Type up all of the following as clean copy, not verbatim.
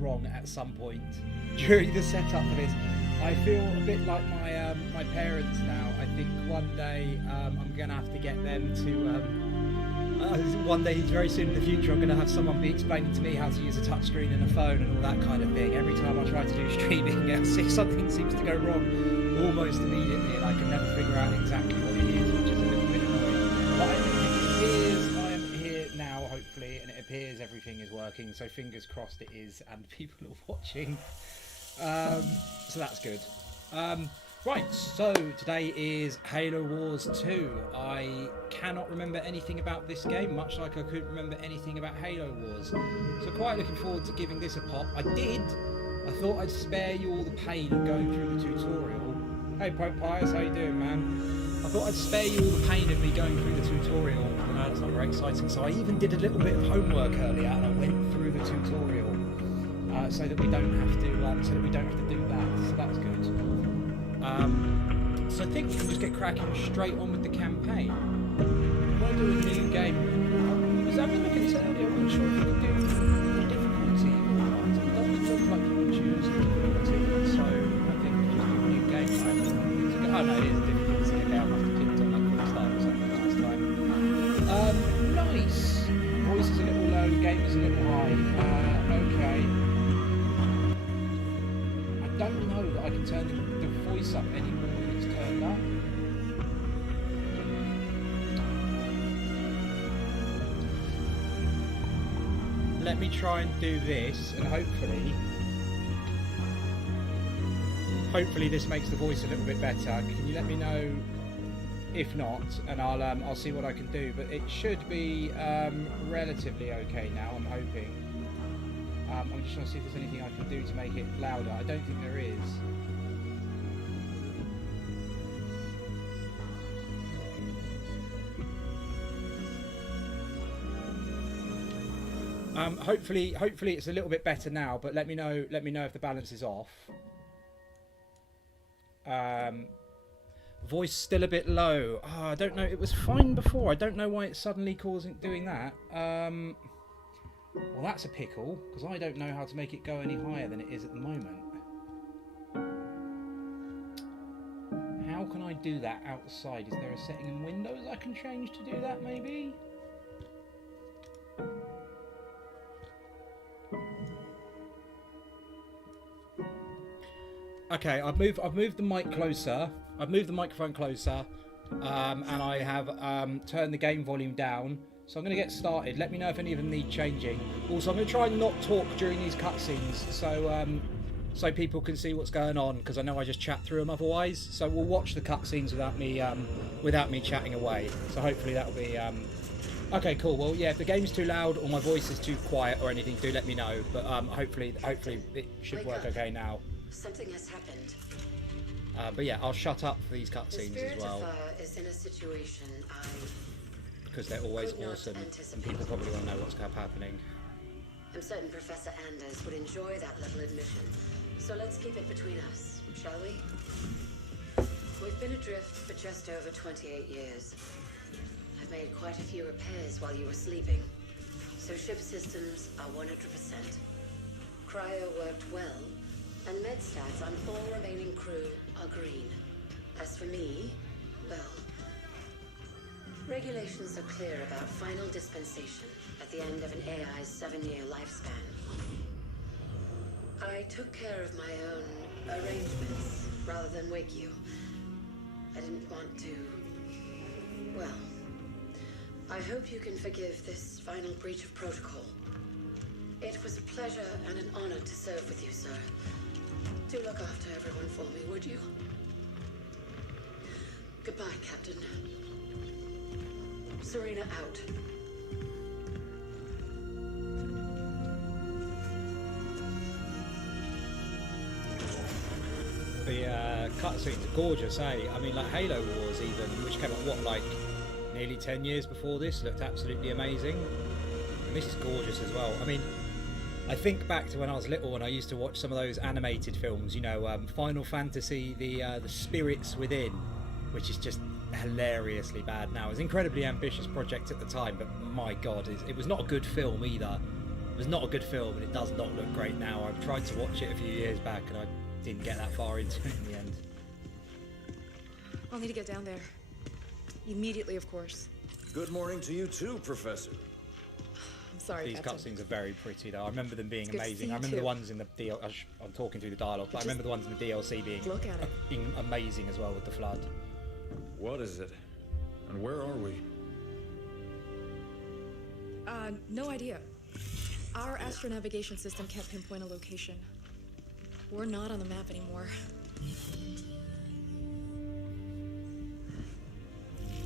wrong at some point during the setup for this. I feel a bit like my parents now. I think one day I'm going to have to get them to... one day, very soon in the future, I'm going to have someone be explaining to me how to use a touchscreen and a phone and all that kind of thing. Every time I try to do streaming, something seems to go wrong almost immediately, and I can never figure out exactly what it is, which is a little bit annoying. But it appears I am here now, hopefully, and it appears everything is working, so fingers crossed it is, and people are watching. So that's good. Right, so today is Halo Wars 2. I cannot remember anything about this game, much like I couldn't remember anything about Halo Wars. So quite looking forward to giving this a pop. I thought I'd spare you all the pain of going through the tutorial. Hey Pope Pius, how you doing, man? I thought I'd spare you all the pain of me going through the tutorial. I know that's not very exciting, so I even did a little bit of homework earlier, and I went through the tutorial. So that we don't have to do that. So that's good. So I think we can just get cracking straight on with the campaign. We'll do a new game. I was having a look at this earlier. I wasn't sure if you could do difficulty or not. It doesn't look like you can choose difficulty. So I think we'll just do a new game. Oh no, it is difficulty. Okay, I'll have to click on that quick start or something last time. Nice. Voice is a little low. Game is a little high. Okay. I don't know that I can turn the voice up any more than it's turned up. Let me try and do this, and hopefully this makes the voice a little bit better. Can you let me know if not, and I'll see what I can do. But it should be relatively okay now, I'm hoping. I'm just trying to see if there's anything I can do to make it louder. I don't think there is. Hopefully it's a little bit better now, but let me know if the balance is off. Voice still a bit low. Oh, I don't know. It was fine before. I don't know why it's suddenly doing that. Well, that's a pickle, because I don't know how to make it go any higher than it is at the moment. How can I do that outside? Is there a setting in Windows I can change to do that, maybe? Okay, I've moved the mic closer. I've moved the microphone closer, and I have turned the game volume down. So I'm going to get started. Let me know if any of them need changing. Also, I'm going to try and not talk during these cutscenes, so people can see what's going on, because I know I just chat through them otherwise. So we'll watch the cutscenes without me chatting away. So hopefully that'll be okay. Cool. Well, yeah. If the game's too loud or my voice is too quiet or anything, do let me know. But hopefully it should work okay now. Something has happened. But yeah, I'll shut up for these cutscenes as well. Is in a situation because they're always awesome, and people probably want to know what's happening. I'm certain Professor Anders would enjoy that little admission. So let's keep it between us, shall we? We've been adrift for just over 28 years. I've made quite a few repairs while you were sleeping, so ship systems are 100%. Cryo worked well, and med stats on all remaining crew are green. As for me, well, regulations are clear about final dispensation at the end of an AI's 7-year lifespan. I took care of my own arrangements rather than wake you. I didn't want to... Well, I hope you can forgive this final breach of protocol. It was a pleasure and an honor to serve with you, sir. Do look after everyone for me, would you? Goodbye, Captain. Serena out. The cutscenes are gorgeous, eh? I mean, like Halo Wars even, which came out, like nearly 10 years before this, looked absolutely amazing. And this is gorgeous as well. I mean, I think back to when I was little and I used to watch some of those animated films, you know, Final Fantasy, the Spirits Within, which is just hilariously bad now. It was an incredibly ambitious project at the time, but my god, it was not a good film either. was not a good film, and it does not look great now. I've tried to watch it a few years back, and I didn't get that far into it in the end. I'll need to get down there. Immediately, of course. Good morning to you too, Professor. I'm sorry, These Captain. cutscenes are very pretty, though. I remember them being It's good to see amazing. you I remember too. the ones in the DLC. I'm talking through the dialogue, but I remember the ones in the DLC being Look at it. amazing as well with the flood. What is it? And where are we? No idea. Our astronavigation system can't pinpoint a location. We're not on the map anymore.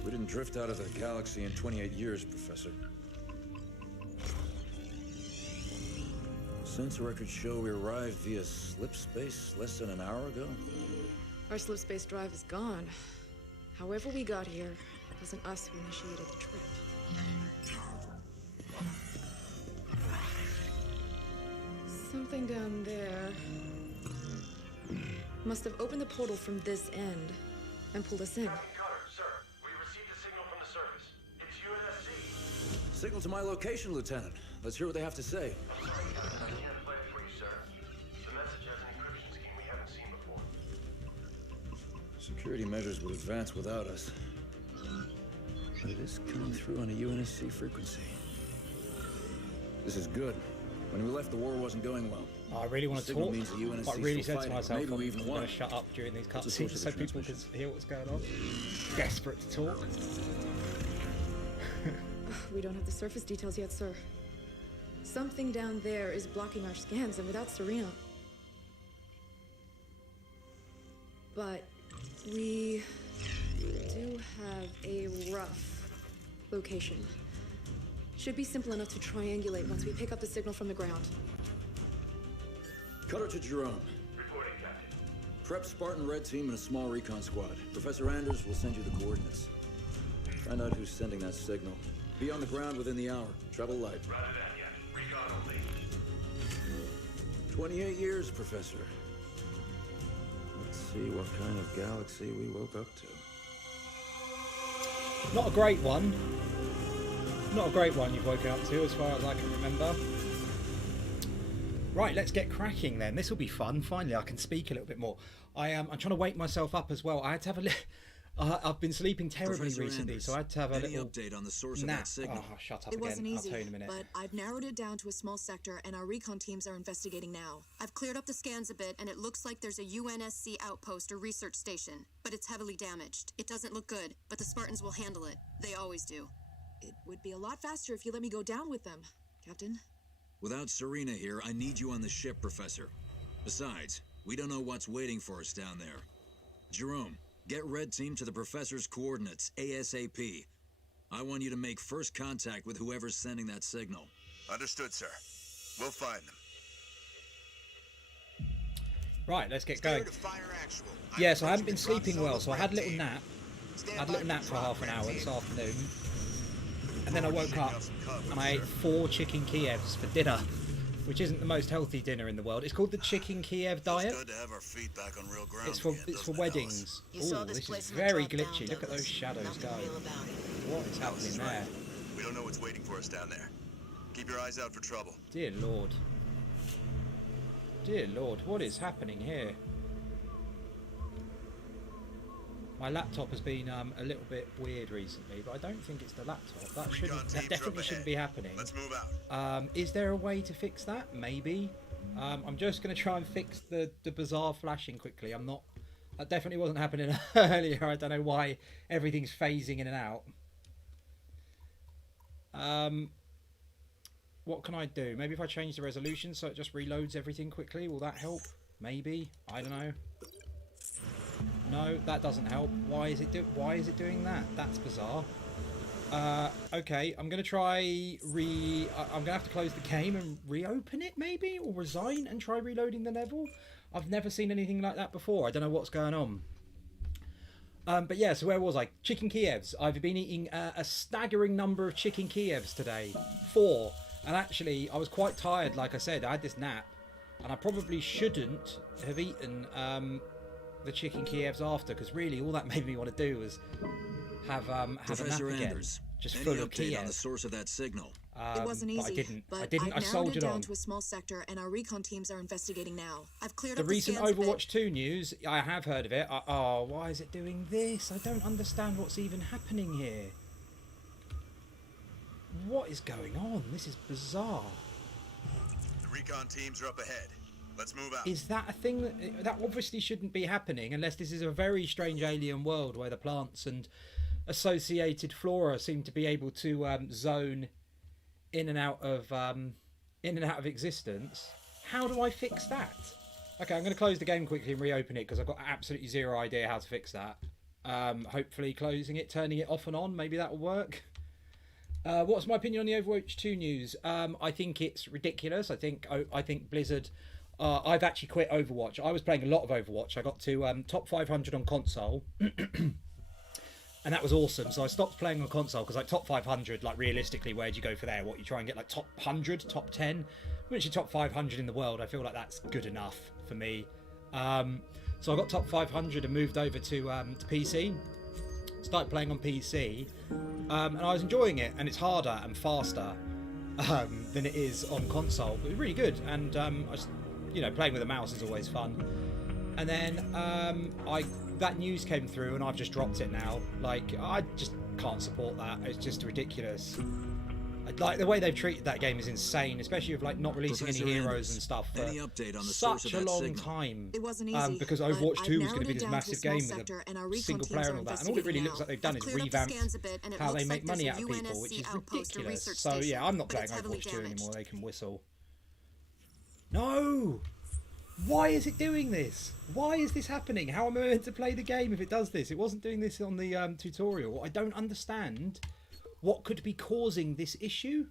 We didn't drift out of the galaxy in 28 years, Professor. Sensor records show we arrived via slip space less than an hour ago. Our slip space drive is gone. However we got here, it wasn't us who initiated the trip. Something down there must have opened the portal from this end and pulled us in. Captain Cutter, sir, we received a signal from the surface. It's UNSC. Signal to my location, Lieutenant. Let's hear what they have to say. I'm sorry, Captain, I can't play it for you, sir. The message has an encryption scheme we haven't seen before. Security measures would advance without us. But it is coming through on a UNSC frequency. This is good. When we left, the war wasn't going well. I really want to Signal talk, means the UNSC but I really still said to fighting. myself, Maybe I'm we even going won. to shut up during these What's the cutscenes source so of the people can transmission? hear what's going on. Desperate to talk. We don't have the surface details yet, sir. Something down there is blocking our scans, and without Serena... But we do have a rough location. Should be simple enough to triangulate once we pick up the signal from the ground. Cutter to Jerome. Reporting, Captain. Prep Spartan Red Team and a small recon squad. Professor Anders will send you the coordinates. Find out who's sending that signal. Be on the ground within the hour. Travel light. Rather than yet. Recon only. 28 years, Professor. Let's see what kind of galaxy we woke up to. Not a great one. Not a great one you've woken up to, as far as I can remember. Right, let's get cracking then. This will be fun. Finally, I can speak a little bit more. I'm trying to wake myself up as well. I had to have a I've been sleeping terribly Professor recently, Anders, so I had to have a any little update on the source of nap. that signal? Oh, shut up It again. wasn't I'll easy, tell you in a minute. but I've narrowed it down to a small sector, and our recon teams are investigating now. I've cleared up the scans a bit, and it looks like there's a UNSC outpost or research station, but it's heavily damaged. It doesn't look good, but the Spartans will handle it. They always do. It would be a lot faster if you let me go down with them, Captain. Without Serena here, I need you on the ship, Professor. Besides, we don't know what's waiting for us down there. Jerome, get Red Team to the Professor's coordinates, ASAP. I want you to make first contact with whoever's sending that signal. Understood, sir. We'll find them. Right, let's get going. Clear to fire actual. Yeah, so I haven't been Drop sleeping zone well, with so I had a Red little Team. nap. Stand I had a by little nap for drop, half an Red hour Team. this afternoon. And then I woke Shaking up off some cobwebs, and I ate sir. 4 chicken Kievs for dinner, which isn't the most healthy dinner in the world. It's called the Chicken Kiev Feels diet. good to have our feet back on real ground It's for again, it's for doesn't it, Alice? weddings. You saw Ooh, this this place is in the very drop-down, glitchy. Look at Douglas. those shadows Nothing go. real about it. What is Alice is happening there? right. We don't know what's waiting for us down there. Keep your eyes out for trouble. Dear Lord. Dear Lord, what is happening here? My laptop has been a little bit weird recently, but I don't think it's the laptop. That Recon that teams definitely up shouldn't ahead. be happening. Let's move out. Is there a way to fix that? Maybe. I'm just going to try and fix the bizarre flashing quickly. I'm not... That definitely wasn't happening earlier. I don't know why everything's phasing in and out. What can I do? Maybe if I change the resolution so it just reloads everything quickly, will that help? Maybe. I don't know. No, that doesn't help. Why is it doing that? That's bizarre. Okay, I'm gonna try I'm gonna have to close the game and reopen it maybe, or resign and try reloading the level. I've never seen anything like that before. I don't know what's going on. But yeah, so where was I? Chicken Kievs. I've been eating a staggering number of chicken Kievs today. 4. And actually, I was quite tired, like I said. I had this nap. And I probably shouldn't have eaten the chicken Kievs after, because really all that made me want to do was have a nap Professor again. Anders, Just any full of update on the Kievs. source of that signal? It wasn't but easy, I I've didn't. I narrowed soldiered it down on. to a small sector, and our recon teams are investigating now. I've cleared The up recent scans a bit. Overwatch 2 news, I have heard of it. Oh, why is it doing this? I don't understand what's even happening here. What is going on? This is bizarre. The recon teams are up ahead. Let's move out. Is that a thing that obviously shouldn't be happening unless this is a very strange alien world where the plants and associated flora seem to be able to zone in and out of existence. How do I fix that? Okay, I'm going to close the game quickly and reopen it because I've got absolutely zero idea how to fix that. Hopefully closing it, turning it off and on, maybe that will work. What's my opinion on the Overwatch 2 news? I think it's ridiculous. I think Blizzard... I've actually quit Overwatch. I was playing a lot of Overwatch. I got to top 500 on console. And that was awesome. So I stopped playing on console because like top 500, like realistically, where do you go for there? What, you try and get like top 100, top 10? Which is top 500 in the world. I feel like that's good enough for me. So I got top 500 and moved over to PC. Started playing on PC. And I was enjoying it. And it's harder and faster than it is on console. But it was really good. And playing with a mouse is always fun. And then that news came through and I've just dropped it now. Like, I just can't support that. It's just ridiculous. Like, the way they've treated that game is insane, especially with like not releasing Professor any heroes Anders, and stuff for any update on the source of such a that long signal? time. It wasn't easy, because but Overwatch I've 2 was going to narrowed be it this down to a massive small game with sector, and a our recon single teams player are and all that. And all it really investigating looks like they've done now. is I've cleared up the revamped scans a bit, and it how looks they make like there's money a out of people, which UNSC is outpost or ridiculous. research So yeah, station, I'm not but playing it's heavily Overwatch 2 anymore. damaged. They can whistle. No! Why is it doing this? Why is this happening? How am I meant to play the game if it does this? It wasn't doing this on the tutorial. I don't understand what could be causing this issue.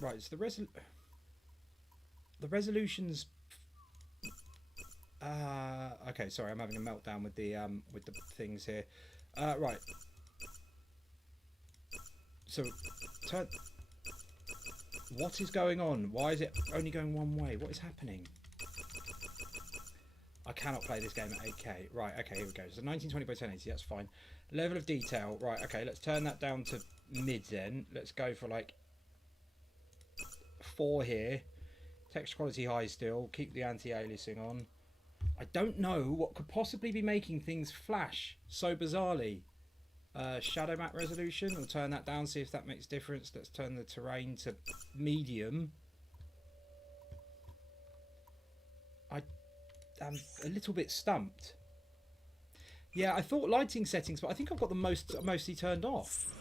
Right, so the resolutions. Okay, sorry, I'm having a meltdown with the things here. Right. So, what is going on? Why is it only going one way? What is happening? I cannot play this game at 8K. Right, okay, here we go. So 1920 by 1080, that's fine. Level of detail. Right, okay, let's turn that down to mid then. Let's go for like 4 here. Text quality high still. Keep the anti-aliasing on. I don't know what could possibly be making things flash so bizarrely. Shadow map resolution. We'll turn that down, see if that makes difference. Let's turn the terrain to medium. I'm a little bit stumped. Yeah, I thought lighting settings, but I think I've got them mostly turned off.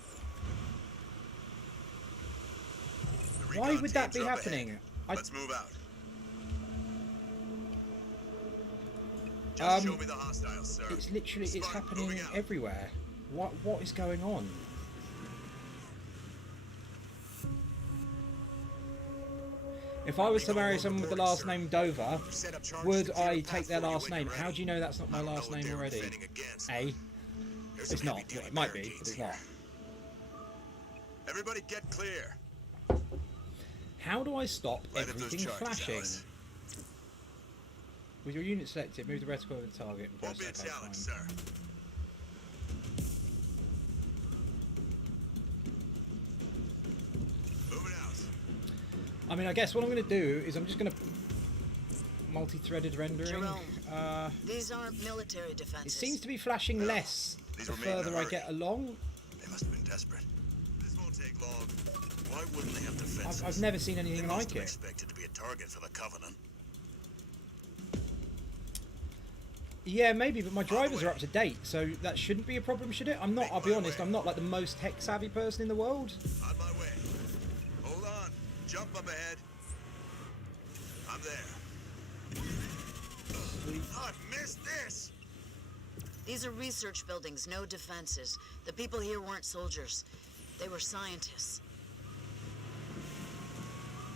Why would that be happening? Let's move out. Just show me the hostiles, sir. It's literally, it's Spartan, happening moving out. everywhere. What is going on? If I was to marry someone with the last name Dover, would I take their last name? How do you know that's not my last name already? A. It's not. Well, it might be, but it's not. Everybody get clear. How do I stop Light up those everything charges, flashing? Alice. With your unit selected, move the reticle of the target and Won't press be a OK, challenge, fine. sir. Moving out. I mean, I guess what I'm going to do is I'm just going to multi-threaded rendering. Jerome, these aren't military It defenses. seems to be flashing less these the were made in a further I hurry. get along. They must have been desperate. This won't take long. Why wouldn't they have defenses? I've never seen anything They must like have it. expected to be a target for the Covenant. Yeah, maybe, but my drivers are up to date, so that shouldn't be a problem, should it? I'm not, I'll be honest, I'm not like the most tech-savvy person in the world. On my way. Hold on. Jump up ahead. I'm there. I've missed this. These are research buildings, no defenses. The people here weren't soldiers. They were scientists.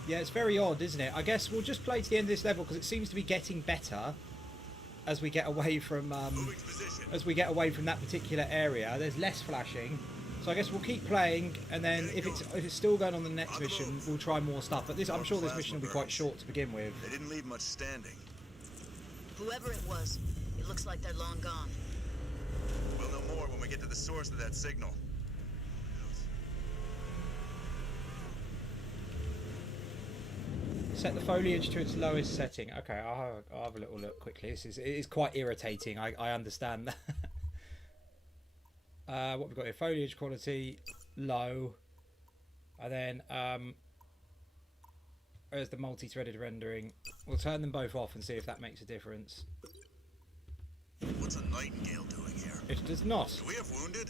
Yeah, it's very odd, isn't it? I guess we'll just play to the end of this level because it seems to be getting better as we get away from Moving to position. that particular area. There's less flashing, so I guess we'll keep playing, and then if it's still going on the next mission, we'll try more stuff. But I'm sure this mission will be quite short to begin with. They didn't leave much standing. Whoever it was, it looks like they're long gone. We'll know more when we get to the source of that signal. Set the foliage to its lowest setting. Okay, I'll have a little look quickly. It is quite irritating. I understand that. What we've got here? Foliage quality low, and then there's the multi-threaded rendering. We'll turn them both off and see if that makes a difference. What's a nightingale doing here? It does not. Do we have wounded?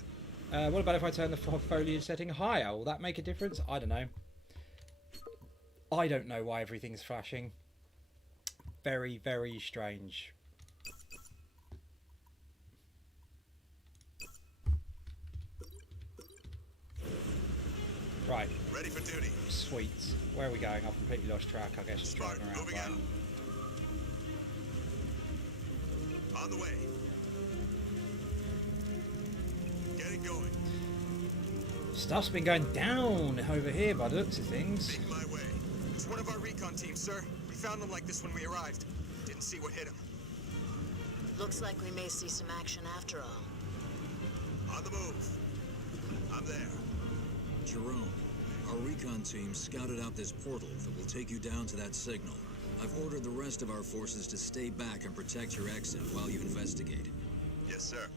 What about if I turn the foliage setting higher? Will that make a difference? I don't know. I don't know why everything's flashing. Very, very strange. Right. Ready for duty. Sweet. Where are we going? I've completely lost track. I guess just Smart, driving around. moving Right. out. On the way. Getting going. Stuff's been going down over here by the looks of things. Making my way. It's one of our recon teams, sir. We found them like this when we arrived. Didn't see what hit them. Looks like we may see some action after all. On the move. I'm there. Jerome, our recon team scouted out this portal that will take you down to that signal. I've ordered the rest of our forces to stay back and protect your exit while you investigate. Yes, sir.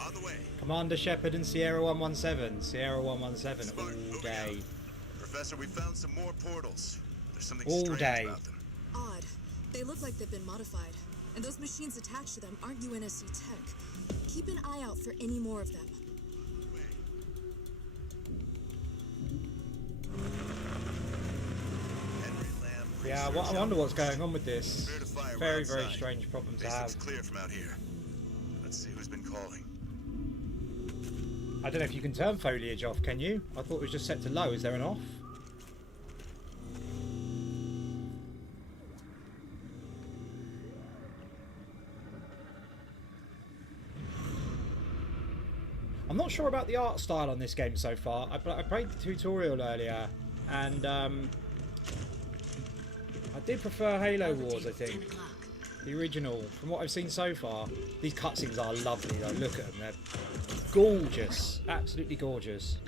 On the way. Commander Shepard and Sierra 117. Sierra 117 Smart, all moving day. out. Professor, we found some more portals. There's something All strange day. about them. Odd. They look like they've been modified. And those machines attached to them aren't UNSC tech. Keep an eye out for any more of them. Henry Lamb, Yeah, research I wonder what's outpost. going on with this. Clear to fire Very, outside. very strange problem to Base have. looks clear from out here. Let's see who's been calling. I don't know if you can turn foliage off, can you? I thought it was just set to low. Is there an off? I'm not sure about the art style on this game so far. I played the tutorial earlier, and I did prefer Halo Wars, I think. The original, from what I've seen so far. These cutscenes are lovely though, look at them, they're gorgeous, absolutely gorgeous.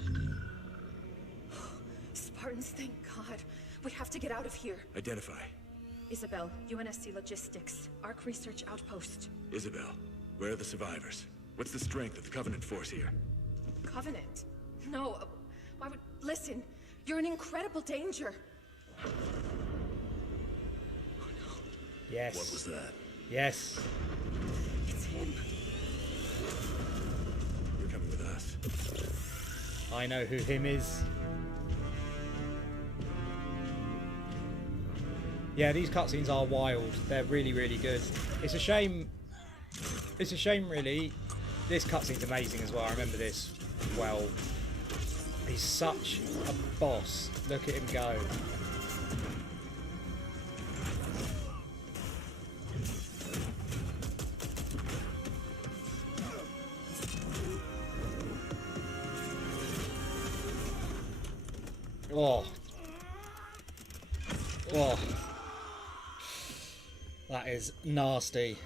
Spartans, thank God. We have to get out of here. Identify. Isabel, UNSC Logistics, Arc Research Outpost. Isabel, where are the survivors? What's the strength of the Covenant force here? Covenant? No, why would... Listen, you're in incredible danger. Yes. What was that? Yes. It's him. You're coming with us. I know who him is. Yeah, these cutscenes are wild. They're really, really good. It's a shame. It's a shame, really. This cutscene's amazing as well. I remember this well. He's such a boss. Look at him go. Oh. Oh. That is nasty.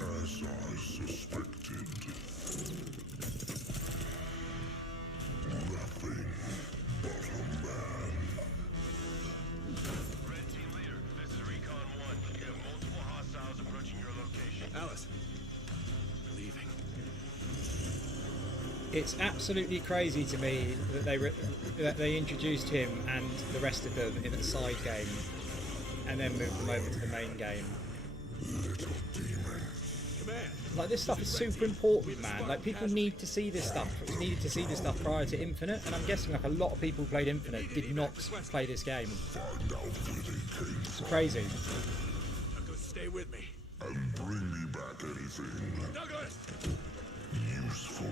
As I suspected. Nothing but a man. Red Team Leader, this is Recon 1. You have multiple hostiles approaching your location. Alice. We're leaving. It's absolutely crazy to me that they introduced him and the rest of them in a side game, and then moved them over to the main game. Little demon. Command. Like, this stuff is super important, man. Like, people need to see this stuff. Needed to see this stuff prior to Infinite, and I'm guessing like a lot of people who played Infinite did not play this game. Find out where they came It's from crazy. Douglas, stay with me. and bring me back anything Douglas! useful.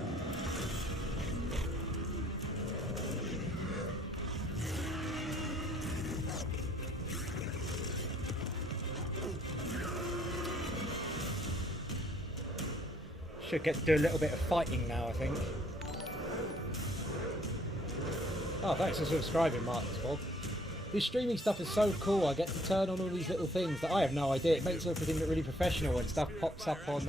Should get to do a little bit of fighting now, I think. Oh, thanks for subscribing, Marcus Bob. This streaming stuff is so cool. I get to turn on all these little things that I have no idea. It makes everything look really professional and stuff pops up on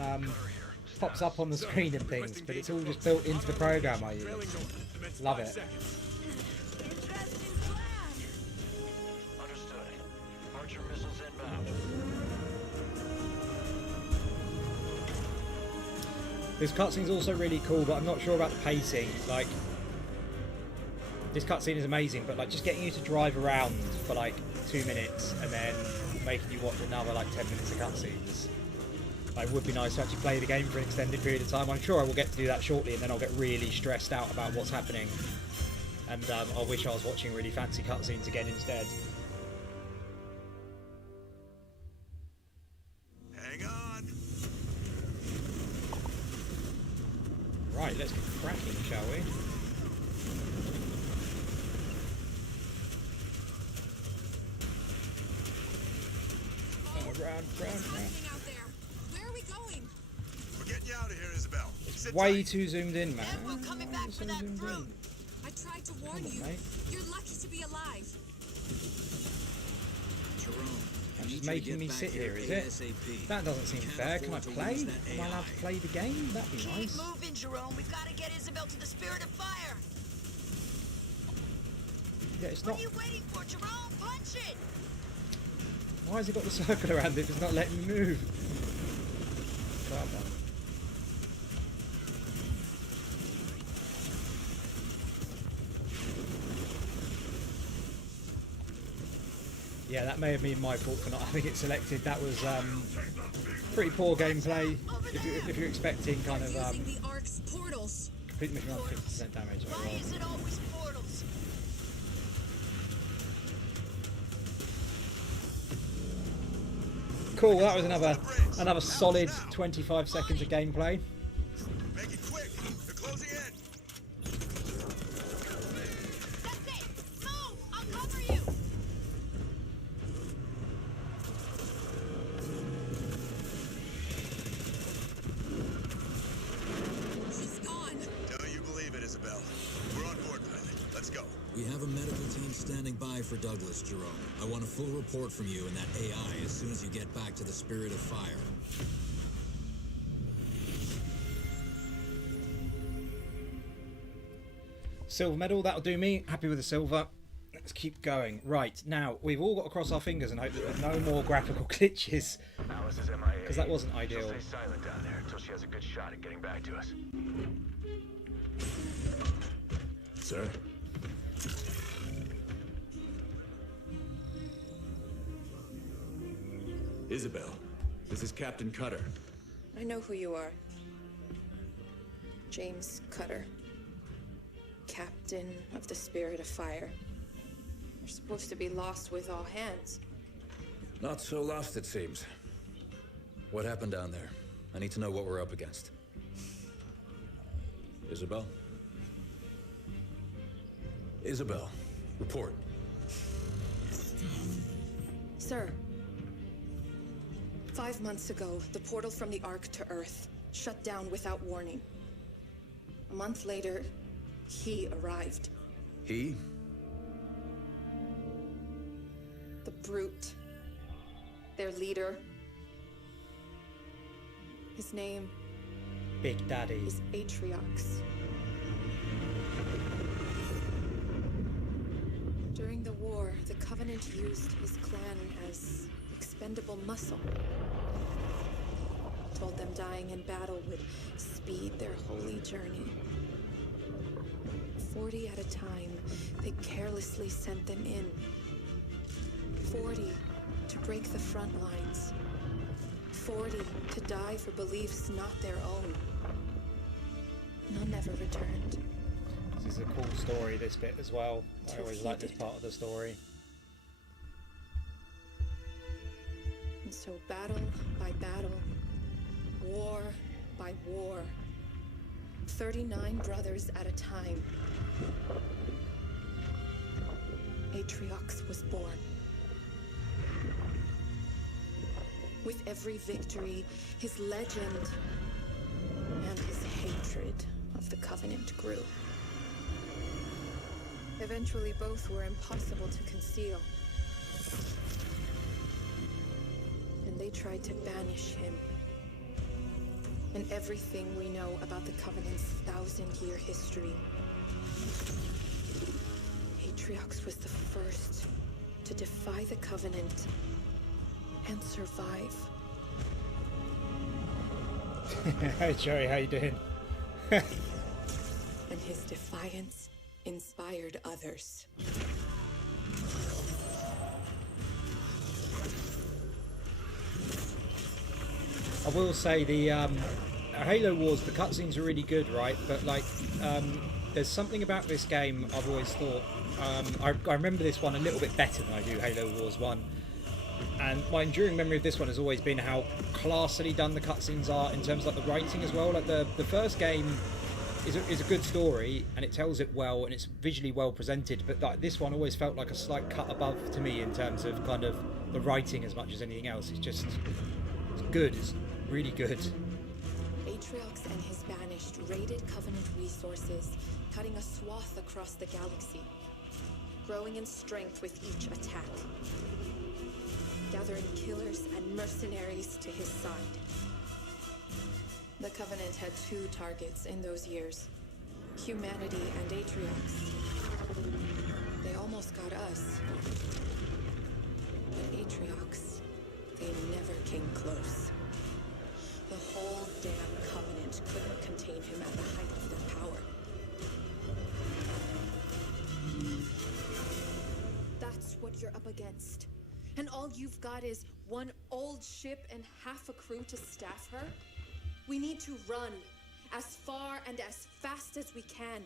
the screen and things. But it's all just built into the program I use. Love it. This cutscene's also really cool, but I'm not sure about the pacing. Like, this cutscene is amazing, but like just getting you to drive around for like 2 minutes and then making you watch another like 10 minutes of cutscenes. Like, would be nice to actually play the game for an extended period of time. I'm sure I will get to do that shortly, and then I'll get really stressed out about what's happening. And I wish I was watching really fancy cutscenes again instead. Hang on. Right, let's get cracking, shall we? Round. Where are we going? We're getting you out of here, Isabel. Sit Way tight. too zoomed in, man. We're coming back for that brute. I tried to warn you. Mate. You're lucky to be alive. Jerome, That's just making me sit here, is it? That doesn't seem fair. Can I play? Am I allowed to play the game? That'd be nice. Keep moving, Jerome. We've got to get Isabel to the Spirit of Fire. Yeah, it's What not. are you waiting for, Jerome? Punch it! Why has it got the circle around it if it's not letting me move? Come on. Yeah, that may have been my fault for not having it selected. That was pretty poor gameplay. If you're expecting kind of Using the Ark's portals. complete mission on 50% damage. Why is it always portals? Cool. That was another solid 25 seconds of gameplay. Make it quick. They're closing in. That's it! Move! I'll cover you! She's gone. Don't you believe it, Isabel? We're on board, pilot. Let's go. We have a medical team standing by for Douglas, Jerome. I want a full report from you and that AI as soon as you get back to the Spirit of Fire. Silver medal, that'll do me. Happy with the silver. Let's keep going. Right, now, we've all got to cross our fingers and hope that there's no more graphical glitches. Alice is MIA. Because that wasn't ideal. She'll stay silent down there until she has a good shot at getting back to us. Sir? Isabel, this is Captain Cutter. I know who you are. James Cutter. Captain of the Spirit of Fire. You're supposed to be lost with all hands. Not so lost, it seems. What happened down there? I need to know what we're up against. Isabel? Isabel, report. Sir. 5 months ago, the portal from the Ark to Earth shut down without warning. A month later, he arrived. He? The Brute. Their leader. His name Big Daddy. is Atriox. During the war, the Covenant used his clan as expendable muscle. Told them dying in battle would speed their holy journey. 40 at a time, they carelessly sent them in. 40 to break the front lines. 40 to die for beliefs not their own. None ever returned. This is a cool story, this bit as well. I Till always he like this did. part of the story. And so battle by battle, war by war, 39 brothers at a time, Atriox was born. With every victory, his legend and his hatred of the Covenant grew. Eventually, both were impossible to conceal. And they tried to banish him. And everything we know about the Covenant's 1,000-year history. Atriox was the first to defy the Covenant and survive. Hey Joey, how you doing? And his defiance inspired others. I will say the Halo Wars, the cutscenes are really good, right? But like, there's something about this game I've always thought. I remember this one a little bit better than I do Halo Wars 1. And my enduring memory of this one has always been how classily done the cutscenes are in terms of like the writing as well. Like the first game is a good story and it tells it well and it's visually well presented, but like this one always felt like a slight cut above to me in terms of kind of the writing as much as anything else. It's good. It's really good. Atriox and his banished raided Covenant resources, cutting a swath across the galaxy, growing in strength with each attack, gathering killers and mercenaries to his side. The Covenant had two targets in those years, humanity and Atriox. They almost got us. But Atriox, they never came close. The whole damn Covenant couldn't contain him at the height of their power. That's what you're up against. And all you've got is one old ship and half a crew to staff her? We need to run as far and as fast as we can.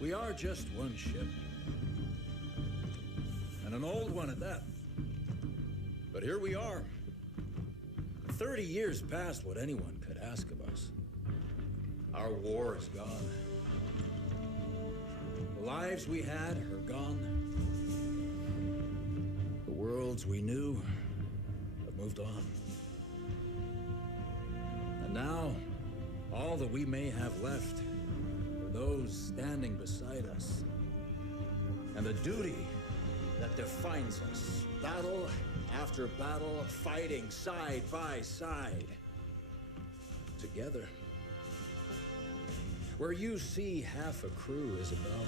We are just one ship. And an old one at that. But here we are. 30 years past what anyone could ask of us. Our war is gone. The lives we had are gone. The worlds we knew have moved on. And now, all that we may have left are those standing beside us. And the duty that defines us. Battle after battle, fighting side by side. Together. Where you see half a crew, Isabel,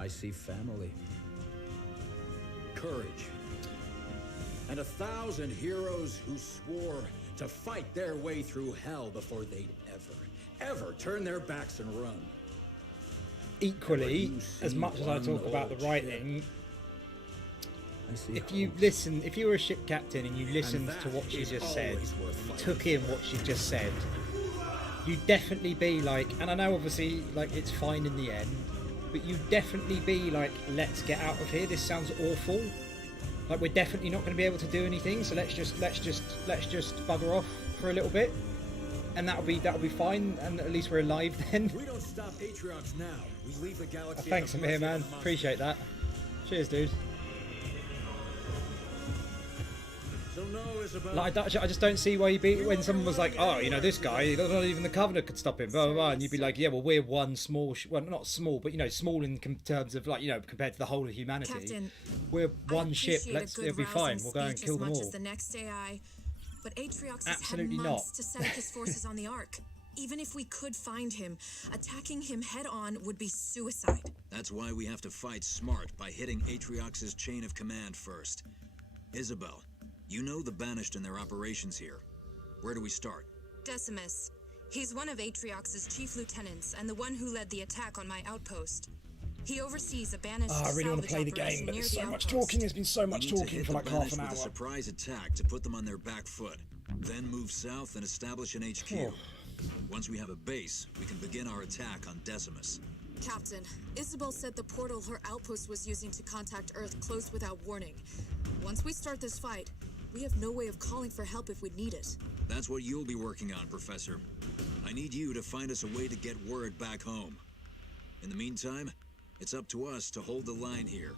I see family, courage, and 1,000 heroes who swore to fight their way through hell before they'd ever turn their backs and run. Equally, as much as I talk about the writing, if you were a ship captain and you listened to what she just said, you took in what she just said, you'd definitely be like, and I know obviously like it's fine in the end, but you'd definitely be like, let's get out of here. This sounds awful. Like we're definitely not going to be able to do anything. So let's just bugger off for a little bit, and that'll be fine. And at least we're alive then. We don't stop Atriox now. We leave the galaxy. Thanks, Amir, man. Appreciate that. Cheers, dude. So no, Isabel. Like, I just don't see why you'd be when someone was like, oh, you know, this guy, not even the Covenant could stop him, blah blah blah, and you'd be like, yeah, well, we're one small, well, not small, but you know, small in terms of like, you know, compared to the whole of humanity. Captain, we're one ship. It'll be fine. We'll go and kill them all. As much as the next AI, but Atriox has Absolutely had months not. to set up his forces on the Ark. Even if we could find him, attacking him head-on would be suicide. That's why we have to fight smart by hitting Atriox's chain of command first. Isabel, you know the Banished and their operations here. Where do we start? Decimus. He's one of Atriox's chief lieutenants and the one who led the attack on my outpost. He oversees a Banished I really want to play the game, but there's so much talking. There's been so much talking for like half an hour. With a surprise attack to put them on their back foot. Then move south and establish an HQ. Oh. Once we have a base, we can begin our attack on Decimus. Captain, Isabel said the portal her outpost was using to contact Earth closed without warning. Once we start this fight, we have no way of calling for help if we need it. That's what you'll be working on, Professor. I need you to find us a way to get word back home. In the meantime, it's up to us to hold the line here.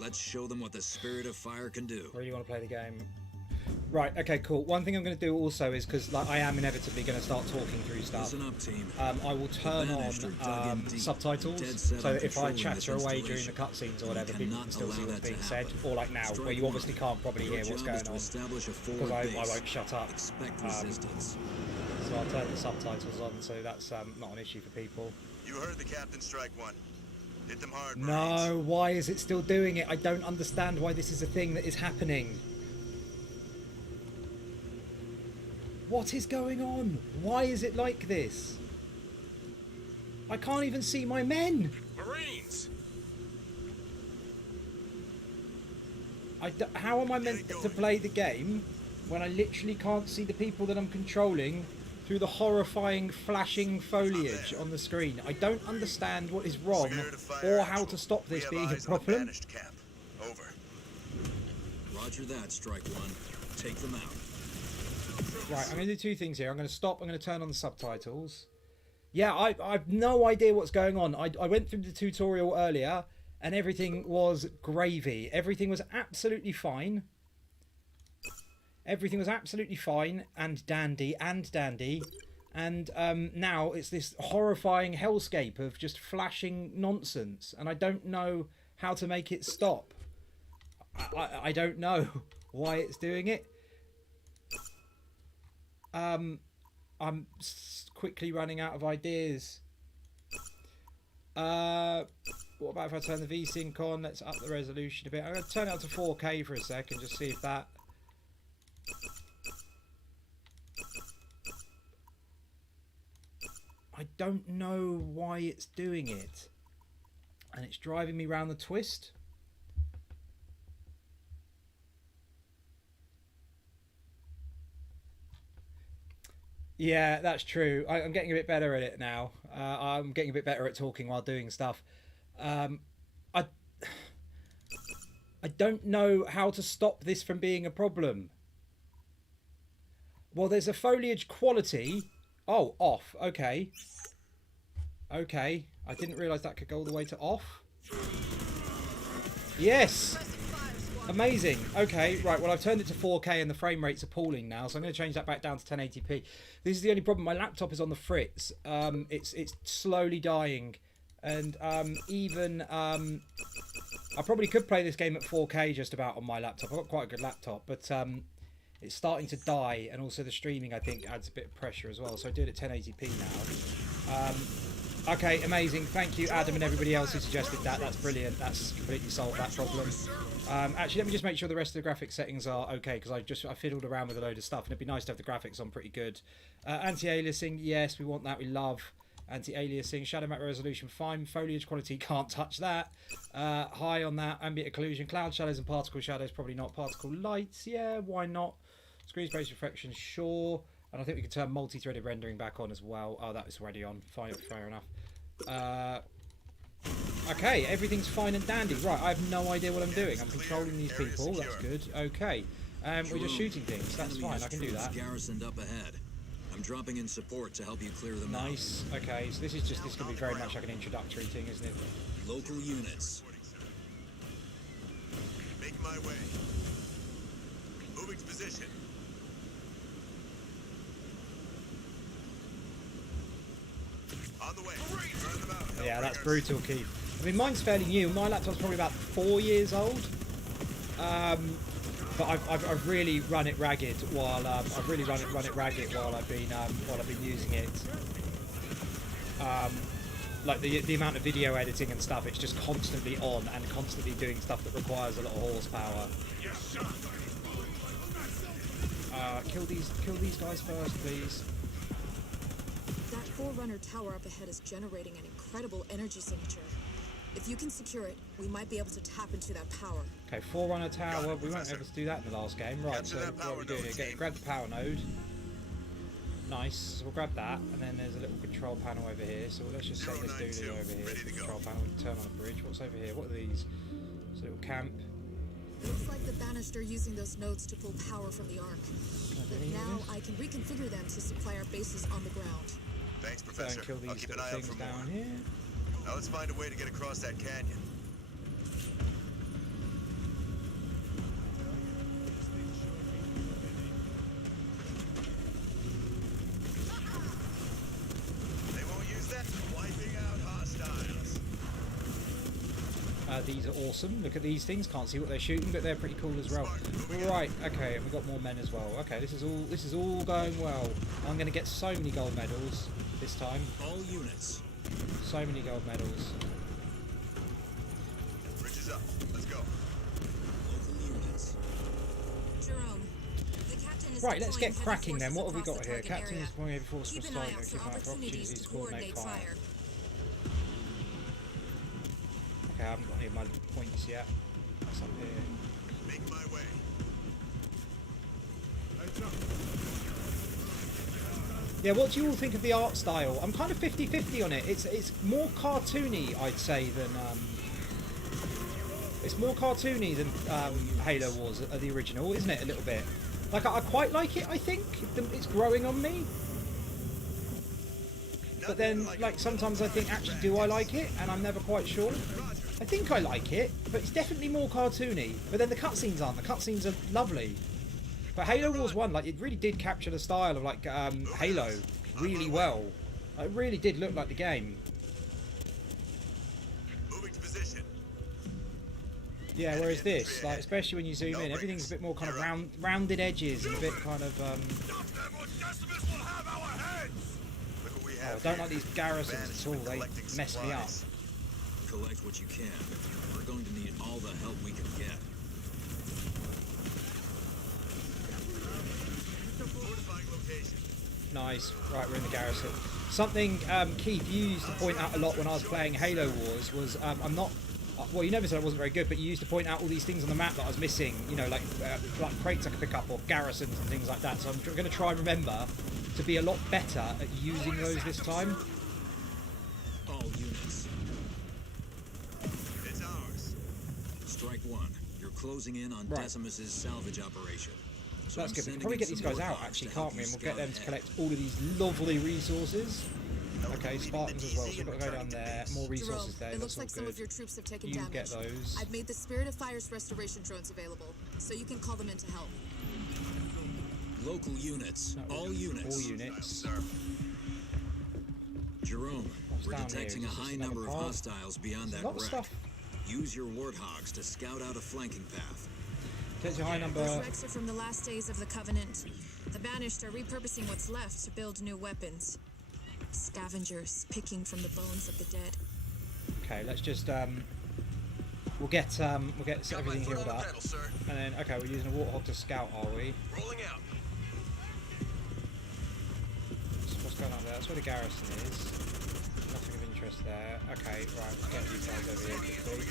Let's show them what the Spirit of Fire can do. Really want to play the game. Right, okay, cool. One thing I'm going to do also is, because like, I am inevitably going to start talking through stuff, Listen up, team. I will turn on subtitles, so that if I chatter away during the cutscenes or whatever, people can still see what's being said. Or like now, where you obviously can't probably hear what's going on, because I won't shut up. So I'll turn the subtitles on, so that's not an issue for people. You heard the captain. Strike one. Hit them hard, No, why is it still doing it? I don't understand why this is a thing that is happening. What is going on? Why is it like this? I can't even see my men. Marines. How am I meant to play the game when I literally can't see the people that I'm controlling through the horrifying flashing foliage on the screen? I don't understand what is wrong or how to stop this being a problem. Over. Roger that, Strike One. Take them out. Right, I'm going to do two things here. I'm going to stop. I'm going to turn on the subtitles. Yeah, I've no idea what's going on. I went through the tutorial earlier and everything was gravy. Everything was absolutely fine. Everything was absolutely fine and dandy. And now it's this horrifying hellscape of just flashing nonsense. And I don't know how to make it stop. I don't know why it's doing it. I'm quickly running out of ideas. What about if I turn the VSync on? Let's up the resolution a bit. I'm going to turn it up to 4K for a sec and just see if that... I don't know why it's doing it. And it's driving me round the twist. Yeah, that's true. I'm getting a bit better at it now. I'm getting a bit better at talking while doing stuff. I don't know how to stop this from being a problem. Well, there's a foliage quality. Oh, off. Okay. Okay. I didn't realise that could go all the way to off. Yes! Amazing. Okay, right. Well, I've turned it to 4K and the frame rate's appalling now, so I'm going to change that back down to 1080p. This is the only problem. My laptop is on the fritz. It's slowly dying, and I probably could play this game at 4K just about on my laptop. I've got quite a good laptop, but it's starting to die, and also the streaming I think adds a bit of pressure as well. So I do it at 1080p now. Okay, amazing. Thank you, Adam, and everybody else who suggested that. That's brilliant. That's completely solved that problem. Actually, let me just make sure the rest of the graphics settings are okay, because I fiddled around with a load of stuff, and it'd be nice to have the graphics on pretty good. Anti-aliasing, yes, we want that. We love anti-aliasing. Shadow map resolution, fine. Foliage quality, can't touch that. High on that. Ambient occlusion, cloud shadows and particle shadows, probably not. Particle lights, yeah, why not? Screen space reflection, sure. And I think we can turn multi-threaded rendering back on as well. Oh, that is already on. Fine, fair enough. Okay, everything's fine and dandy. Right, I have no idea what I'm doing. I'm controlling these people. That's good. Okay. We're just shooting things. That's fine. I can do that. Garrisoned up ahead. I'm dropping in support to help you clear them out. Nice. Okay, so this is going to be very much like an introductory thing, isn't it? Local units. Making my way. Moving to position. On the way. Yeah, that's brutal, Keith. I mean, mine's fairly new. My laptop's probably about 4 years old. But I've really run it ragged while I've been using it. Like the amount of video editing and stuff, it's just constantly on and constantly doing stuff that requires a lot of horsepower. Kill these guys first, please. That Forerunner tower up ahead is generating an incredible energy signature. If you can secure it, we might be able to tap into that power. Okay, Forerunner tower. We weren't able to do that in the last game. Right, so what are we doing here? Grab the power node. Nice. So we'll grab that, and then there's a little control panel over here. So let's just set this dude over here. The control panel. We can turn on a bridge. What's over here? What are these? It's a little camp. Looks like the Banister using those nodes to pull power from the Ark. But now I can reconfigure them to supply our bases on the ground. Thanks, Professor. Kill these I'll keep an eye out for more. Down here. Now let's find a way to get across that canyon. These are awesome. Look at these things. Can't see what they're shooting, but they're pretty cool as well. Right. Okay, and we've got more men as well. Okay, this is all going well. I'm going to get so many gold medals this time. All units. So many gold medals. Bridge is up. Let's go. Local units. Jerome, the captain is Right, let's get deploying cracking heavy then. What have we forces got here? across the target Captain area. is deploying heavy force Keep for an eye starting. out Keep for an eye for opportunities to coordinate fire. Okay, I haven't got any of my points yet. That's up here. Make my way. Yeah, what do you all think of the art style? I'm kind of 50-50 on it. It's more cartoony, I'd say, than it's more cartoony than Halo Wars, the original, isn't it? A little bit. Like I quite like it. I think it's growing on me. But then, like sometimes I think, actually, do I like it? And I'm never quite sure. I think I like it, but it's definitely more cartoony. But then the cutscenes aren't. The cutscenes are lovely. But Halo Wars 1, like, it really did capture the style of, like, Halo really well. It really did look like the game. Moving to position. Yeah, whereas this, like, especially when you zoom in, everything's a bit more kind of rounded edges and a bit kind of, Oh, I don't like these garrisons at all. They mess me up. Collect what you can. We're going to need all the help we can get. Nice. Right, we're in the garrison. Something Keith, you used to point out a lot when I was playing Halo Wars was I'm not. Well, you never said I wasn't very good, but you used to point out all these things on the map that I was missing. You know, like crates I could pick up or garrisons and things like that. So I'm going to try and remember to be a lot better at using those this time. All units. It's ours. Strike one. You're closing in on Decimus's salvage operation. So that's good. We can probably get these guys out, actually, can't we? And we'll get them to collect all of these lovely resources. Okay, Spartans as well. So we've got to go down there. More resources there. It looks like good. some of your troops have taken You damage. get those. I've made the Spirit of Fire's restoration drones available, so you can call them in to help. Local units. All units. All units. Jerome, we're down detecting here? a Is this high another number of pod? hostiles beyond There's that a lot of wreck. stuff. Use your warthogs to scout out a flanking path. Takes a high number. Those wrecks are from the last days of the Covenant. The Banished are repurposing what's left to build new weapons. Scavengers picking from the bones of the dead. Okay, let's just we'll get everything healed up, and then okay, we're using a warthog to scout, are we? Rolling out. What's going on there? That's where the garrison is. Nothing of interest there. Okay, right, let's get these guys over here quickly.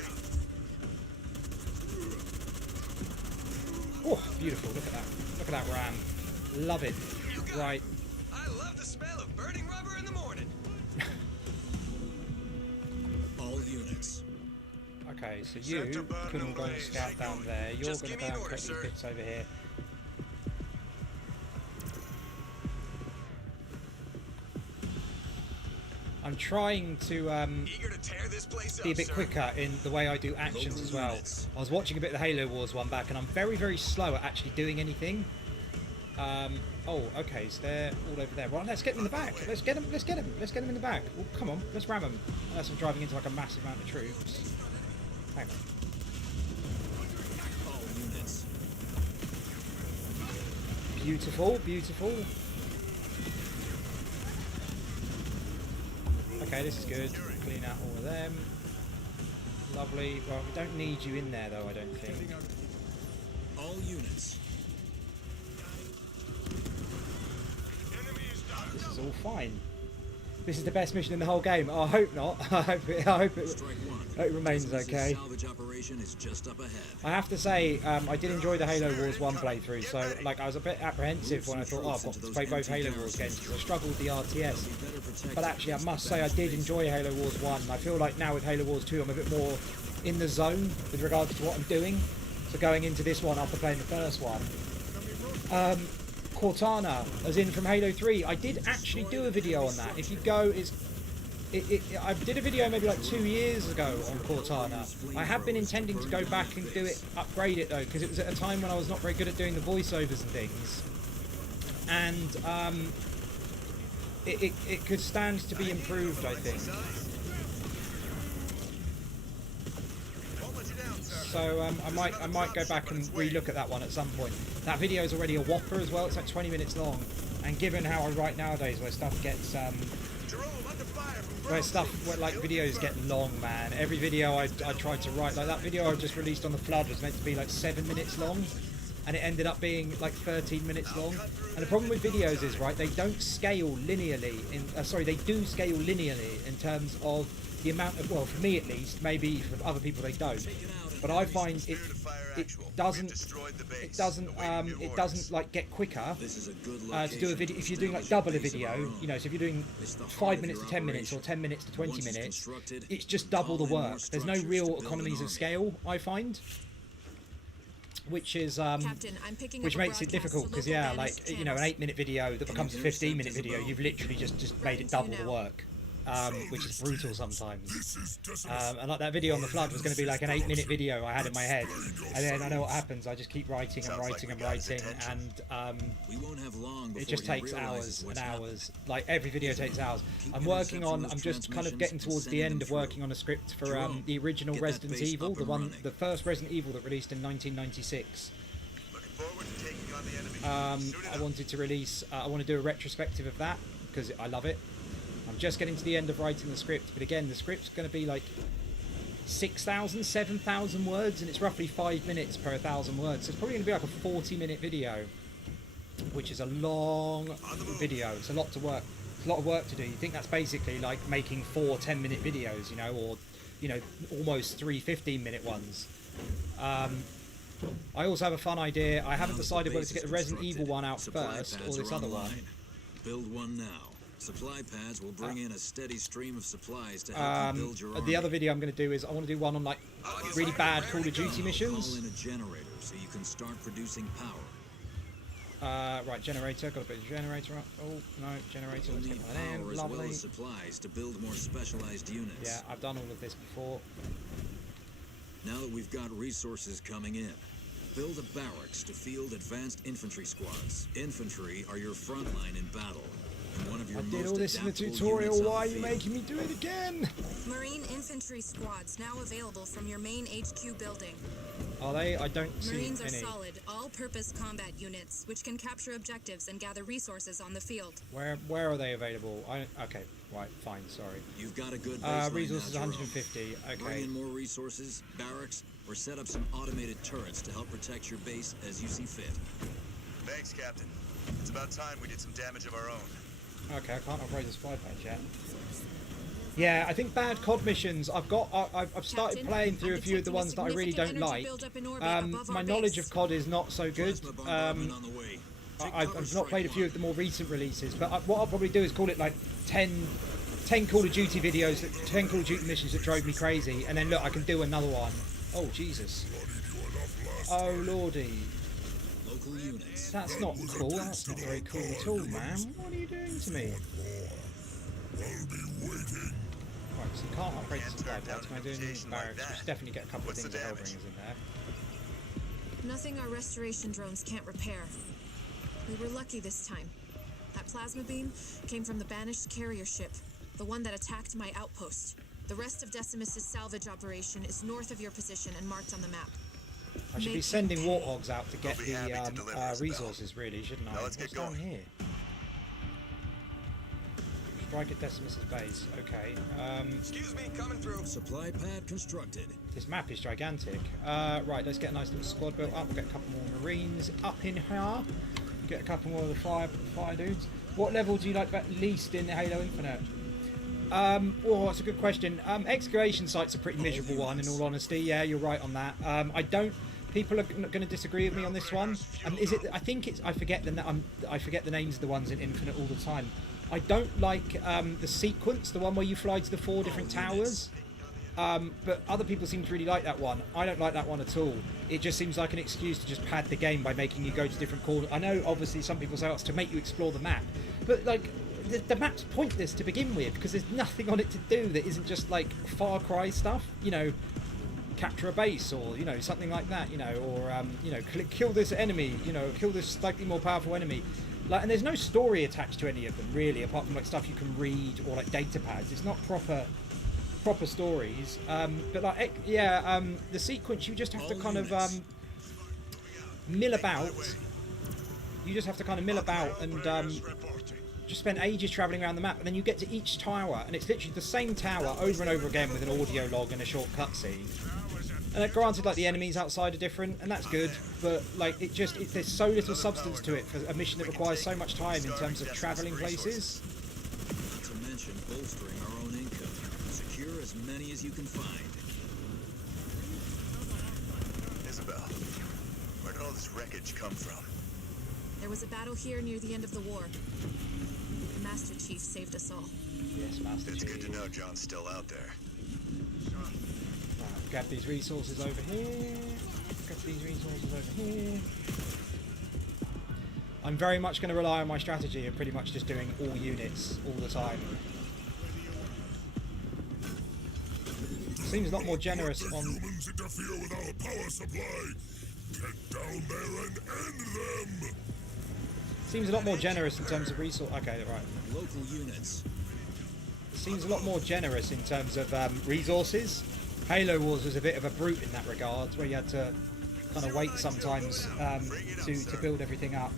Oh, beautiful! Look at that! Look at that ram! Love it. Right. I love the smell of burning rubber in the morning. All units. Okay, so you can go and scout down there. You're going to go and collect these bits over here. I'm trying to be a bit quicker in the way I do actions as well. I was watching a bit of the Halo Wars one back, and I'm very, very slow at actually doing anything. Oh, okay, so they're all over there. Right, let's get them in the back. Let's get them. Let's get them. Let's get them in the back. Well, come on, let's ram them. Unless I'm driving into like a massive amount of troops. Hang on. All units. Beautiful, beautiful. Okay, this is good. Clean out all of them. Lovely. Well, we don't need you in there though, I don't think. All units. This is all fine. This is the best mission in the whole game. Oh, I hope not. I hope it remains okay. Salvage operation is just up ahead. I have to say, I did enjoy the Halo Wars 1 playthrough, so like I was a bit apprehensive when I thought, oh, I've got to play both Halo Wars games because I struggled with the RTS. But actually, I must say, I did enjoy Halo Wars 1. I feel like now with Halo Wars 2, I'm a bit more in the zone with regards to what I'm doing. So going into this one after playing the first one. Cortana, as in from Halo 3, I did actually do a video on that. If you go, I did a video maybe like 2 years ago on Cortana. I have been intending to go back and do it, upgrade it though, because it was at a time when I was not very good at doing the voiceovers and things. And it could stand to be improved, I think. So I might go back and re-look at that one at some point. That video is already a whopper as well. It's like 20 minutes long, and given how I write nowadays, where stuff gets where like videos get long, man. Every video I tried to write, like that video I just released on the Flood was meant to be like 7 minutes long, and it ended up being like 13 minutes long. And the problem with videos is, right, they don't scale linearly. They do scale linearly in terms of the amount of, well, for me at least, maybe for other people they don't. But I find it doesn't like get quicker to do a video. If you're doing like double a video, you know, so if you're doing 5 minutes to 10 minutes or 10 minutes to 20 minutes, it's just double the work. There's no real economies of scale, I find. Which is which makes it difficult because, yeah, like, you know, an 8-minute video that becomes a 15-minute video, you've literally just made it double the work. Which is brutal sometimes. And like that video on the Flood was going to be like an 8-minute video I had in my head, and then I know what happens. I just keep writing and writing and writing, and it just takes hours and hours. Like every video takes hours. I'm just kind of getting towards the end of working on a script for the original Resident Evil, the first Resident Evil that released in 1996. I wanted to release. I want to do a retrospective of that because I love it. I'm just getting to the end of writing the script, but again, the script's going to be like 6,000, 7,000 words, and it's roughly 5 minutes per 1,000 words. So it's probably going to be like a 40-minute video, which is a long video. It's a lot to work. It's a lot of work to do. You think that's basically like making 4 10-minute videos, you know, or, you know, almost 3 15-minute ones. I also have a fun idea. I haven't decided whether to get the Resident Evil one out first or this other one. Build one now. Supply pads will bring in a steady stream of supplies to help you build your army. The other video I'm going to do is I want to do one on like really bad Call of Duty missions. Call in a generator so you can start producing power. Right, generator. Got to put a generator up. Oh no, generator. Let's get that in. As well as supplies to build more specialized units. Yeah, I've done all of this before. Now that we've got resources coming in, build a barracks to field advanced infantry squads. Infantry are your front line in battle. I did all this in the tutorial. Why are you making me do it again? Marine infantry squads now available from your main HQ building. Are they? I don't see any. Marines are solid, all-purpose combat units, which can capture objectives and gather resources on the field. Where are they available? Okay, right, fine, sorry. You've got a good baseline resources now, 150. Okay. Bring in more resources, barracks, or set up some automated turrets to help protect your base as you see fit. Thanks, Captain. It's about time we did some damage of our own. Okay, I can't upgrade the supply patch yet. Yeah, I think bad COD missions. I've started playing through a few of the ones that I really don't like. My knowledge of COD is not so good. I've not played a few of the more recent releases, but what I'll probably do is call it like 10 Call of Duty videos, 10 Call of Duty missions that drove me crazy, and then look, I can do another one. Oh Jesus! Oh Lordy! That's not cool. That's not very cool at all, man. What are you doing to me? Right, so you can't upgrade the supply pads. Can I do new barracks? We should definitely get a couple of things of Hellbringers in there. Nothing our restoration drones can't repair. We were lucky this time. That plasma beam came from the banished carrier ship, the one that attacked my outpost. The rest of Decimus's salvage operation is north of your position and marked on the map. I should be sending Warthogs out to get the resources, really, shouldn't I? Now let's get going. Down here? Strike at Decimus's base. Okay. Excuse me, coming through. Supply pad constructed. This map is gigantic. Right, let's get a nice little squad built up. We'll get a couple more Marines up in here. Get a couple more of the fire dudes. What level do you like least in Halo Infinite? Oh, that's a good question. Excavation site's a pretty miserable one, in all honesty. Yeah, you're right on that. People are going to disagree with me on this one. Is it? I think it's. I forget the names of the ones in Infinite all the time. I don't like the sequence, the one where you fly to the 4 different towers. But other people seem to really like that one. I don't like that one at all. It just seems like an excuse to just pad the game by making you go to different corners. I know, obviously, some people say it's to make you explore the map, but like. The map's pointless to begin with because there's nothing on it to do that isn't just like Far Cry stuff, you know, capture a base or, you know, something like that, you know, or, you know, kill this enemy, you know, kill this slightly more powerful enemy. Like, and there's no story attached to any of them really, apart from like stuff you can read or like data pads. It's not proper proper stories. But like, the sequence, you just have to kind of mill about. You just have to kind of mill about and just spend ages travelling around the map, and then you get to each tower, and it's literally the same tower over and over again with an audio log and a short cutscene. And granted, like, the enemies outside are different, and that's good, but like there's so little substance to it for a mission that requires so much time in terms of travelling places. Not to mention bolstering our own income. Secure as many as you can find. Isabel, where did all this wreckage come from? There was a battle here near the end of the war. The Master Chief saved us all. Yes, Master Chief. It's good to know John's still out there. Right, grab these resources over here. Grab these resources over here. I'm very much going to rely on my strategy of pretty much just doing all units all the time. Seems a lot more generous on... Humans interfere with our power supply. Get down there and end them. Seems a lot more generous in terms of resource. Okay, right. Local units. Seems a lot more generous in terms of resources. Halo Wars was a bit of a brute in that regard, where you had to kind of wait sometimes to build everything up.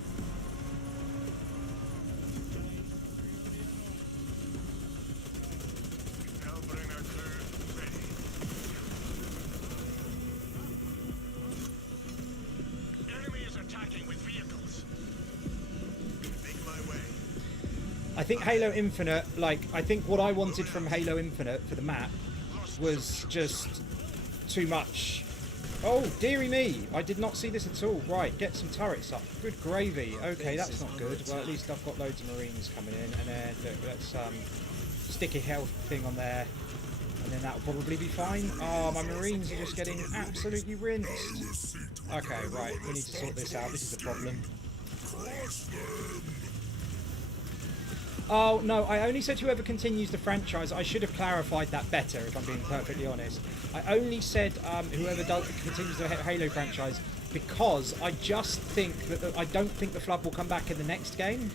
I think Halo Infinite, like, I think what I wanted from Halo Infinite for the map was just too much. Oh, dearie me, I did not see this at all. Right, get some turrets up. Good gravy. Okay, that's not good. Well, at least I've got loads of Marines coming in. And then, look, let's stick a health thing on there. And then that'll probably be fine. Oh, my Marines are just getting absolutely rinsed. Okay, right, we need to sort this out. This is a problem. Oh, no, I only said whoever continues the franchise. I should have clarified that better, if I'm being perfectly honest. I only said whoever continues the Halo franchise because I just think that I don't think the Flood will come back in the next game.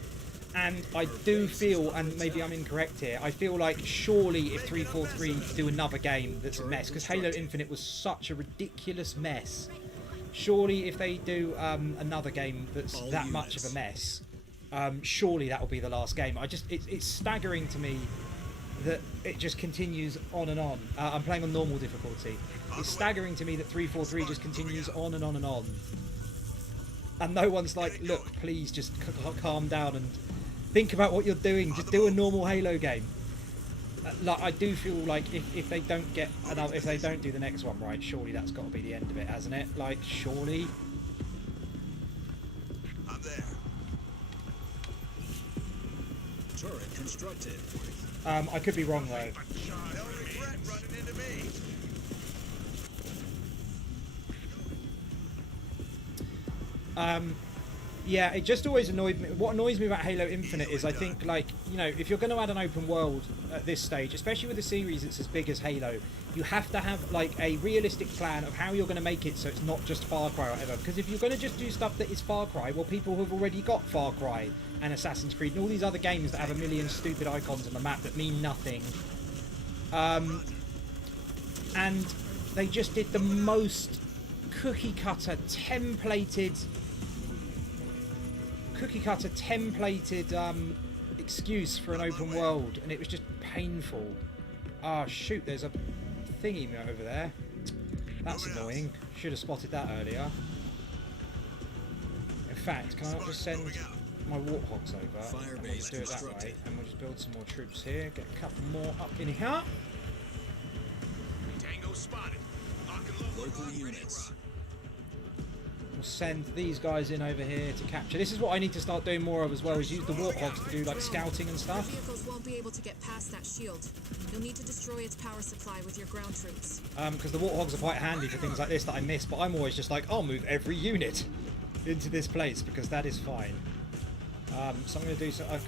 And I do feel, and maybe I'm incorrect here, I feel like surely if 343 do another game that's a mess, because Halo Infinite was such a ridiculous mess, surely if they do another game that's that much of a mess, surely that will be the last game. It's staggering to me that it just continues on and on. I'm playing on normal difficulty. It's staggering to me that 343 just continues on and on and on. And no one's like, look, please just calm down and think about what you're doing. Just do a normal Halo game. Like, I do feel like if they don't get if they don't do the next one right, surely that's got to be the end of it, hasn't it? Like, surely. I'm there. Turret constructed. I could be wrong though. No regret running into me. Yeah, it just always annoyed me. What annoys me about Halo Infinite is I think, like, you know, if you're going to add an open world at this stage, especially with a series that's as big as Halo, you have to have, like, a realistic plan of how you're going to make it so it's not just Far Cry or whatever. Because if you're going to just do stuff that is Far Cry, well, people have already got Far Cry and Assassin's Creed and all these other games that have a million stupid icons on the map that mean nothing. And they just did the most cookie-cutter templated excuse for an open world, and it was just painful. Ah, shoot, there's a thingy over there. That's annoying. Should have spotted that earlier. In fact, can I not just send my Warthogs over? And we'll just do it that way, and we'll just build some more troops here, get a couple more up in here. Tango spotted. Local units. We'll send these guys in over here to capture. This is what I need to start doing more of as well, is use the Warthogs to do like scouting and stuff. Vehicles won't be able to get past that shield. You'll need to destroy its power supply with your ground troops. Because the Warthogs are quite handy for things like this that I miss, but I'm always just like, I'll move every unit into this place because that is fine. So I'm going to do a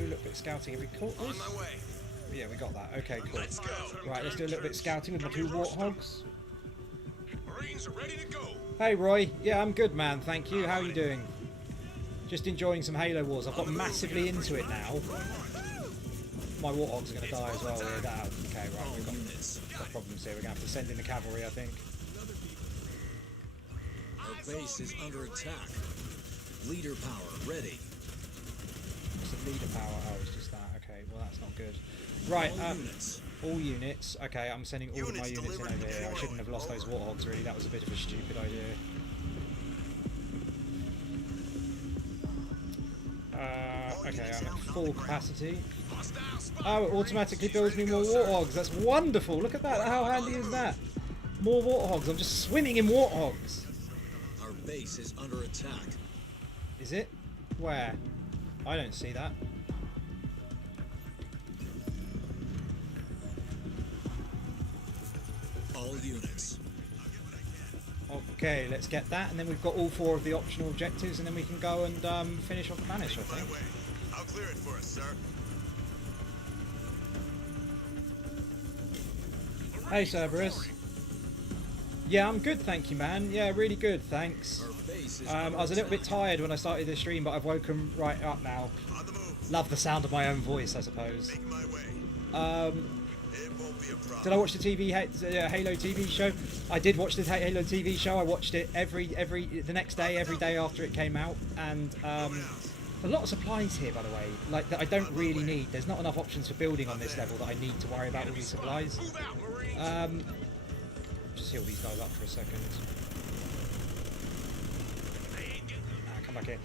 little bit of scouting every quarter. On my way. Yeah, we got that. Okay, cool. Let's go. Right, let's do a little bit of scouting with my two Warthogs. Marines are ready to go. Hey Roy, yeah, I'm good, man, thank you. How are you doing? Just enjoying some Halo Wars. I've got massively into it now. my warthogs are going to die as well. Okay, right, we've got problems here. We're going to have to send in the cavalry, I think. Our base is under attack. Leader power ready. What's the leader power? Oh, it's just that. Okay, well that's not good. Right, all units. Okay, I'm sending all of my units in over here. I shouldn't have lost those warthogs, really. That was a bit of a stupid idea. Okay, I'm at full capacity. Oh, it automatically builds me more warthogs. That's wonderful. Look at that. How handy is that? More warthogs. I'm just swimming in warthogs. Our base is under attack. Is it? Where? I don't see that. All units. Okay, let's get that, and then we've got all 4 of the optional objectives, and then we can go and finish off the Banish, I think. I'll clear it for us, sir. Hey, Cerberus. Yeah, I'm good, thank you, man. Yeah, really good, thanks. I was a little bit tired when I started the stream, but I've woken right up now. Love the sound of my own voice, I suppose. Did I watch the Halo TV show? I did watch the Halo TV show. I watched it the next day, every day after it came out, and a lot of supplies here, by the way, like that I don't really need. There's not enough options for building on this level that I need to worry about all these supplies. Just heal these guys up for a second. Come back here.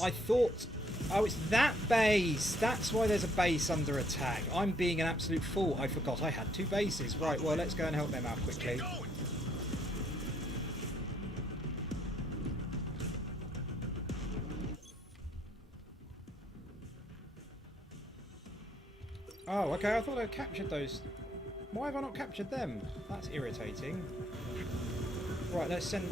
I thought, oh, it's that base. That's why there's a base under attack. I'm being an absolute fool. I forgot I had 2 bases. Right, well, let's go and help them out quickly. Oh, okay, I thought I captured those. Why have I not captured them? That's irritating. Right, let's send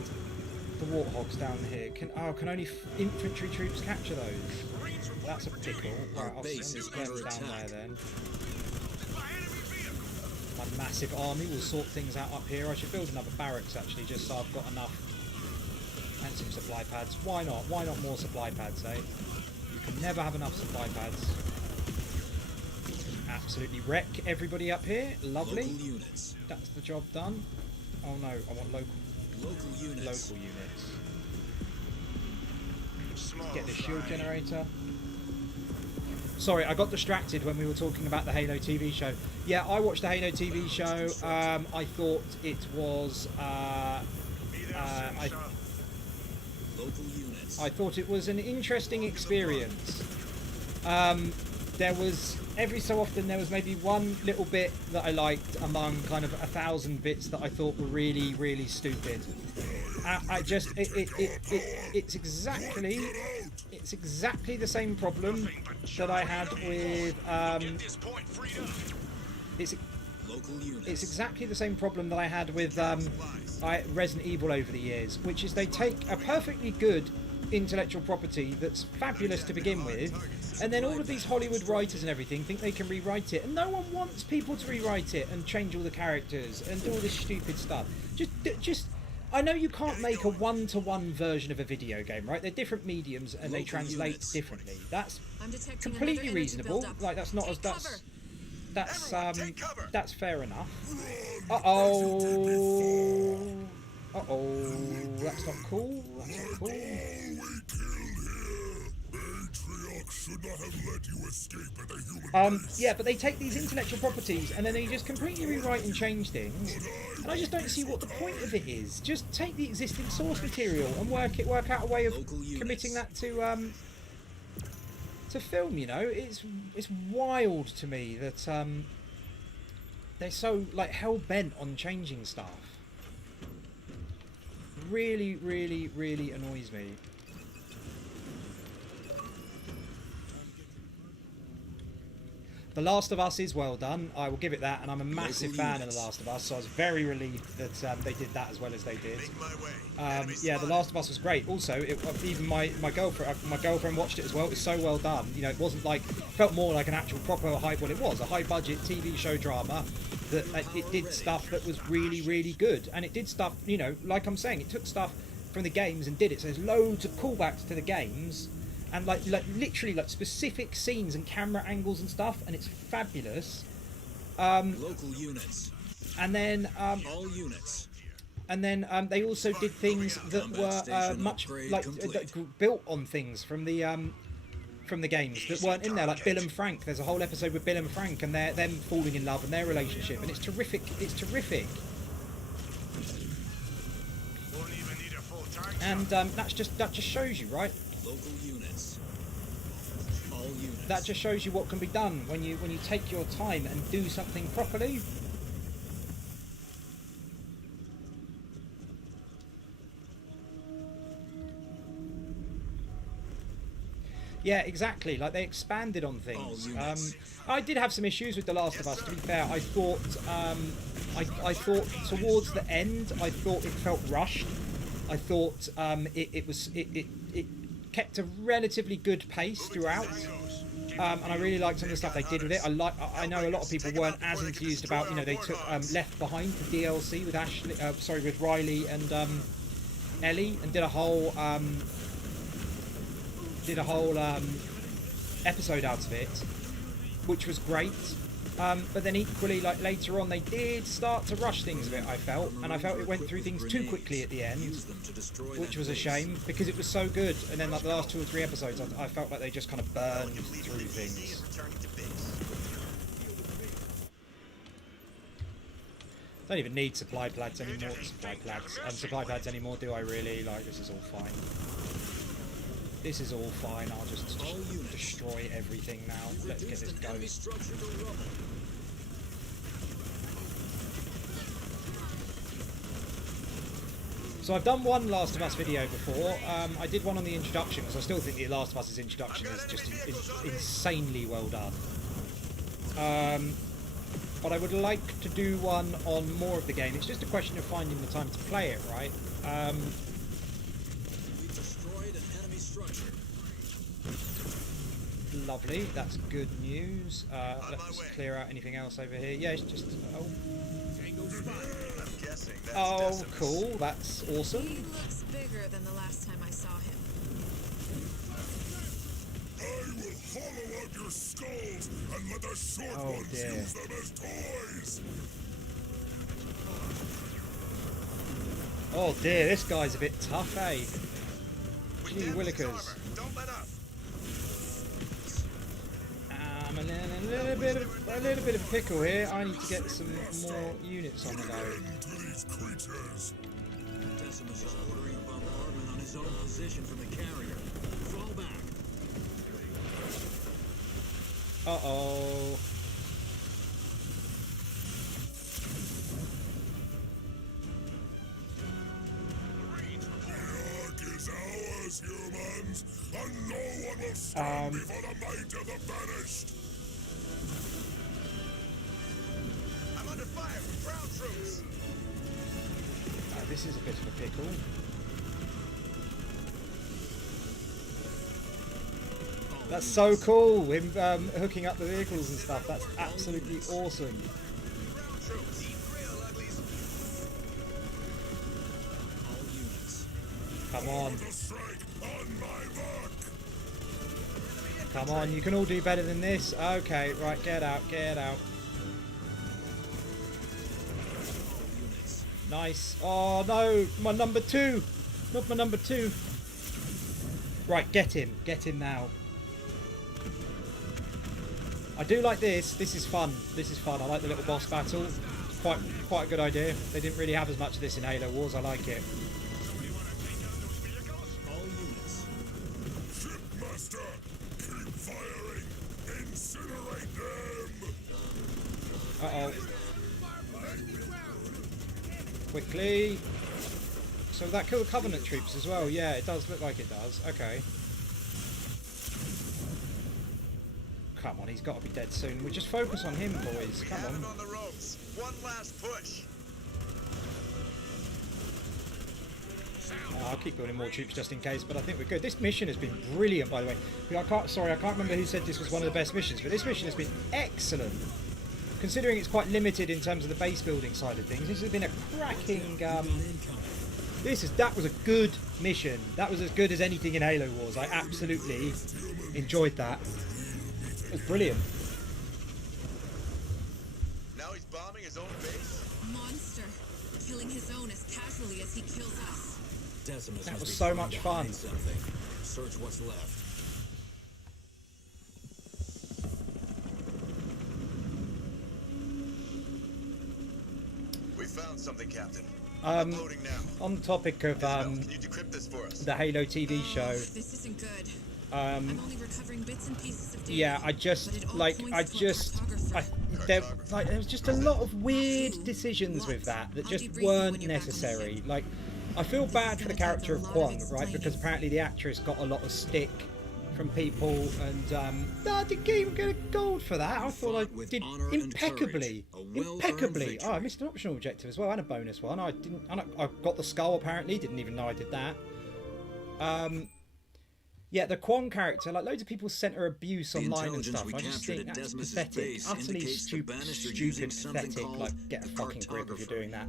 the warthogs down here. Can only infantry troops capture those? That's a pickle. Right, I'll send them down there then. My massive army will sort things out up here. I should build another barracks actually, just so I've got enough. And some supply pads. Why not? Why not more supply pads, eh? You can never have enough supply pads. Absolutely wreck everybody up here. Lovely. That's the job done. Oh no, I want local units. Get the shield generator. Sorry, I got distracted when we were talking about the Halo TV show. Yeah, I watched the Halo TV show. I thought it was. I thought it was an interesting experience. There was every so often there was maybe one little bit that I liked among kind of 1,000 bits that I thought were really, really stupid. It's exactly the same problem that I had with it's exactly the same problem that I had with Resident Evil over the years, which is they take a perfectly good intellectual property that's fabulous to begin with, and then all of these Hollywood writers and everything think they can rewrite it, and no one wants people to rewrite it and change all the characters and do all this stupid stuff. Just I know you can't make a one-to-one version of a video game, right? They're different mediums and they translate differently. That's completely reasonable. Like that's fair enough. That's not cool. That's not cool. Yeah, but they take these intellectual properties and then they just completely rewrite and change things, and I just don't see what the point of it is. Just take the existing source material and work out a way of committing that to film. You know, it's wild to me that they're so like hell bent on changing stuff. Really, really, really annoys me. The Last of Us is well done. I will give it that, and I'm a massive fan of The Last of Us, so I was very relieved that they did that as well as they did. Yeah, The Last of Us was great. Also, even my girlfriend watched it as well. It was so well done. You know, it wasn't like, felt more like an actual proper it was a high-budget TV show drama that it did stuff that was really, really good, and it did stuff. You know, like I'm saying, it took stuff from the games and did it. So there's loads of callbacks to the games. and like literally like specific scenes and camera angles and stuff, and it's fabulous. Local units. And then all units. And then they also did things that were much like built on things from the games that weren't in there, like Bill and Frank. There's a whole episode with Bill and Frank and them falling in love and their relationship, and it's terrific. It's terrific. And that just shows you, right? Local units. All units. That just shows you what can be done when you take your time and do something properly. Yeah, exactly. Like, they expanded on things. I did have some issues with The Last of Us. To be fair, I thought I thought towards the end, I thought it felt rushed. I thought it kept a relatively good pace throughout, and I really liked some of the stuff they did with it. I know a lot of people weren't as enthused about, you know, they took Left Behind, the DLC with with Riley and Ellie, and did a whole episode out of it, which was great. But then equally, like later on, they did start to rush things a bit, I felt, and I felt it went through things too quickly at the end, which was a shame because it was so good. And then like the last 2 or 3 episodes, I felt like they just kind of burned through things. Don't even need supply pads anymore. Supply pads anymore, do I really? Like, this is all fine. This is all fine. I'll just destroy everything now. Let's get this going. So I've done one Last of Us video before. I did one on the introduction, because I still think the Last of Us's introduction is just insanely well done. But I would like to do one on more of the game. It's just a question of finding the time to play it, right? Lovely, that's good news. Let's clear out anything else over here. Yeah, it's just... Oh, cool, that's awesome. He looks bigger than the last time I saw him. I will hollow out your skulls and let the short ones use them as toys. Oh dear, this guy's a bit tough, eh? Gee willikers. Don't let up. I'm a little bit of a pickle here. I need to get some more units on the go. Decimus is ordering a bombardment on his own position from the carrier. Fall back. Uh-oh. Humans, and no one will stand before the might of the banished. I'm under fire from ground troops. This is a bit of a pickle. That's so cool, him hooking up the vehicles and stuff. That's absolutely awesome. Come on. Come on, you can all do better than this. Okay, right, get out, get out. Nice. Oh no, my number 2. Not my number 2. Right, get him now. I do like this. This is fun. This is fun. I like the little boss battle. Quite a good idea. They didn't really have as much of this in Halo Wars. I like it. Uh-oh. Quickly. So that kill the Covenant troops as well? Yeah, it does look like it does. Okay. Come on, he's got to be dead soon. We'll just focus on him, boys. Come on. On the ropes. One last push. I'll keep building more troops just in case, but I think we're good. This mission has been brilliant, by the way. I can't remember who said this was one of the best missions, but this mission has been excellent. Considering it's quite limited in terms of the base building side of things, this has been a cracking That was a good mission. That was as good as anything in Halo Wars. I absolutely enjoyed that. It was brilliant. Now he's bombing his own base. Monster, killing his own as casually as he kills us. Decimus That must was be so trying much to fun. hide something. Search what's left. We found something, Captain. On the topic of Can you decrypt this for us? the Halo TV show, This isn't good. I'm only recovering bits and pieces of data. yeah, I just there was just a lot of weird decisions with that just weren't necessary. Like, I feel bad for the character of Kwon, right? Because apparently the actress got a lot of stick from people, and I didn't even get a gold for that. I thought I did impeccably. Impeccably. Oh, I missed an optional objective as well, and a bonus one. I got the skull apparently. Didn't even know I did that. Yeah, the Kwon character, like, loads of people sent her abuse online and stuff. I just think that's pathetic. Utterly stupid, pathetic. Like, get a fucking grip if you're doing that.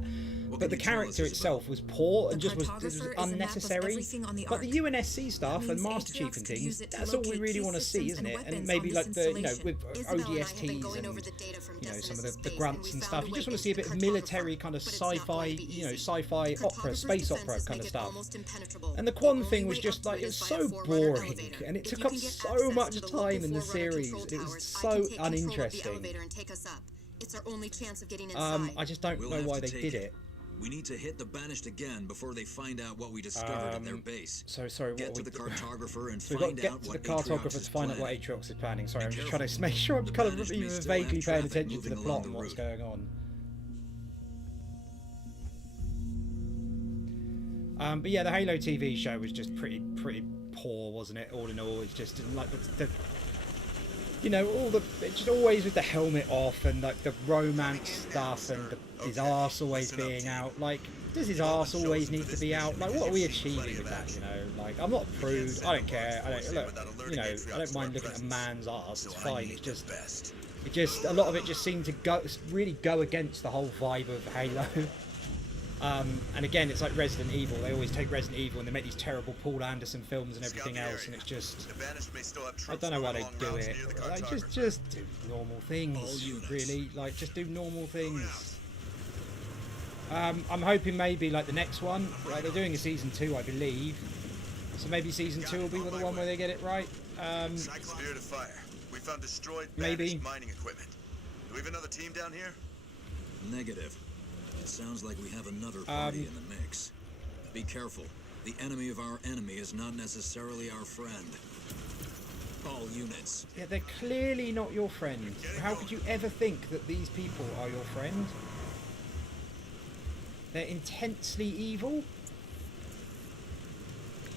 But the character itself was poor and just was unnecessary. But the UNSC stuff and Master Chief and things, that's all we really want to see, isn't it? And maybe like the, you know, with ODSTs and, you know, some of the grunts and stuff. You just want to see a bit of military kind of sci-fi, you know, sci-fi opera, space opera kind of stuff. And the Kwon thing was just like, it was so boring. And it took up so much time in the series. It was so uninteresting. I just don't know why they did it. We need to hit the Banished again before they find out what we discovered at their base. So sorry, get to the cartographer and so find out what Atriox to find out what Atriox is planning. Sorry, I'm just trying to make sure I'm kind of even vaguely paying attention to the plot and what's going on. But yeah, the Halo TV show was just pretty poor, wasn't it? All in all, it's just like the you know, it's just always with the helmet off and like the romance stuff and his arse always being out. Like, does his arse always need to be out? Like, what are we achieving with that? You know, like, I'm not a prude. I don't care. I don't mind looking at a man's arse. It's fine. It just a lot of it just seemed to really go against the whole vibe of Halo. And again, it's like Resident Evil. They always take Resident Evil and they make these terrible Paul Anderson films and everything else, and it's just, I don't know why they do it. Like, just do normal things, really. Like, just do normal things. I'm hoping maybe like the next one, like they're doing a season 2, I believe. So maybe season 2 will be the one where they get it right. Spirit of Fire. We found destroyed maybe mining equipment. Do we have another team down here? Negative. It sounds like we have another party in the mix. Be careful. The enemy of our enemy is not necessarily our friend. All units. Yeah, they're clearly not your friend. How could you ever think that these people are your friend? They're intensely evil.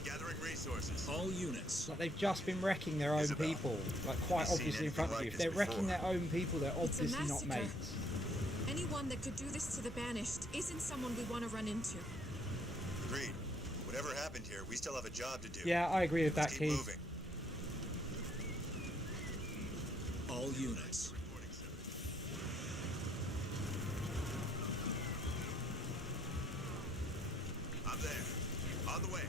Gathering resources. All units. Like, they've just been wrecking their own people. Like, quite obviously in front of you. If they're wrecking their own people, they're obviously not mates. Anyone that could do this to the Banished isn't someone we want to run into. Agreed. Whatever happened here, we still have a job to do. Yeah, I agree with that, Keith. Moving. All units. I'm there. On the way.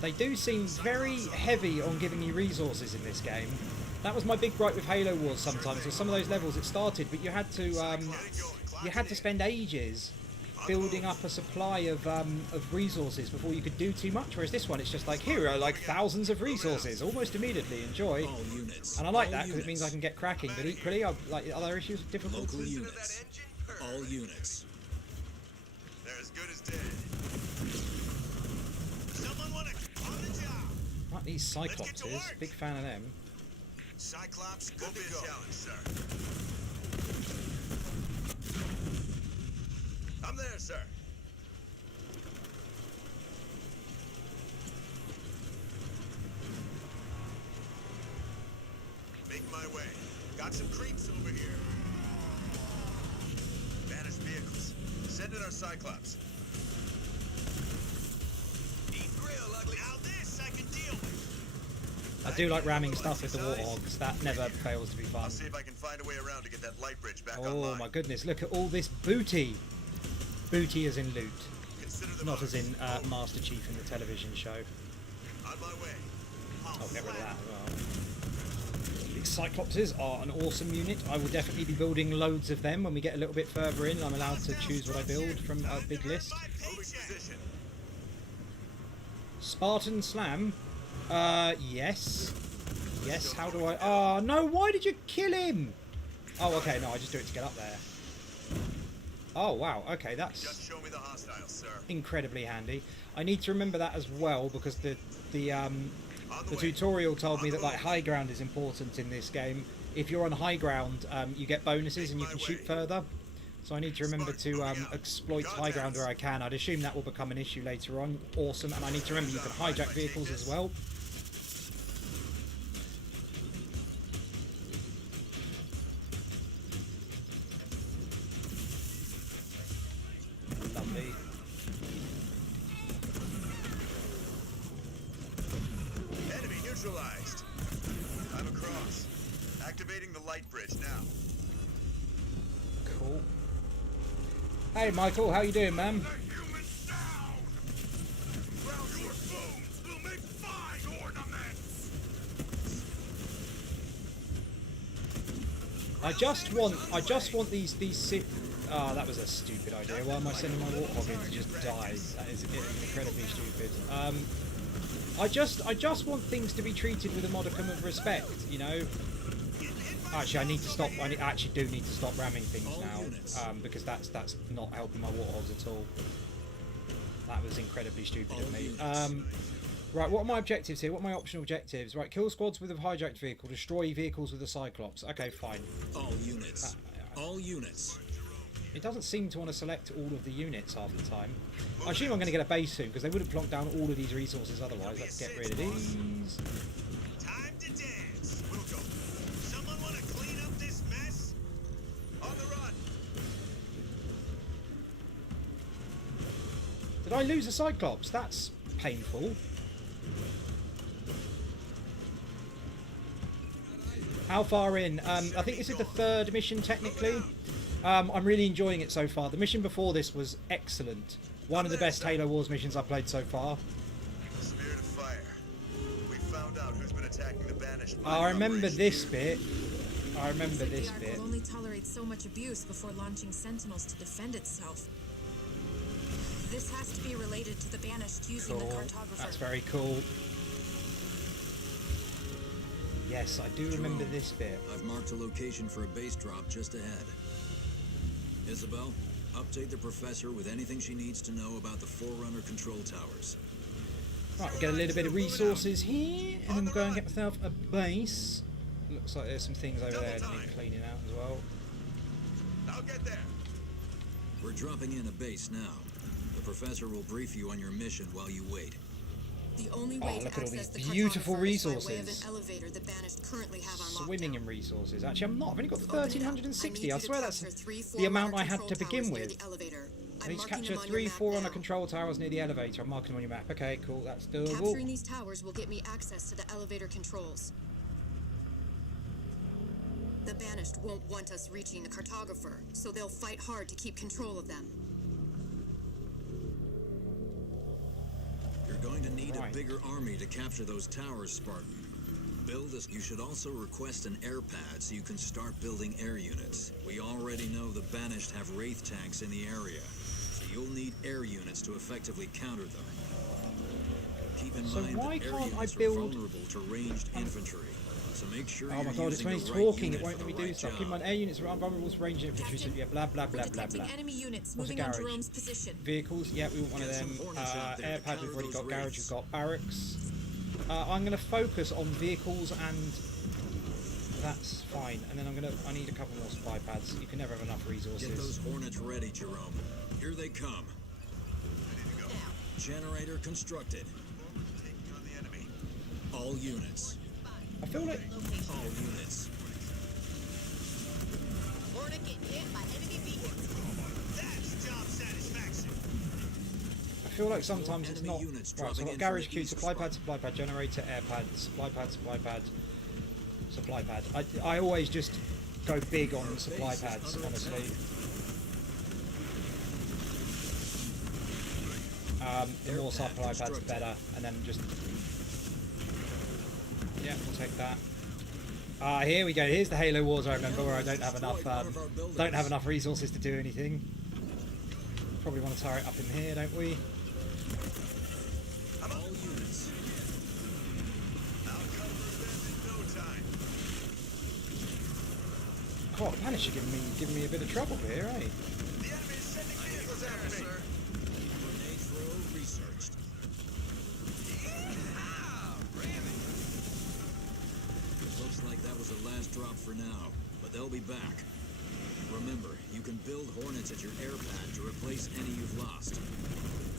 They do seem very heavy on giving you resources in this game. That was my big gripe with Halo Wars sometimes. With some of those levels it started, but you had to spend ages building up a supply of resources before you could do too much. Whereas this one, it's just like, here are like thousands of resources, almost immediately. Enjoy. All units. And I like that because it means I can get cracking. But equally, I've like other issues with difficulty. Local units. All units. They're as good as dead. Someone want to on the job. Like these Cyclopses, big fan of them. Cyclops, good to go. Challenge, sir. I'm there, sir. Make my way. Got some creeps over here. Banished vehicles. Send in our Cyclops. Be real ugly. Now this I can deal with. I do like ramming stuff with the Warthogs. That never fails to be fun. I'll see if I can find a way around to get that light bridge back Oh online. my goodness, look at all this booty. Booty as in loot. Consider Not as in Master Chief in the television show. On my way. I'll get rid of that as well. The Cyclopses are an awesome unit. I will definitely be building loads of them when we get a little bit further in. I'm allowed to choose what I build from a big list. Spartan Slam. Yes. Yes, how do I... Oh, no, why did you kill him? Oh, okay, no, I just do it to get up there. Oh, wow, okay, that's Just show me the hostiles, sir. incredibly handy. I need to remember that as well, because the tutorial told me that like high ground is important in this game. If you're on high ground, you get bonuses and you can shoot further. So I need to remember to exploit high ground where I can. I'd assume that will become an issue later on. Awesome, and I need to remember you can hijack vehicles as well. Lovely. Enemy neutralized. I'm across. Activating the light bridge now. Cool. Hey Michael, how you doing, man? I just want these ah, that was a stupid idea. Why am I sending my Warthog in to just die? That is incredibly stupid. I just want things to be treated with a modicum of respect, you know. Actually, I need to stop. I actually do need to stop ramming things now, because that's not helping my Warthogs at all. That was incredibly stupid of me. Right, what are my objectives here? What are my optional objectives? Right, kill squads with a hijacked vehicle, destroy vehicles with a Cyclops. Okay, fine. All units. All units. It doesn't seem to want to select all of the units half the time. I assume I'm going to get a base soon, because they would have plonked down all of these resources otherwise. Let's get rid of these. Time to dance. Wilco, someone want to clean up this mess? On the run. Did I lose a Cyclops? That's painful. How far in? I think this is the third mission technically. I'm really enjoying it so far. The mission before this was excellent. One of the best Halo Wars missions I've played so far. Spirit of Fire. We found out who's been attacking the Banished. I remember this bit. I remember this the Ark bit. will only tolerate so much abuse before launching Sentinels to defend itself. This has to be related to the Banished using the Cool. cartographer. That's very cool. Yes, I do remember this bit. I've marked a location for a base drop just ahead. Isabel, update the professor with anything she needs to know about the Forerunner control towers. Right, we'll get a little bit of resources here, and then we'll go and get myself a base. Looks like there's some things over there that need cleaning out as well. I'll get there. We're dropping in a base now. The professor will brief you on your mission while you wait. The only way to look at all access these the beautiful cartographer is by way of resources. an elevator the Banished currently have on Swimming lockdown. in resources. Actually, I'm not. I've only got Open it up. 1,360. I I need you swear to that's capture 3 the amount I Forerunner had to control begin towers near with. the elevator. I I'm need to marking capture them on your 3 map Forerunner now. control towers near the elevator. I'm marking them on your map. Okay, cool. That's doable. Capturing these towers will get me access to the elevator controls. The Banished won't want us reaching the cartographer, so they'll fight hard to keep control of them. You're going to need Right. a bigger army to capture those towers, Spartan. You should also request an air pad so you can start building air units. We already know the Banished have Wraith tanks in the area, so you'll need air units to effectively counter them. Keep in So mind why that air can't I units build- are vulnerable to ranged infantry, so make sure Oh you're my god, it's using when the he's right talking, unit it won't for let me the do right stuff. job. Keep my air units are vulnerable to range infantry, so yeah, blah blah blah We're blah detecting blah. enemy units What's a moving on garage? Jerome's position. Vehicles, yeah, we want one of Get some them. Hornets out there to Airpad, counter we've already those got garage, Wraiths. we've got barracks. I'm going to focus on vehicles, and that's fine. And then I need a couple more supply pads. You can never have enough Get those resources. Hornets ready, Jerome. Here they come. Generator constructed. Taking on the enemy. All units. I feel like All units. Hornet getting hit by enemy vehicles. That's job satisfaction. sometimes it's Enemy not. units Right, so dropping I've got in garage from the queue, east supply front. pad, generator, air pad, supply pad, supply pad. I always just go big on supply base is pads, under honestly. attack. The more supply pads, the better. And then just... Yeah, we'll take that. Here we go. Here's the Halo Wars I remember, where I don't have enough resources to do anything. Probably want to turret up in here, don't we? All units. I'll cover them in no time. God, managed to give me a bit of trouble here, eh? The enemy is sending vehicles after me. Sir. Grenade throw researched. Looks like that was the last drop for now, but they'll be back. Remember, you can build Hornets at your air pad to replace any you've lost.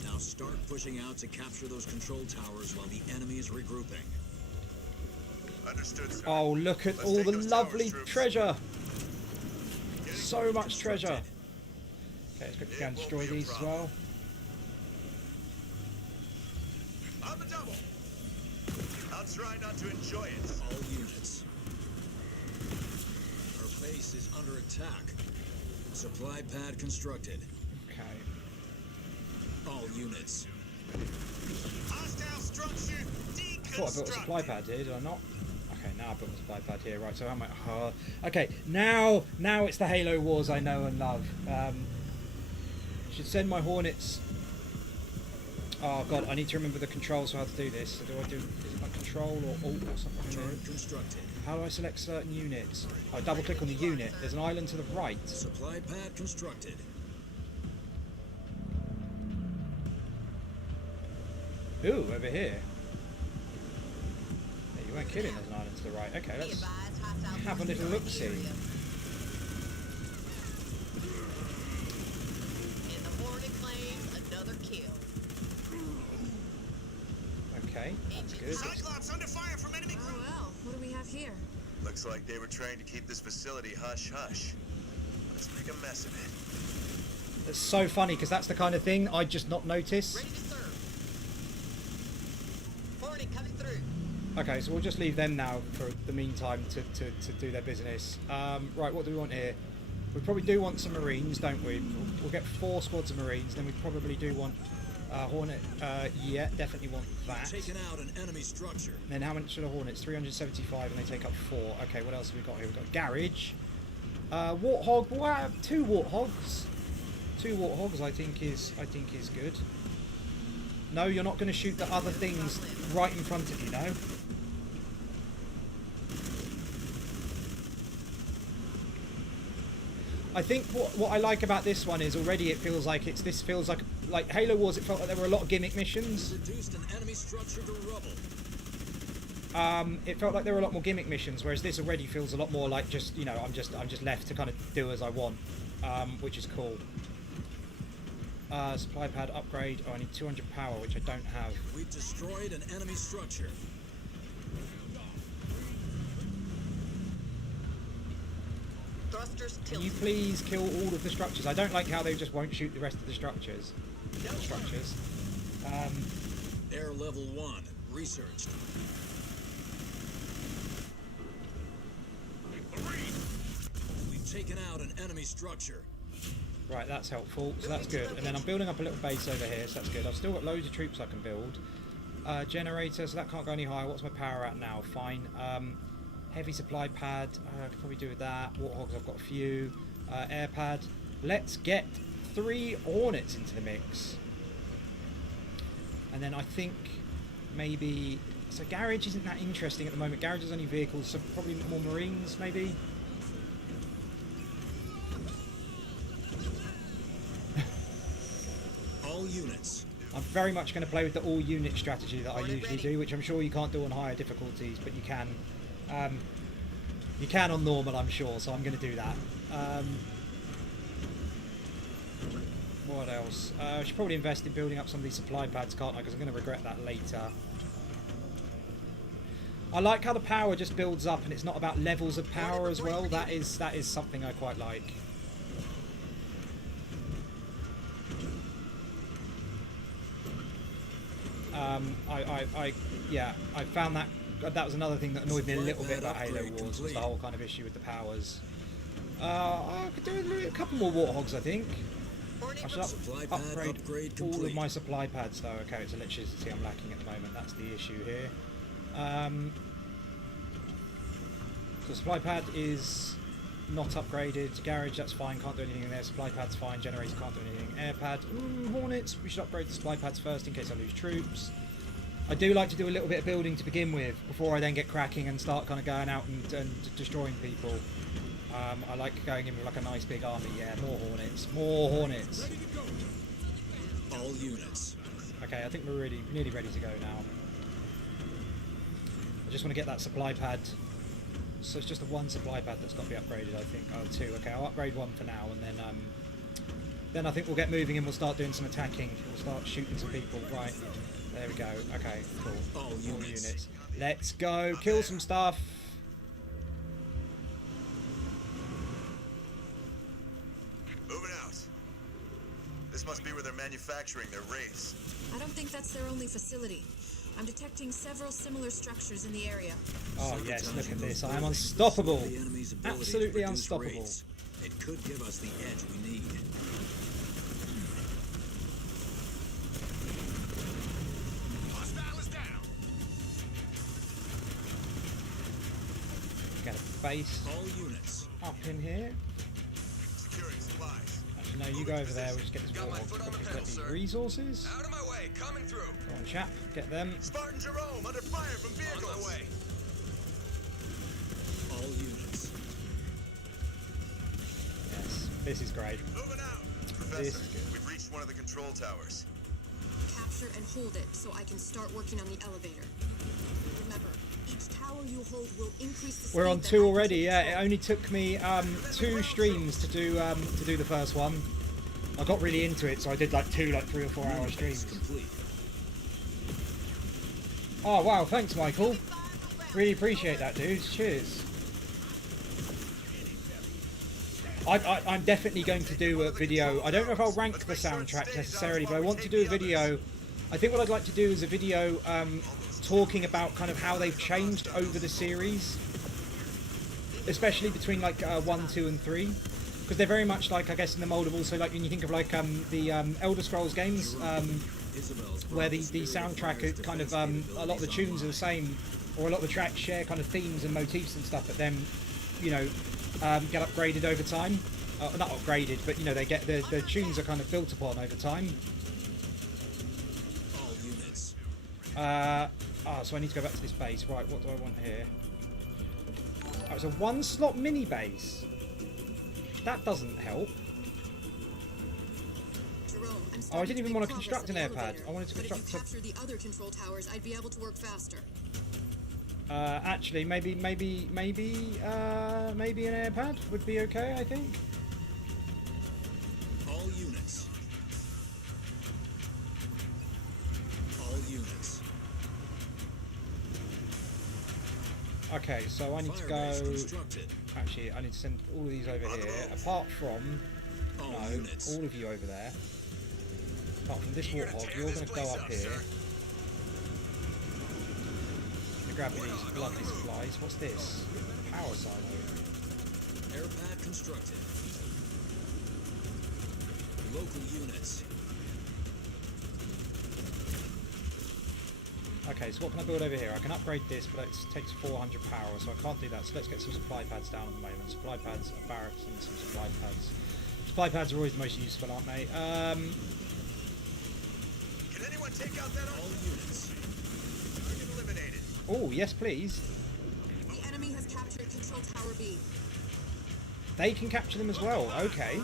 Now start pushing out to capture those control towers while the enemy is regrouping. Understood, sir. Oh, look at all the lovely treasure! So much treasure! Okay, let's quickly go and destroy these as well. On the double. I'll try not to enjoy it. All units. Our base is under attack. Supply pad constructed. Okay. All units. Hostile structure I thought I built a supply pad here, did I not? Okay, now I built a supply pad here. Right, so how am I... okay, now it's the Halo Wars I know and love. Should send my Hornets... Oh god, I need to remember the controls for how to do this. So do I do... Is it like control or alt or something? Turret constructed. How do I select certain units? I double click on the unit. There's an island to the right. Supply pad constructed. Ooh, over here. Yeah, you weren't kidding, there's an island to the right. Okay, let's have a little look-see. And the Hornet claims another kill. Okay, that's good. Cyclops under fire from enemy Oh well, what do we have here? Looks like they were trying to keep this facility hush-hush. Let's make a mess of it. It's so funny, because that's the kind of thing I'd just not notice. Ready to serve. Hornet coming through. Okay, so we'll just leave them now for the meantime to do their business. Right, what do we want here? We probably do want some Marines, don't we? We'll get 4 squads of Marines, then we probably do want Hornet. Yeah, definitely want that. Taking out an enemy structure. And then how much are the Hornets? 375, and they take up 4. Okay, what else have we got here? We've got Garage. Warthog. We'll have 2 Warthogs. 2 Warthogs, I think is good. No, you're not going to shoot the other things right in front of you, no? I think what I like about this one is already it feels like this feels like Halo Wars. It felt like there were a lot of gimmick missions. Reduced an enemy structure to rubble. It felt like there were a lot more gimmick missions, whereas this already feels a lot more like just, you know, I'm just left to kind of do as I want, which is cool. Supply pad upgrade. Oh, I need 200 power, which I don't have. We've destroyed an enemy structure. Thrusters Can you tilted. please kill all of the structures? I don't like how they just won't shoot the rest of the structures. Air level 1 researched. We've taken out an enemy structure. Right, that's helpful. So that's good. And then I'm building up a little base over here, so that's good. I've still got loads of troops I can build. Generator, so that can't go any higher. What's my power at now? Fine. Heavy supply pad, I could probably do with that. Warthogs, I've got a few. Air pad. Let's get 3 Hornets into the mix. And then I think maybe... So Garage isn't that interesting at the moment. Garage is only vehicles, so probably more Marines, maybe? All units. I'm very much going to play with the all-unit strategy that I usually do, which I'm sure you can't do on higher difficulties, but you can. You can on normal, I'm sure, so I'm going to do that. What else? I should probably invest in building up some of these supply pads, can't I? Because I'm going to regret that later. I like how the power just builds up, and it's not about levels of power as well. That is something I quite like. I found that was another thing that annoyed me a little bit about Halo Wars, was the whole kind of issue with the powers. I could do a couple more Warthogs, I think. Hornet I should Supply pad upgrade all complete. of my supply pads though. Okay, it's electricity I'm lacking at the moment. That's the issue here. So supply pad is not upgraded. Garage, that's fine. Can't do anything in there. Supply pad's fine. Generator can't do anything. Air pad. Hornets. We should upgrade the supply pads first in case I lose troops. I do like to do a little bit of building to begin with before I then get cracking and start kind of going out and destroying people. I like going in with like a nice big army. Yeah, more hornets. More hornets. All units. Okay, I think we're nearly ready to go now. I just want to get that supply pad. So it's just the one supply pad that's got to be upgraded, I think. Oh, two. Okay, I'll upgrade one for now, and then I think we'll get moving and we'll start doing some attacking. We'll start shooting some people. Right, there we go. Okay, cool. All units. Let's go. Kill some stuff. Moving out. This must be where they're manufacturing their wraiths. I don't think that's their only facility. I'm detecting several similar structures in the area. Oh yes, look at this. I am unstoppable. The enemy's ability to Absolutely produce unstoppable. wraiths. It could give us the edge we need. Hostile is down. Get a base All units. up in here. Securing supplies. Actually, no, you go over there. We'll just get this Got my wall. foot on the Get pedal, these sir. resources. Out of my way, coming through. Go on, chap. Get them. Spartan Jerome under fire from vehicles. On my way. All units. Yes, this is great. Moving out. This Professor, is good. we've reached one of the control towers. Capture and hold it so I can start working on the elevator. Remember, each tower you hold will increase the We're speed on that 2 I can already. Yeah, control. it only took me 2 streams to do the first one. I got really into it, so I did like 3 or 4 hour streams. Complete. Oh wow, thanks Michael. Really appreciate that, dude. Cheers. I'm definitely going to do a video. I don't know if I'll rank the soundtrack necessarily, but I want to do a video. I think what I'd like to do is a video talking about kind of how they've changed over the series, especially between like 1, 2, and 3, because they're very much like, I guess, in the mold of also like when you think of like the Elder Scrolls games, where the soundtrack is kind of a lot of the tunes are the same, or a lot of the tracks share kind of themes and motifs and stuff, but then you know get upgraded over time. Not upgraded, but you know they get the tunes are kind of built upon over time. All units. So I need to go back to this base. Right, what do I want here? Oh, it's a 1-slot mini base. That doesn't help. Jerome, I'm Oh, I didn't starting even make want to progress construct on an the airpad. elevator, I wanted to but if you construct capture the other control towers, I'd be able to work faster. Actually, maybe an airpad would be okay, I think. All units. All units. Okay, so I need to Fire base go... constructed. Actually, I need to send all of these over here, apart from... All No, units. all of you over there. Apart from this warthog, you're going to go up here. Grab these lovely supplies. What's this? Power silo. Airpad constructed. Local units. Okay, so what can I build over here? I can upgrade this, but it takes 400 power, so I can't do that. So let's get some supply pads down at the moment. Supply pads, a barracks, and some supply pads. Supply pads are always the most useful, aren't they? Can anyone take out that All units. target eliminated? Oh, yes, please. The enemy has captured Control Tower B. They can capture them as well. Okay.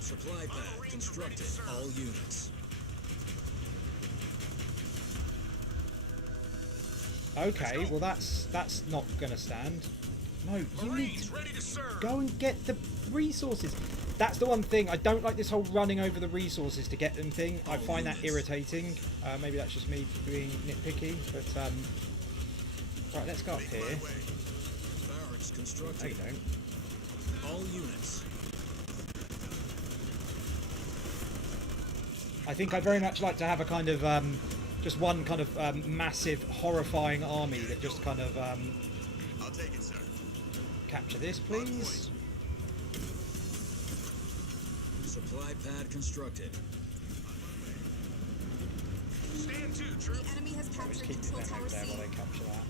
Supply pad constructed. All units. Okay, well that's not gonna stand. No, you need to Ready to serve. go and get the resources. That's the one thing. I don't like this whole running over the resources to get them thing. I find that irritating. Maybe that's just me being nitpicky, but right, let's go up here. Barracks No, constructed. you don't. All units. I think I'd very much like to have a kind of just one kind of massive, horrifying army that just kind of I'll take it, sir. capture this, please. Supply Supply pad constructed. Stand to, troops. The enemy has Just captured keep control them tower over there C. while they capture that.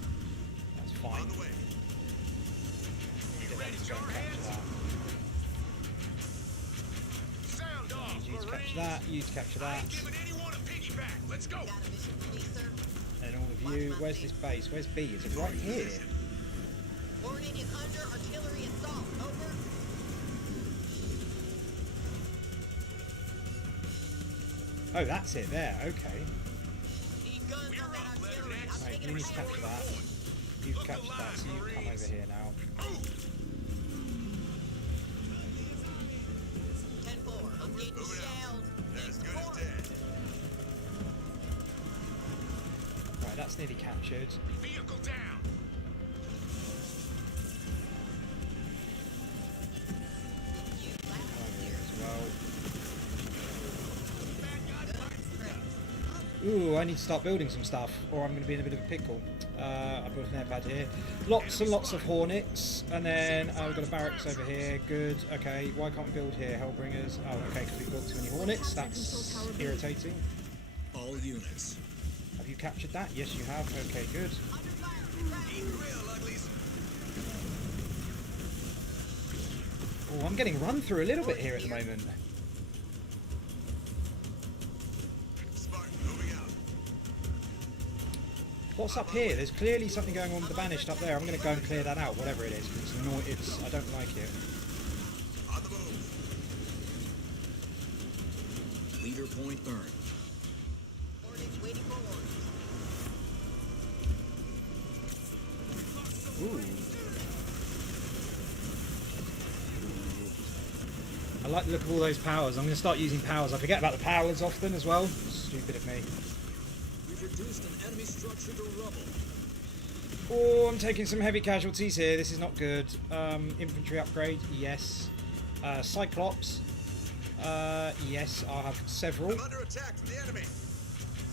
That's fine. On the way. Get them ready, to go and capture that. Sound off, You to capture Marines. that. You to capture I that. ain't giving anyone a piggyback. Let's go. Got a mission for me, sir. And all of you. Where's this base? Where's B? Is it right here? Warning is under artillery assault. Over. Oh, that's it there. Okay. Need guns We're on that up, artillery. Leatherneck. I'm Right, taking you a need to fire. capture that. You've captured that, so you come over here now. 10-4. I'm getting Moving out. shelled. As good as dead. Right, that's nearly captured. Vehicle down. Come over here as well. Ooh, I need to start building some stuff, or I'm going to be in a bit of a pickle. I built an airpad here. Lots and lots of Hornets, and then we've got a barracks over here. Good. Okay, why can't we build here? Hellbringers. Oh, okay, because we've got too many Hornets. That's irritating. All units. Have you captured that? Yes, you have. Okay, good. Eat real, uglies. Oh, I'm getting run through a little bit here at the moment. Spartan, moving out. What's up here? There's clearly something going on with the Banished up there. I'm going to go and clear that out, whatever it is. I don't like it. On the move. Leader point earned. Hornets waiting for orders. Ooh. I like the look of all those powers. I'm going to start using powers. I forget about the powers often as well. Stupid of me. We've reduced an enemy structure to rubble. Oh, I'm taking some heavy casualties here. This is not good. Infantry upgrade, yes. Cyclops, yes. I'll have several. I'm under attack from the enemy.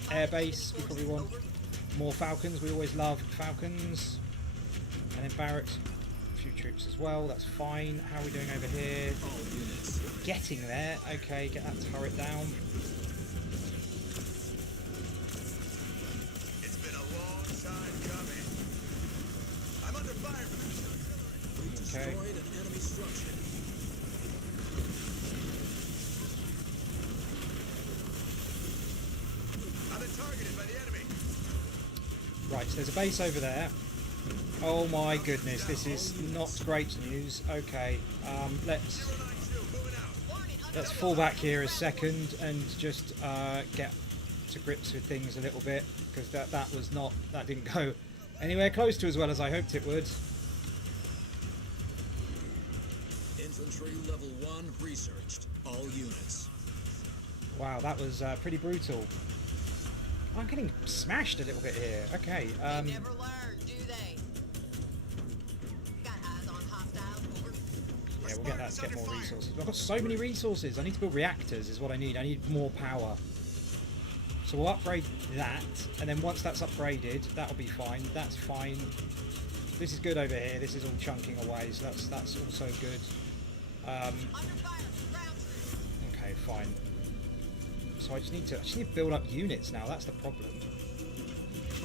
Airbase, we probably want more Falcons. We always love Falcons. And then barracks, a few troops as well. That's fine. How are we doing over here? All units. Getting there. Okay, get that turret down. It's been a long time coming. I'm under fire from this. We Okay. destroyed an enemy structure. I've been targeted by the enemy. Right, so there's a base over there. Oh my goodness, this is not great news. Okay, let's 092, moving out. let's fall back here a second and just get to grips with things a little bit, because that didn't go anywhere close to as well as I hoped it would. Infantry level 1 researched. All units. Wow, that was pretty brutal. I'm getting smashed a little bit here. Okay, They never learn, do they? Got eyes on hostiles. Over. yeah, we'll get that to get more resources. I've got so many resources. I need to build reactors is what I need. I need more power. So we'll upgrade that, and then once that's upgraded, that'll be fine. That's fine. This is good over here. This is all chunking away, so that's also good. Under fire. Ground troops. Okay, fine. So I just need to build up units now. That's the problem.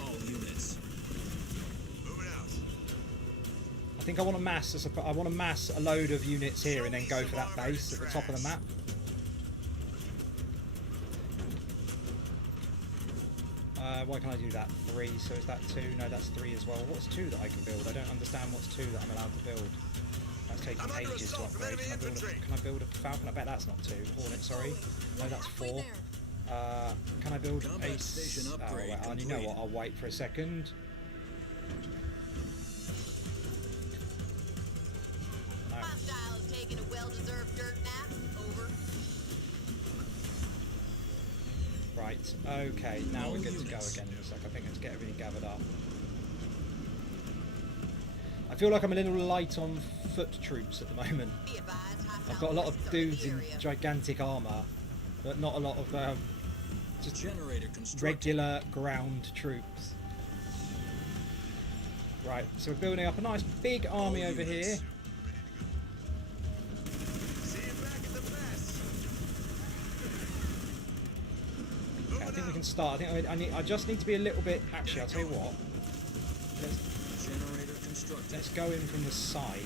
All units. Moving out. I think I want to mass a load of units here and then go for that base at the top of the map. Why can't I do that? 3, so is that 2? No, that's 3 as well. What's 2 that I can build? I don't understand what's 2 that I'm allowed to build. That's taking ages to upgrade. Can I build a Falcon? I bet that's not 2. Hornet, sorry. No, that's 4. Can I build Combat a... station Oh, upgrade well, you know what? I'll wait for a second. No. Hostile is taking a well-deserved dirt nap. Over. Right, okay, now we're good to go again in a sec. I think let's get everything gathered up. I feel like I'm a little light on foot troops at the moment. Be advised, hostile I've got a lot of forces are in the dudes in area. gigantic armour, but not a lot of just Generator constructed. regular ground troops. Right, so we're building up a nice big army over here. See you back at the mess. hasn't started. I think I just need to be a little bit. Actually, I'll tell you what. Generator constructed. Let's go in from the side.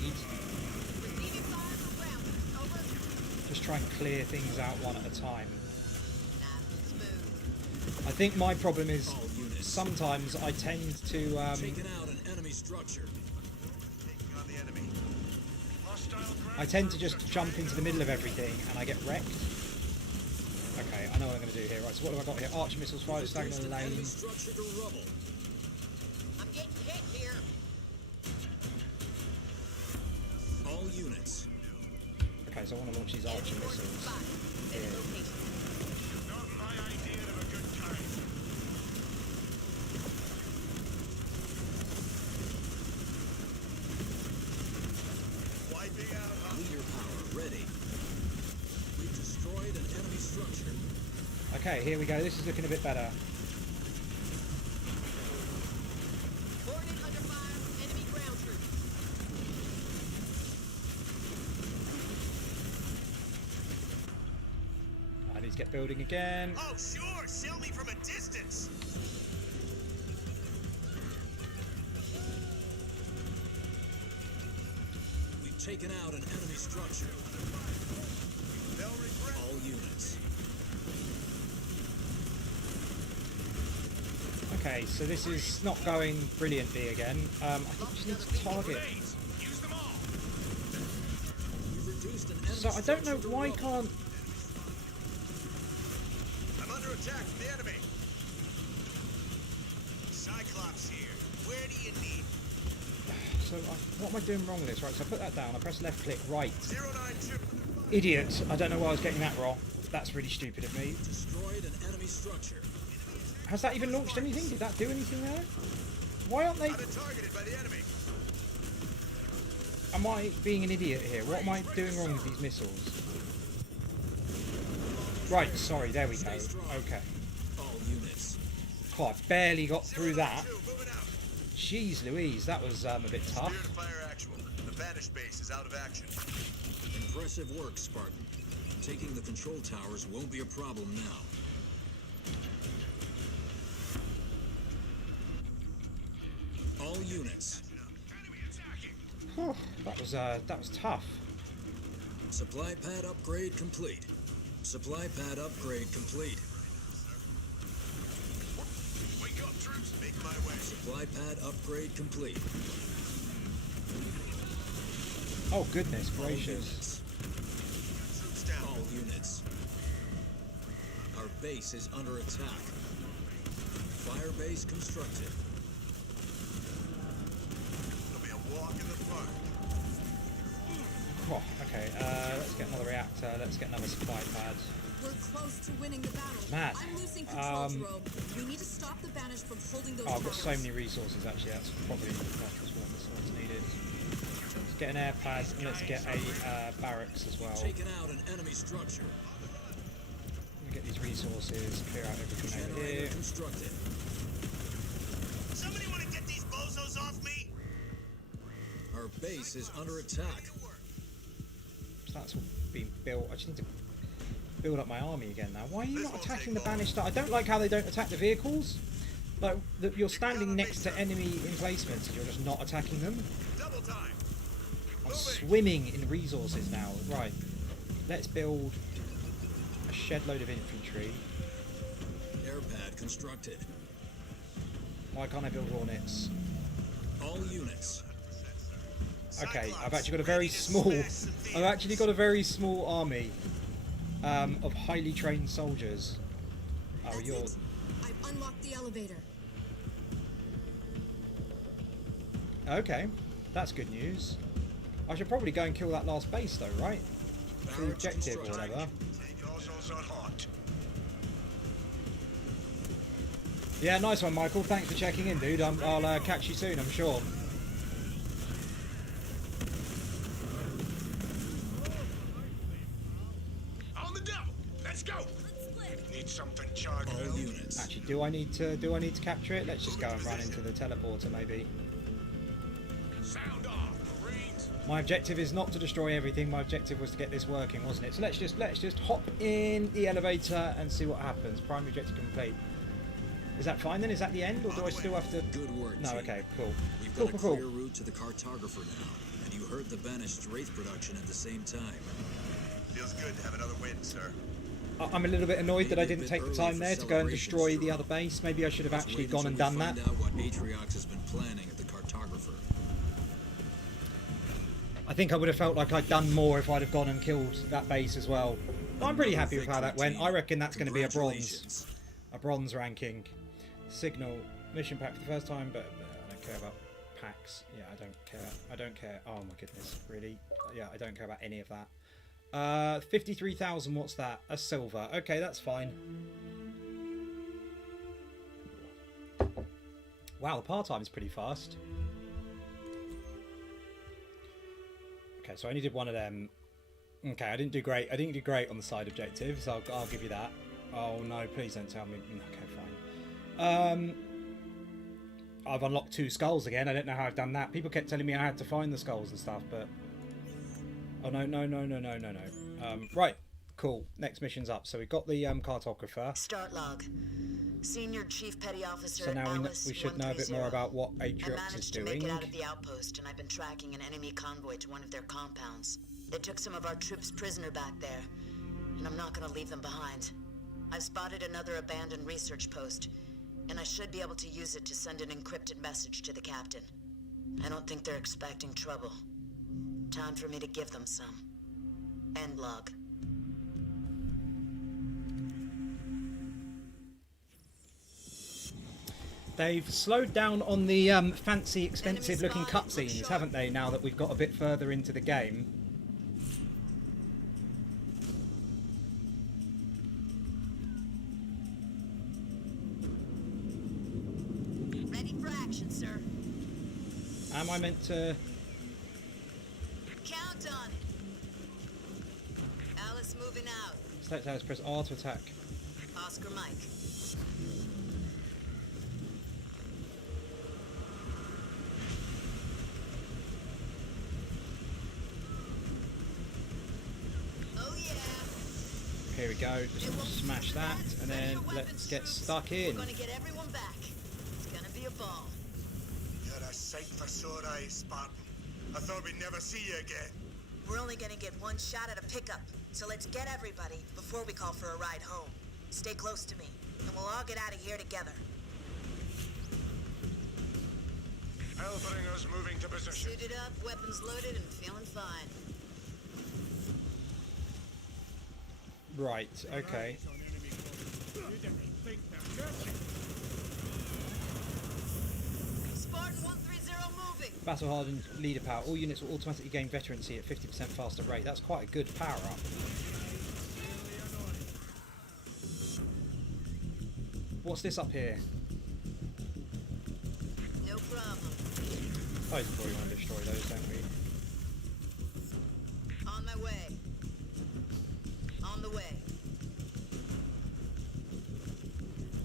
Just try and clear things out one at a time. I think my problem is sometimes I tend to Taking out an enemy structure. Taking on the enemy. I tend to just jump into the middle of everything and I get wrecked. Okay, I know what I'm going to do here. Right, so what have I got here? Archer missiles fired stagnant lane. Enemy structure to rubble. I'm getting hit here. All units. Okay, so I want to launch these archer missiles. Here. Not my idea of a good time. Wiping out Leader power ready. We've destroyed an enemy structure. Okay, here we go. This is looking a bit better. Boarded under fire. Enemy ground troops. I need to get building again. Oh, sure! Sell me from a distance! We've taken out an enemy structure. They'll regret. All units. Okay, so this is not going brilliantly again. I think we just need to target. Use them all! We've reduced an enemy So I don't know structure to why rubble. can't. I'm under attack from the enemy. Cyclops here. Where do you need? So what am I doing wrong with this? Right, so I put that down. I press left click. Right. 09 Idiot. I don't know why I was getting that wrong. That's really stupid of me. Destroyed an enemy structure. Has that even launched anything? Did that do anything there? Why aren't they? I've been targeted by the enemy. Am I being an idiot here? What am I doing wrong with these missiles? Right, sorry, there we go. Okay. All units. Oh, I barely got through that. Jeez Louise, that was a bit tough. Spirit fire actual. The Banished base is out of action. Impressive work, Spartan. Taking the control towers won't be a problem now. All units. Whew, that was tough. Supply pad upgrade complete. Supply pad upgrade complete. Wake up, troops. Make my way. Supply pad upgrade complete. Oh goodness gracious. Troops down. All units. Our base is under attack. Fire base constructed. It'll be a walk in the park. Oh, okay, let's get another reactor. Let's get another supply pad. We're close to winning the battle. Mad. I'm losing control, Jerome. We need to stop the Banished from holding those Oh, I've got so towers. many resources actually. That's probably what's needed. Let's get an air pad and let's get a barracks as well. Taken out an enemy structure. Get these resources, clear out everything over Generator here. constructed. Somebody want to get these bozos off me? Our base is under attack. So that's all being built. I just need to build up my army again now. Why are you not attacking the Banished? I don't like how they don't attack the vehicles. Like, you're standing next to enemy emplacements and you're just not attacking them. Double time. I'm swimming in resources now. Right, let's build a shed load of infantry. Air pad constructed. Why can't I build Hornets? All units. Okay, I've actually got a very small army of highly trained soldiers. Oh, That's you're... it. I've unlocked the elevator. Okay, that's good news. I should probably go and kill that last base though, right? For the objective or whatever. Take bozos on hot. Yeah, nice one, Michael. Thanks for checking in, dude. I'll catch you soon, I'm sure. On the double. Let's go. Need something charged. All units. Actually, do I need to capture it? Let's just go and run into the teleporter, maybe. Sound off, Marines. My objective is not to destroy everything. My objective was to get this working, wasn't it? So let's just hop in the elevator and see what happens. Primary objective complete. Is that fine then? Is that the end, or do I still have to... Good work, No, team. okay, cool. We've Cool, got a cool, clear cool. route to the cartographer now, and you heard the banished Wraith production at the same time. Feels good to have another win, sir. I'm a little bit annoyed that I didn't take the time there to go and destroy the other base. Maybe I should have Let's actually wait gone and until done we that. find out what Atriox has been planning at the cartographer. I think I would have felt like I'd done more if I'd have gone and killed that base as well. I'm pretty happy with how that went. I reckon that's going to be a bronze ranking. Signal mission pack for the first time, but I don't care about packs. Yeah, I don't care. I don't care. Oh my goodness, really? Yeah, I don't care about any of that. 53,000. What's that? A silver. Okay, that's fine. Wow, the par time is pretty fast. Okay, so I only did one of them. Okay, I didn't do great. I didn't do great on the side objectives. I'll give you that. Oh no, please don't tell me. Okay, fine. I've unlocked 2 skulls again. I don't know how I've done that. People kept telling me I had to find the skulls and stuff, but... Oh, no. Right, cool. Next mission's up. So we've got the cartographer. Start log. Senior Chief Petty Officer So now Alice we should know a bit more about what I Atriox is managed to doing. make it out of the outpost, and I've been tracking an enemy convoy to one of their compounds. They took some of our troops prisoner back there, and I'm not gonna leave them behind. I've spotted another abandoned research post, and I should be able to use it to send an encrypted message to the captain. I don't think they're expecting trouble. Time for me to give them some. End log. They've slowed down on the fancy, expensive-looking cutscenes, haven't they, now that we've got a bit further into the game? Ready for action, sir. Am I meant to... Count on it. Alice moving out. Select Alice, press R to attack. Oscar Mike. Oh yeah. Here we go, just smash that, and then let's get stuck in. We're gonna get everyone back. It's gonna be a ball. You're a sight for sore eyes, Spartan. I thought we'd never see you again. We're only gonna get one shot at a pickup, so let's get everybody before we call for a ride home. Stay close to me, and we'll all get out of here together. Hellbringer's moving to position. Suited up, weapons loaded, and feeling fine. Right, okay. Spartan 130 moving. Battle hardened leader power. All units will automatically gain veterancy at 50% faster rate. That's quite a good power up. What's this up here? No problem. Oh, you probably want to destroy those, don't we? On my way. On the way.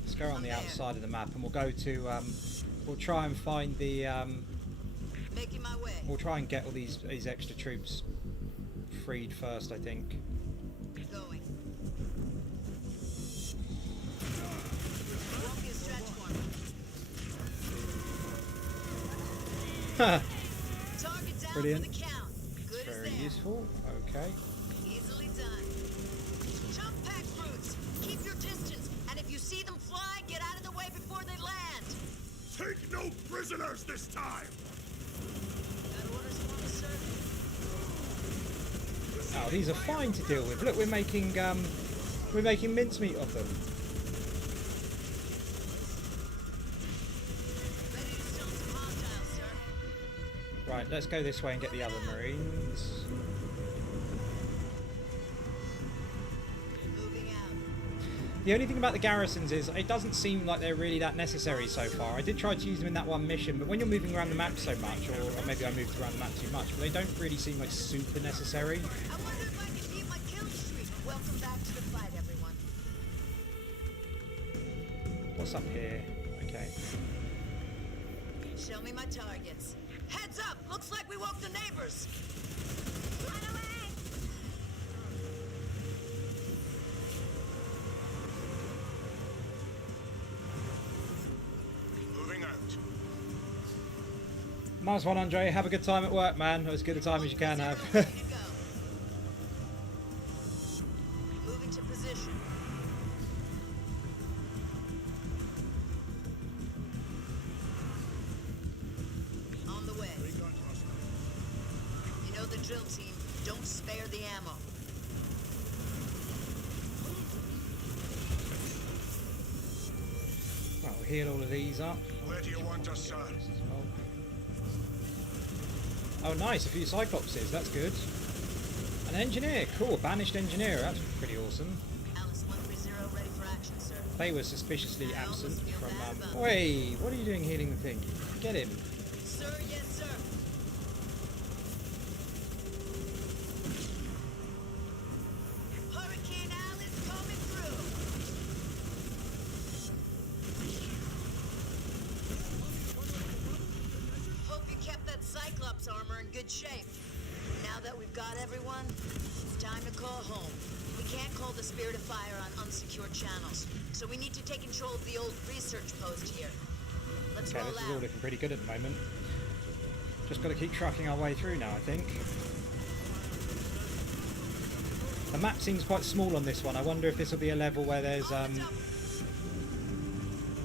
Let's go on the outside of the map, and we'll go to. We'll try and find the. Making my way. We'll try and get all these extra troops freed first, I think. Going. Won't be a stretch for me. Target down Brilliant. for the count. Good as Very there. useful. Okay. Easily done. Jump pack brutes. Keep your distance, and if you see them fly, get out of the way before they land. Take no prisoners this time! Got orders for me, sir? Oh, these are fine to deal with. Look, we're making mincemeat of them. Ready to stone some hostiles, sir. Right, let's go this way and get the other Marines. Moving out. The only thing about the garrisons is it doesn't seem like they're really that necessary so far. I did try to use them in that one mission, but when you're moving around the map so much, or maybe I moved around the map too much, but they don't really seem like super necessary. I wonder if I can beat my kill streak. Welcome back to the fight, everyone. What's up here? Okay. Show me my targets. Heads up! Looks like we woke the neighbors. Run away! Nice one, Andre. Have a good time at work, man. As good a time as you can have. Moving to position. On the way. You know the drill, team. Don't spare the ammo. Right, we'll heal all of these up. Where do you want us, sir? Oh, nice. A few Cyclopses. That's good. An engineer. Cool. Banished engineer. That's pretty awesome. Alice 130 ready for action, sir. They were suspiciously absent from... Wait, what are you doing healing the thing? Get him. Sir, yes, sir. Hurricane Alice coming through. Hope you kept that Cyclops armor in good shape. Now that we've got everyone, it's time to call home. We can't call the Spirit of Fire on unsecured channels, so we need to take control of the old research post here. Let's Okay, roll this is out. all looking pretty good at the moment. Just got to keep trucking our way through now, I think. The map seems quite small on this one. I wonder if this will be a level where there's I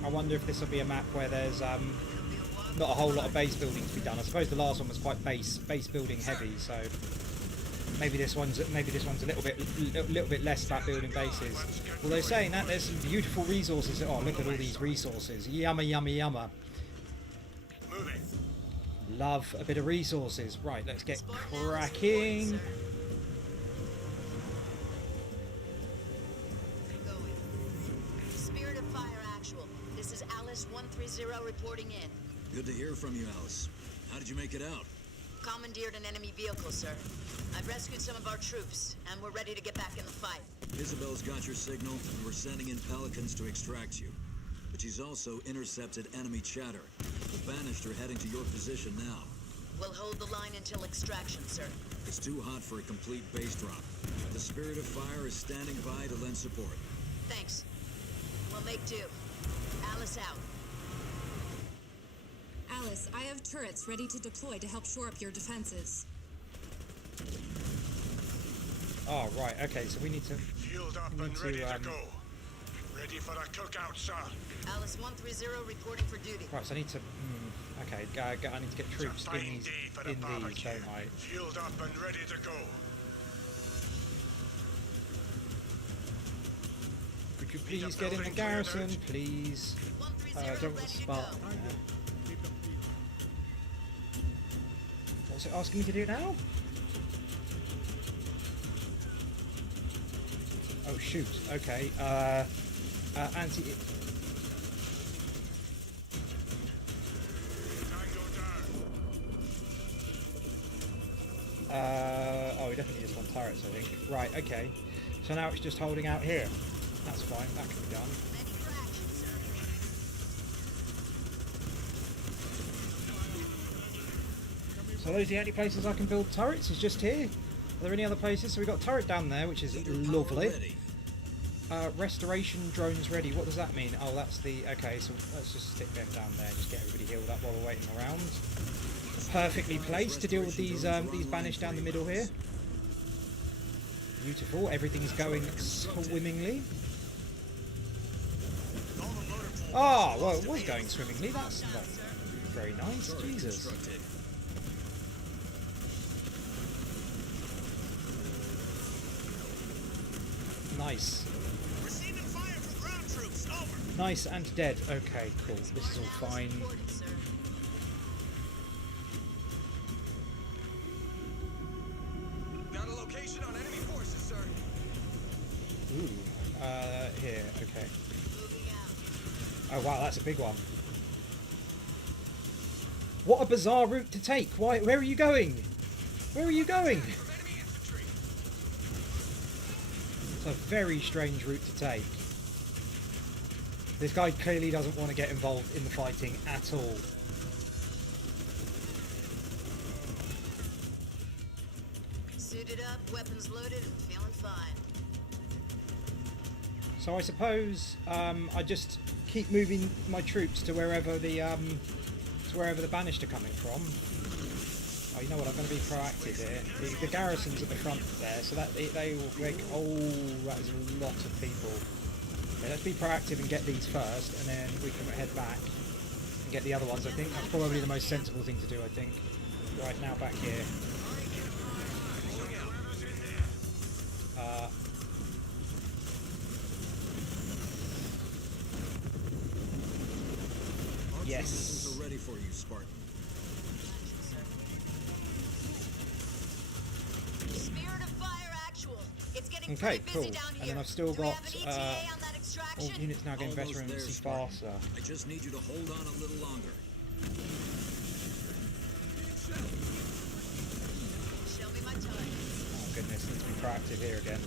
wonder if this will be a map where there's not a whole lot of base building to be done. I suppose the last one was quite base building heavy, so maybe this one's a little bit less about building bases. Although saying that, there's some beautiful resources. Oh, look at all these resources! Yumma, yumma, yumma. Love a bit of resources. Right, let's get cracking. Spirit of Fire actual. This is Alice 130 reporting in. Good to hear from you, Alice. How did you make it out? Commandeered an enemy vehicle, sir. I've rescued some of our troops, and we're ready to get back in the fight. Isabel's got your signal, and we're sending in Pelicans to extract you. But she's also intercepted enemy chatter. The Banished are heading to your position now. We'll hold the line until extraction, sir. It's too hot for a complete base drop. The Spirit of Fire is standing by to lend support. Thanks. We'll make do. Alice out. Alice, I have turrets ready to deploy to help shore up your defenses. Oh, right. Okay, so we need to... Fueled up and ready to go. Ready for a cookout, sir. Alice 130 reporting for duty. Right, so I need to... okay, I need to get troops in these, don't I? Fueled up and ready to go. Could you please get in the garrison, please? Don't want to spot. What's it asking me to do now? Oh shoot, okay. Anti... oh, we definitely just want turrets, I think. Right, okay. So now it's just holding out here. That's fine, that can be done. So those are the only places I can build turrets, is just here. Are there any other places? So we've got a turret down there, which is lovely. Restoration drones ready. What does that mean? Oh, that's the... Okay, so let's just stick them down there and just get everybody healed up while we're waiting around. Perfectly placed to deal with these Banished down the middle here. Beautiful. Everything is going swimmingly. Oh, well, it was going swimmingly. That's not very nice. Jesus. Nice. Receiving fire from ground troops. Over. Nice and dead. Okay, cool. This is all fine. Got a location on enemy forces, sir. Ooh. Here. Okay. Oh wow, that's a big one. What a bizarre route to take. Why? Where are you going? Where are you going? It's a very strange route to take. This guy clearly doesn't want to get involved in the fighting at all. Suited up, weapons loaded, and feeling fine. So I suppose I just keep moving my troops to wherever the to wherever the Banished are coming from. Oh, you know what? I'm going to be proactive here. The garrison's at the front there, so that they will make. Oh, that is a lot of people. Yeah, let's be proactive and get these first, and then we can head back and get the other ones. I think that's probably the most sensible thing to do. I think right now back here. Yes. Are ready for you, Spartan. Spirit of Fire actual. It's getting Okay, pretty cool. busy down here. And then I've still Do we got have an ETA on that extraction? all units now getting Almost better and there, see Spartan. faster. I just need you to hold on a little longer. Show me my time. Oh goodness, need to be proactive here again.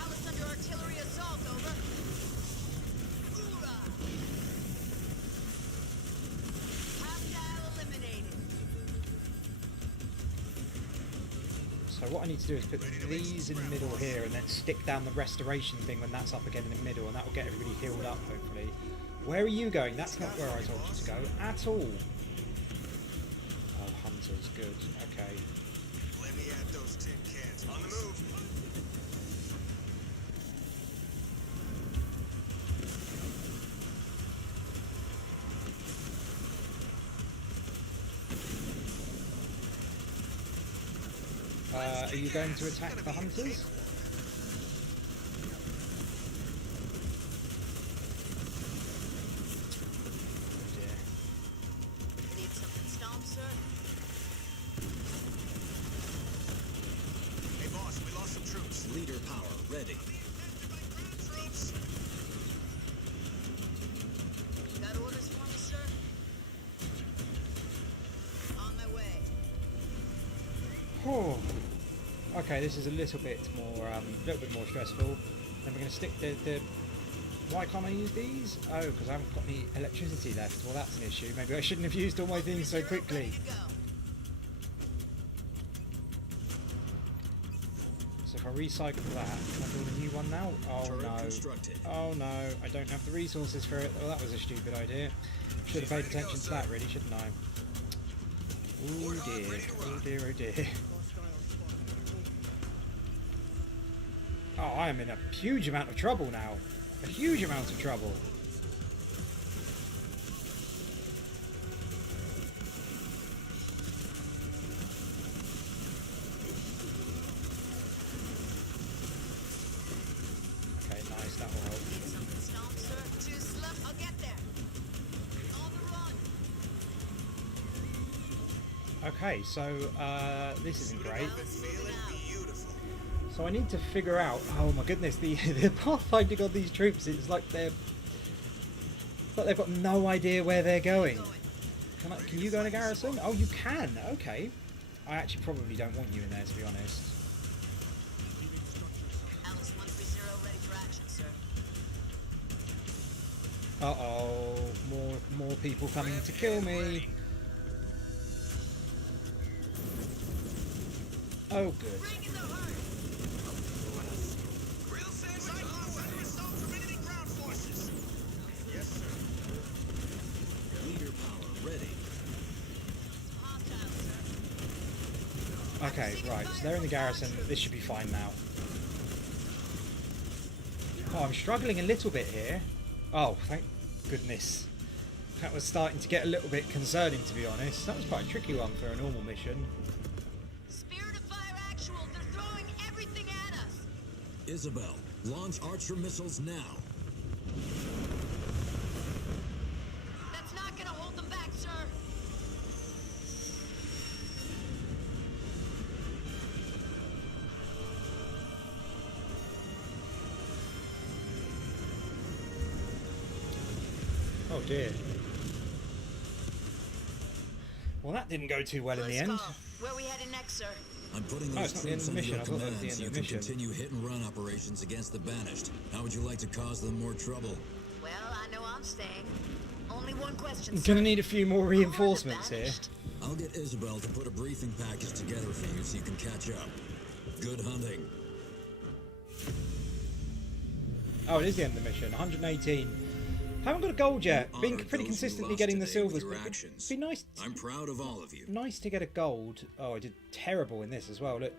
Alice under artillery assault, over. Hoorah! Hostile eliminated. So what I need to do is put these in the middle here and then stick down the restoration thing when that's up again in the middle, and that will get everybody healed up hopefully. Where are you going? That's not where I told you to go at all. Oh, Hunters, good. Okay. Let me add those tin cans. On the move. Are you going to attack the Hunters? Need something stomped, sir? Hey, boss, we lost some troops. Leader power ready. Troops. Got orders for me, sir? On my way. Oh. Okay, this is a little bit more stressful. Then we're going to stick the. Why can't I use these? Oh, because I haven't got any electricity left. Well, that's an issue. Maybe I shouldn't have used all my things so quickly. So if I recycle that, can I build a new one now? Oh no. Oh no, I don't have the resources for it. Well, that was a stupid idea. Should have paid attention to that really, shouldn't I? Oh dear. Oh dear, oh dear. Oh, I am in a huge amount of trouble now. A huge amount of trouble. Okay, nice, that will help. Need something stomped, sir? Too slow? I'll get there. On the run. Okay, so this isn't great. Feeling beautiful. So I need to figure out. Oh my goodness, the pathfinding on these troops. It's like they've got no idea where they're going. Can you go in a garrison? Oh, you can. Okay. I actually probably don't want you in there, to be honest. Alice 130 ready for action, sir. Uh-oh, more people coming to kill me. Oh, good. Yes, sir. Leader power ready. Okay, right. So they're in the garrison. This should be fine now. Oh, I'm struggling a little bit here. Oh, thank goodness. That was starting to get a little bit concerning, to be honest. That was quite a tricky one for a normal mission. Spirit of Fire actual. They're throwing everything at us. Isabel, launch Archer missiles now. That's not gonna hold them back, sir. Oh dear. Well, that didn't go too well in the end. Where are we heading next, sir? I'm putting Oh, those it's not the end troops of the under your mission. I thought that was the command end so you of the can mission. continue hit-and-run operations against the Banished. How would you like to cause them more trouble? Well, I know I'm staying. Only one question, I'm sir. gonna need a few more reinforcements here. I'll get Isabel to put a briefing package together for you so you can catch up. Good hunting. Oh, it is the end of the mission. 118 Haven't got a gold yet. Honor Been pretty those who consistently lost getting the today with silvers, your but actions. it'd be nice. I'm proud of all of you. Nice to get a gold. Oh, I did terrible in this as well. Look,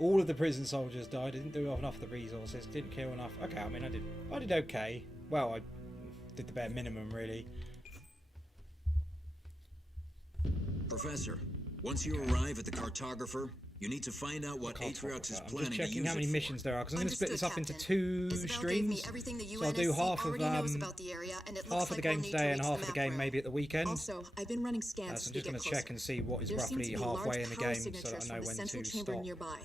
all of the prison soldiers died. I didn't do enough of the resources. Didn't kill enough. Okay, I mean, I did okay. Well, I did the bare minimum, really. Professor, once you arrive at the cartographer, you need to find out what Atriox is I'm planning just to checking use how many it for. missions there are, because I'm going to split this up into two Isabel gave me streams. everything the So I'll do UNSC half of already knows about the area, and it looks half of the like we'll game need to today and reach half of the the map game rail. maybe at the weekend. Also, I've been running scans So I'm to just going get to closer. check and see what is There seems roughly to be large halfway in the power game, so that signatures I know from the when central to chamber stop. nearby.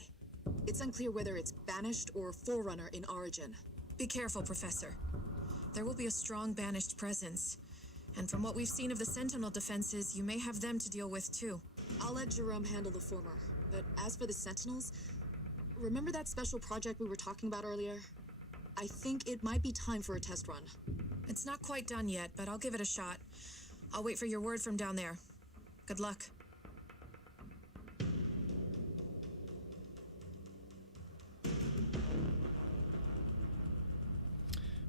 It's unclear whether it's Banished or Forerunner in origin. Be careful, Professor. There will be a strong Banished presence. And from what we've seen of the Sentinel defenses, you may have them to deal with too. I'll let Jerome handle the former. But as for the Sentinels, remember that special project we were talking about earlier? I think it might be time for a test run. It's not quite done yet, but I'll give it a shot. I'll wait for your word from down there. Good luck.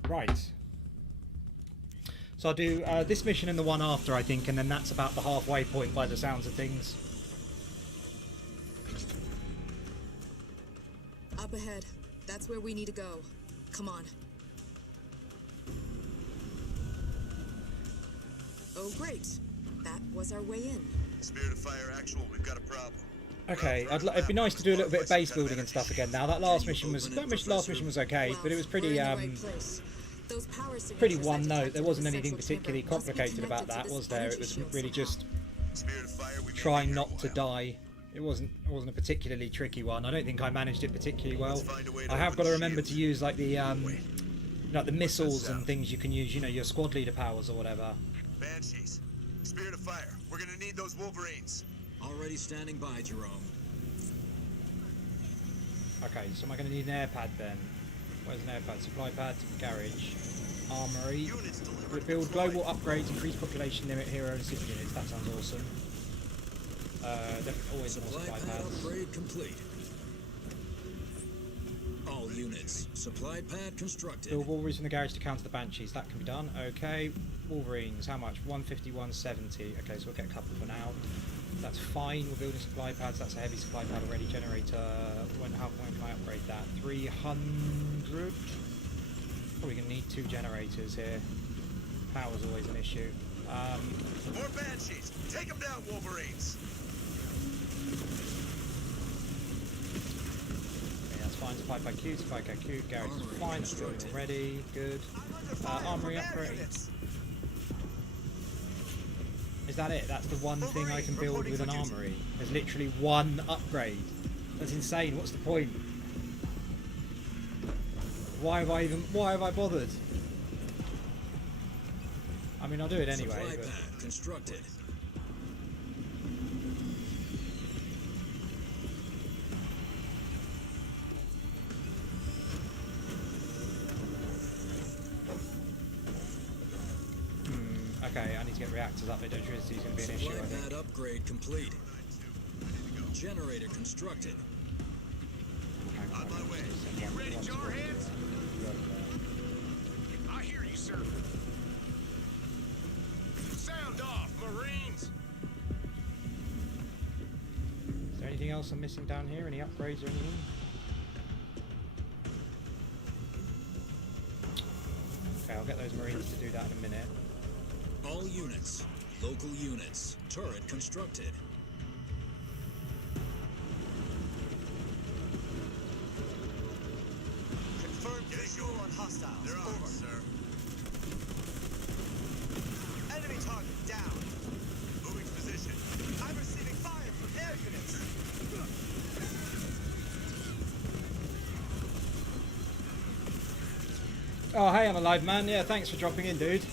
Right. So I'll do this mission and the one after, I think, and then that's about the halfway point by the sounds of things. Up ahead. That's where we need to go. Come on. Oh, great. That was our way in. Spirit of Fire Actual, we've got a problem. Okay, it'd be nice to do a little bit of base building and stuff again. Now that last mission was okay, but it was pretty pretty one note. There wasn't anything particularly complicated about that, was there? It was really just trying not to die. It wasn't a particularly tricky one. I don't think I managed it particularly well. I have got to remember to use like the like the missiles and things you can use. You know, your squad leader powers or whatever. Banshees, Spirit of Fire, we're gonna need those Wolverines. Already standing by, Jerome. Okay, so am I going to need an air pad then? Where's an air pad? Supply pad, garage, armory. Build global upgrades, increase population limit, hero and city units. That sounds awesome. Definitely always more supply pad pads. Upgrade complete. All units. Supply pad constructed. Build Wolverines in the garage to counter the Banshees. That can be done. Okay. Wolverines, how much? 150, 170. Okay, so we'll get a couple for now. That's fine. We're building supply pads. That's a heavy supply pad already. Generator. When can I upgrade that? 300. Probably gonna need 2 generators here. Power's always an issue. More Banshees. Take them down, Wolverines. Okay, that's fine. Supply pad Q. Supply pad Q. Garage is fine. That's building already. Good. Armory upgrade. Is that it? That's the one thing I can build with an armory. There's literally one upgrade. That's insane. What's the point? Why have I bothered? I mean, I'll do it anyway. Supply But... pad constructed. Okay, I need to get reactors up. Electricity is going to be an issue, I think. Pad upgrade complete. Generator constructed. On my way. You ready, Jarheads? I hear you, sir. Sound off, Marines. Is there anything else I'm missing down here? Any upgrades or anything? Okay, I'll get those Marines to do that in a minute. All units. Local units. Turret constructed. Confirmed visual on hostiles. They're on, sir. Enemy target down. Moving to position. I'm receiving fire from air units. Oh, hey, I'm alive, man. Yeah, thanks for dropping in, dude.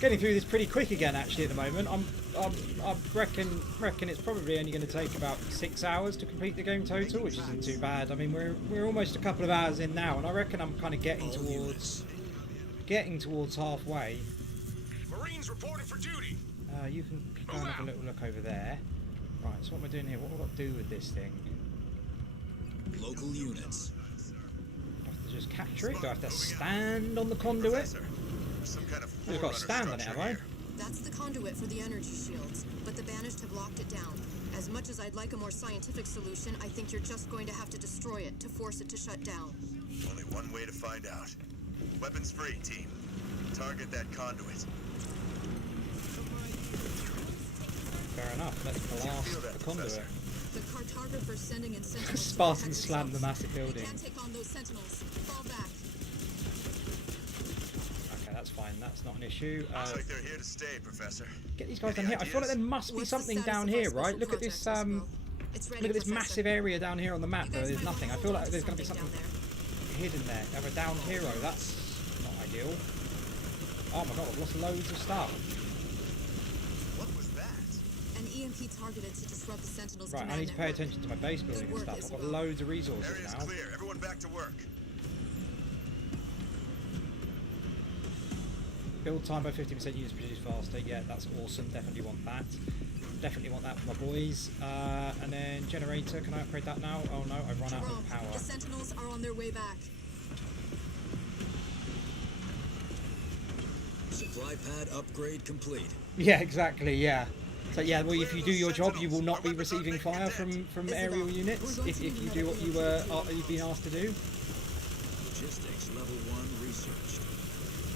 Getting through this pretty quick again, actually, at the moment. I reckon it's probably only going to take about 6 hours to complete the game total, which isn't too bad. I mean, we're almost a couple of hours in now, and I reckon I'm kind of getting towards halfway. Marines reporting for duty. You can go and have a little look over there. Right, so what am I doing here? What have I got to do with this thing? Local units. I have to just capture it? Do I have to stand on the conduit? Professor, there's some kind of I've got to stand on it, have I? That's the conduit for the energy shields, but the Banished have locked it down. As much as I'd like a more scientific solution, I think you're just going to have to destroy it to force it to shut down. Only one way to find out. Weapons free, team. Target that conduit. Fair enough, let's blast the conduit. The cartographer's sending in sentinels. Spartan slammed the massive building. Can't take on those sentinels. Fall back. Okay, that's fine. That's not an issue. Looks like they're here to stay, Professor. Get these guys down here. I feel like there must be something down here, right? Look at this. Look at this massive area down here on the map. Though there's nothing. I feel like there's going to be something hidden there. Have a downed hero. That's not ideal. Oh my god, I've lost loads of stuff. What was that? An EMP targeted to disrupt the sentinels. Right, I need to pay attention to my base building and stuff. I've got loads of resources Area's now. clear. Everyone back to work. Build time by 50%, units produce faster. Yeah, that's awesome. Definitely want that. Definitely want that for my boys. And then generator, can I upgrade that now? Oh no, I've run out of power. The sentinels are on their way back. Supply pad upgrade complete. Yeah, exactly, yeah. So yeah, well, if you do your job, you will not be receiving fire from aerial units if you do what you've been asked to do. Logistics level 1 researched.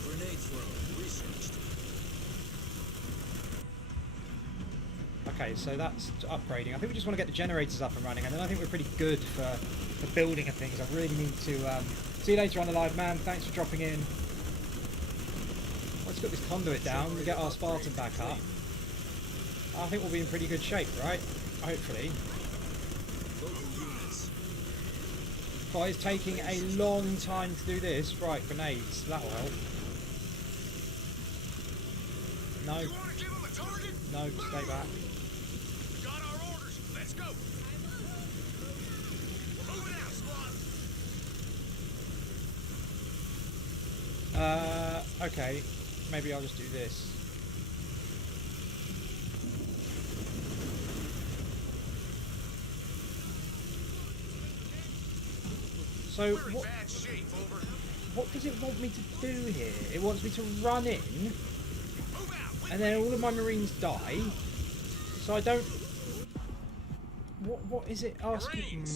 Grenade throw researched. Okay, so that's upgrading. I think we just want to get the generators up and running, and then I think we're pretty good for building and things. I really need to see you later on the live, man. Thanks for dropping in. Let's put this conduit down. We get our Spartan back up. I think we'll be in pretty good shape, right? Hopefully. But it's taking a long time to do this. Right, grenades. That'll help. No. No, stay back. Got our orders. Let's go. We're moving out, squad. Okay. Maybe I'll just do this. So what does it want me to do here? It wants me to run in, and then all of my Marines die. So I don't. What is it asking?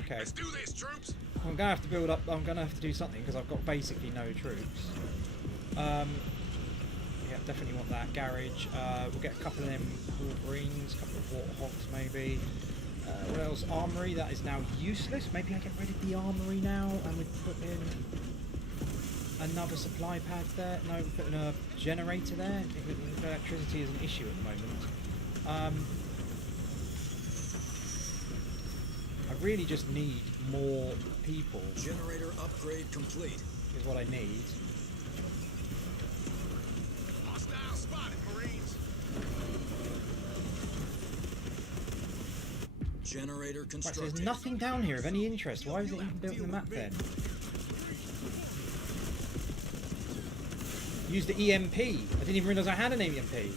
Okay. Let's do this, troops. I'm gonna have to build up. I'm gonna have to do something because I've got basically no troops. Yeah, definitely want that garage. We'll get a couple of them Wolverines, a couple of Warthogs maybe. What else? Armory, that is now useless. Maybe I get rid of the armory now and we put in another supply pad there. No, we put in a generator there. Electricity is an issue at the moment. I really just need more people. Generator upgrade complete. Is what I need. Hostile spotted, Marines. Generator Right, constructed. so there's nothing down here of any interest. Why was it even built in the map then? Use the EMP. I didn't even realise I had an EMP.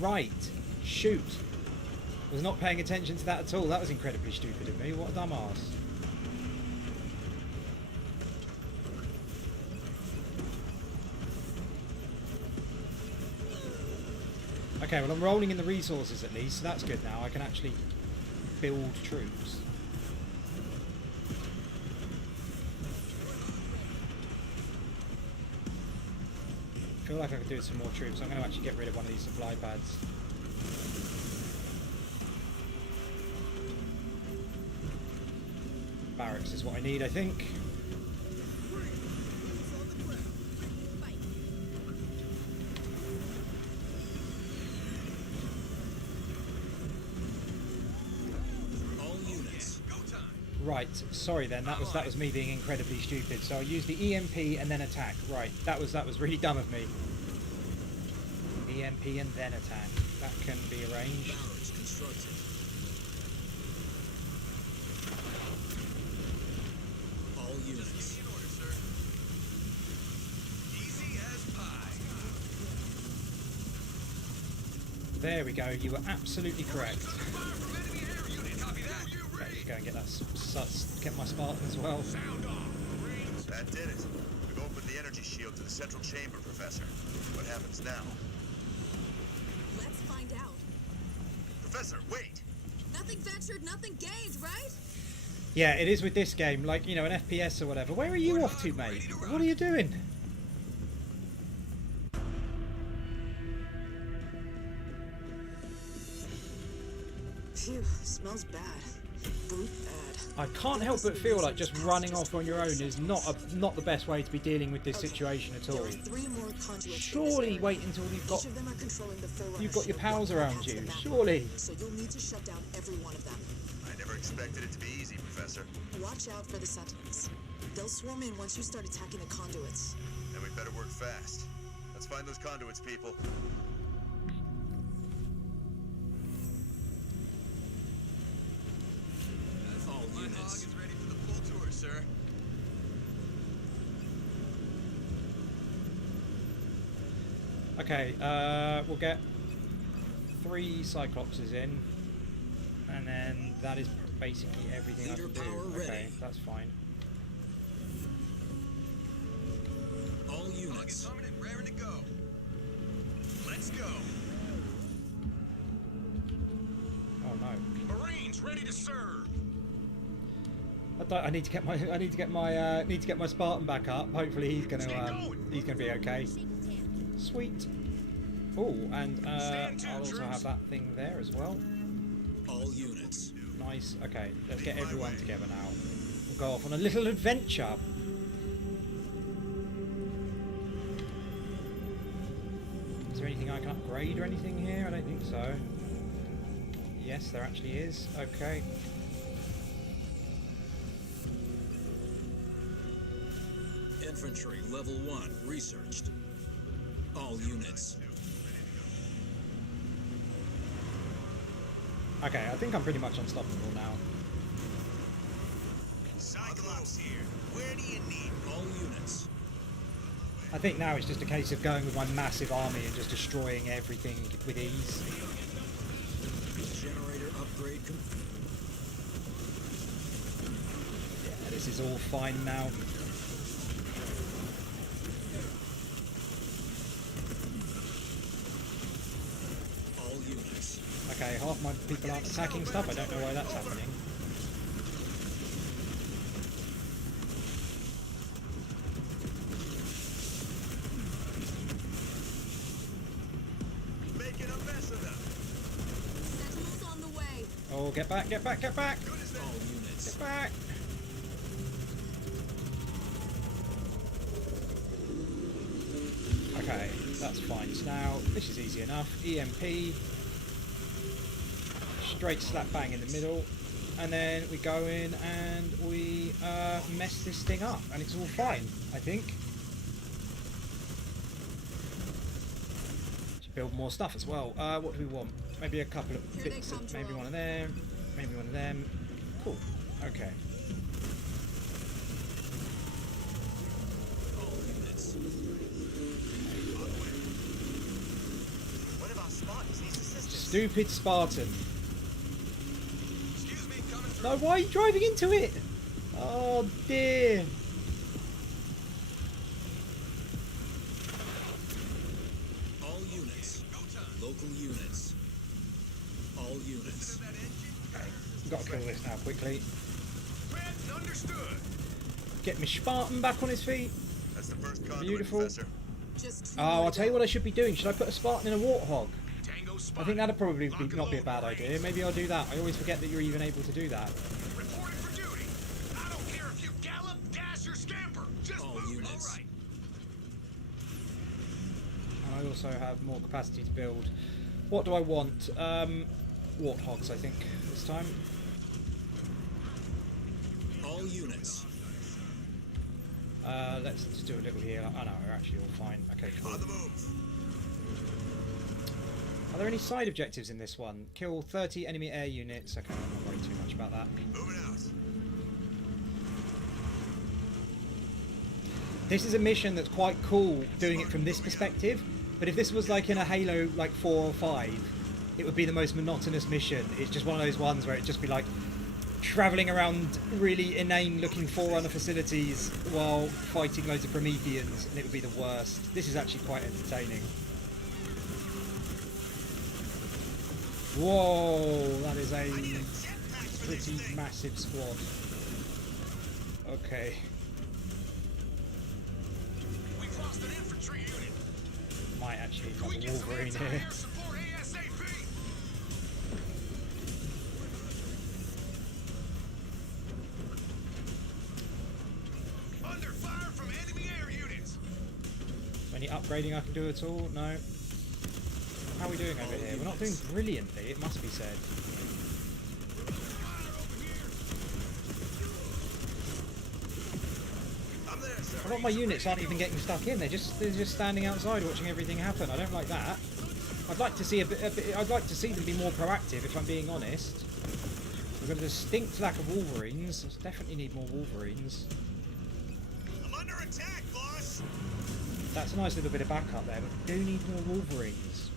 Right. Shoot. Was not paying attention to that at all. That was incredibly stupid of me. What a dumbass. Okay, well I'm rolling in the resources at least, so that's good now. I can actually build troops. I feel like I could do some more troops. I'm going to actually get rid of one of these supply pads. Barracks is what I need, I think. Right, sorry then, that was me being incredibly stupid. So I used the EMP and then attack. Right, that was really dumb of me. EMP and then attack. That can be arranged. Barracks constructed. All units. Easy as pie. There we go, you were absolutely correct. should go and get that. Get my Spartan as well. That did it. We've opened the energy shield to the central chamber, Professor. What happens now? Let's find out. Professor, wait! Nothing ventured, nothing gained, right? Yeah, it is with this game, like, you know, an FPS or whatever. Where are you off to, mate? What are you doing? Phew, smells bad. Brute bad. I can't help but feel like just running off on your own is not the best way to be dealing with this situation at all. There are 3 more conduits. Surely wait until you've got your pals around you. Surely. So you'll need to shut down every one of them. I never expected it to be easy, Professor. Watch out for the Sentinels. They'll swarm in once you start attacking the conduits. Then we better work fast. Let's find those conduits, people. All units. Is ready for the full tour, sir. Okay, we'll get 3 Cyclopses in, and then that is basically everything I can do. Okay, that's fine. All units. Coming in, raring to go. Let's go. Oh no. Marines ready to serve. I need to get my Spartan back up. Hopefully he's gonna be okay. Sweet. Oh, and I'll also have that thing there as well. All units. Nice. Okay, let's get everyone together now. We'll go off on a little adventure. Is there anything I can upgrade or anything here? I don't think so. Yes, there actually is. Okay. Infantry level 1 researched. All units. Okay, I think I'm pretty much unstoppable now. Cyclops here. Where do you need all units? I think now it's just a case of going with my massive army and just destroying everything with ease. Generator upgrade Yeah, this is all fine now. All units. Okay, half my people aren't attacking stuff. I don't know why that's happening. Making a mess of them. Sentinels on the way. Oh, get back, get back, get back! All units. Get back! Okay, that's fine. So now, this is easy enough. EMP. Straight slap bang in the middle. And then we go in and we mess this thing up. And it's all fine, I think. Should build more stuff as well. What do we want? Maybe a couple of bits. Maybe one of them. Maybe one of them. Cool. Okay. What about Spartans? Needs assistance. Stupid Spartan. Excuse me, coming through. No, why are you driving into it? Oh dear. All units. Local units. All units. Got to kill this now quickly. Friends, understood. Get my Spartan back on his feet. That's the first conduit, Beautiful. Professor. Just Oh, I'll tell you what I should be doing. Should I put a Spartan in a Warthog? Tango I spot. think that'd probably not be a bad idea. Maybe I'll do that. I always forget that you're even able to do that. Reporting for duty. I don't care if you gallop, dash, or scamper. Just All move. units. All right. And I also have more capacity to build. What do I want? Warthogs, I think, this time. All units. Let's just do a little here. Oh no, we're actually all fine. Okay, cool. On the move. Are there any side objectives in this one? Kill 30 enemy air units. Okay, I'm not worried too much about that. Moving out. This is a mission that's quite cool doing it from this perspective, but if this was like in a Halo like 4 or 5, it would be the most monotonous mission. It's just one of those ones where it'd just be like, travelling around really inane looking Forerunner facilities while fighting loads of Prometheans, and it would be the worst. This is actually quite entertaining. Whoa, that is a pretty massive squad. Okay. We've lost an infantry unit. Might actually have a Wolverine here. Support ASAP. Under fire from enemy air units. Any upgrading I can do at all? No. How are we doing over here? We're not doing brilliantly, it must be said. A lot of my units aren't even getting stuck in. They're just standing outside watching everything happen. I don't like that. I'd like to see I'd like to see them be more proactive, if I'm being honest. We've got a distinct lack of Wolverines. Definitely need more Wolverines. I'm under attack, boss. That's a nice little bit of backup there, but we do need more Wolverines.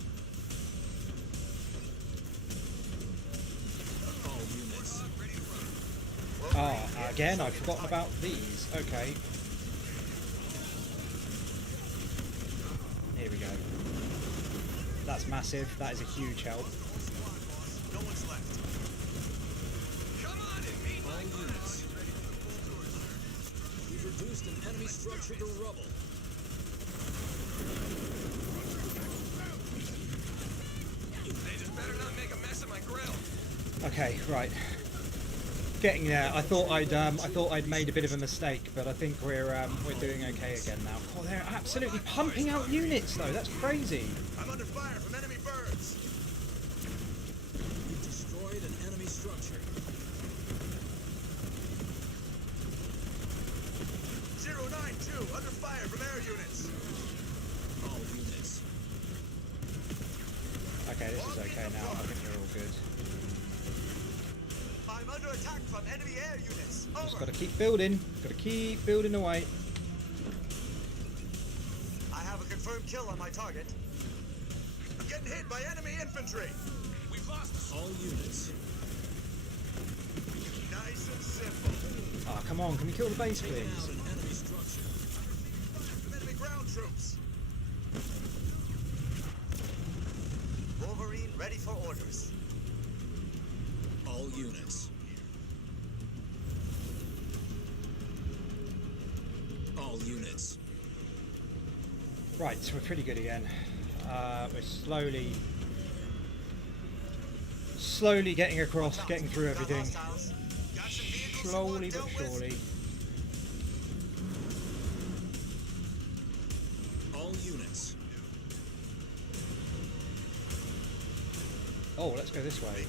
Ah, again, I've forgotten about these. Okay. Here we go. That's massive. That is a huge help. No one's left. Come on and meet my units. We've reduced an enemy structure to rubble. They just better not make a mess of my grill. Okay, right. Getting there. I thought I'd made a bit of a mistake, but I think we're doing okay again now. Oh, they're absolutely pumping out units though. That's crazy. I'm under fire from enemy birds. We've destroyed an enemy structure. 092 under fire from air units. All units. Okay, this is okay now. I think we're all good. I'm under attack from enemy air units. Over. Just got to keep building. Got to keep building away. I have a confirmed kill on my target. I'm getting hit by enemy infantry. We've lost all units. Nice and simple. Ah, come on. Can we kill the base, please? Enemy structure. From enemy ground troops. Wolverine ready for orders. All units. All units. Right, so we're pretty good again. We're slowly getting across, getting through everything. Slowly but surely. All units. Oh, let's go this way.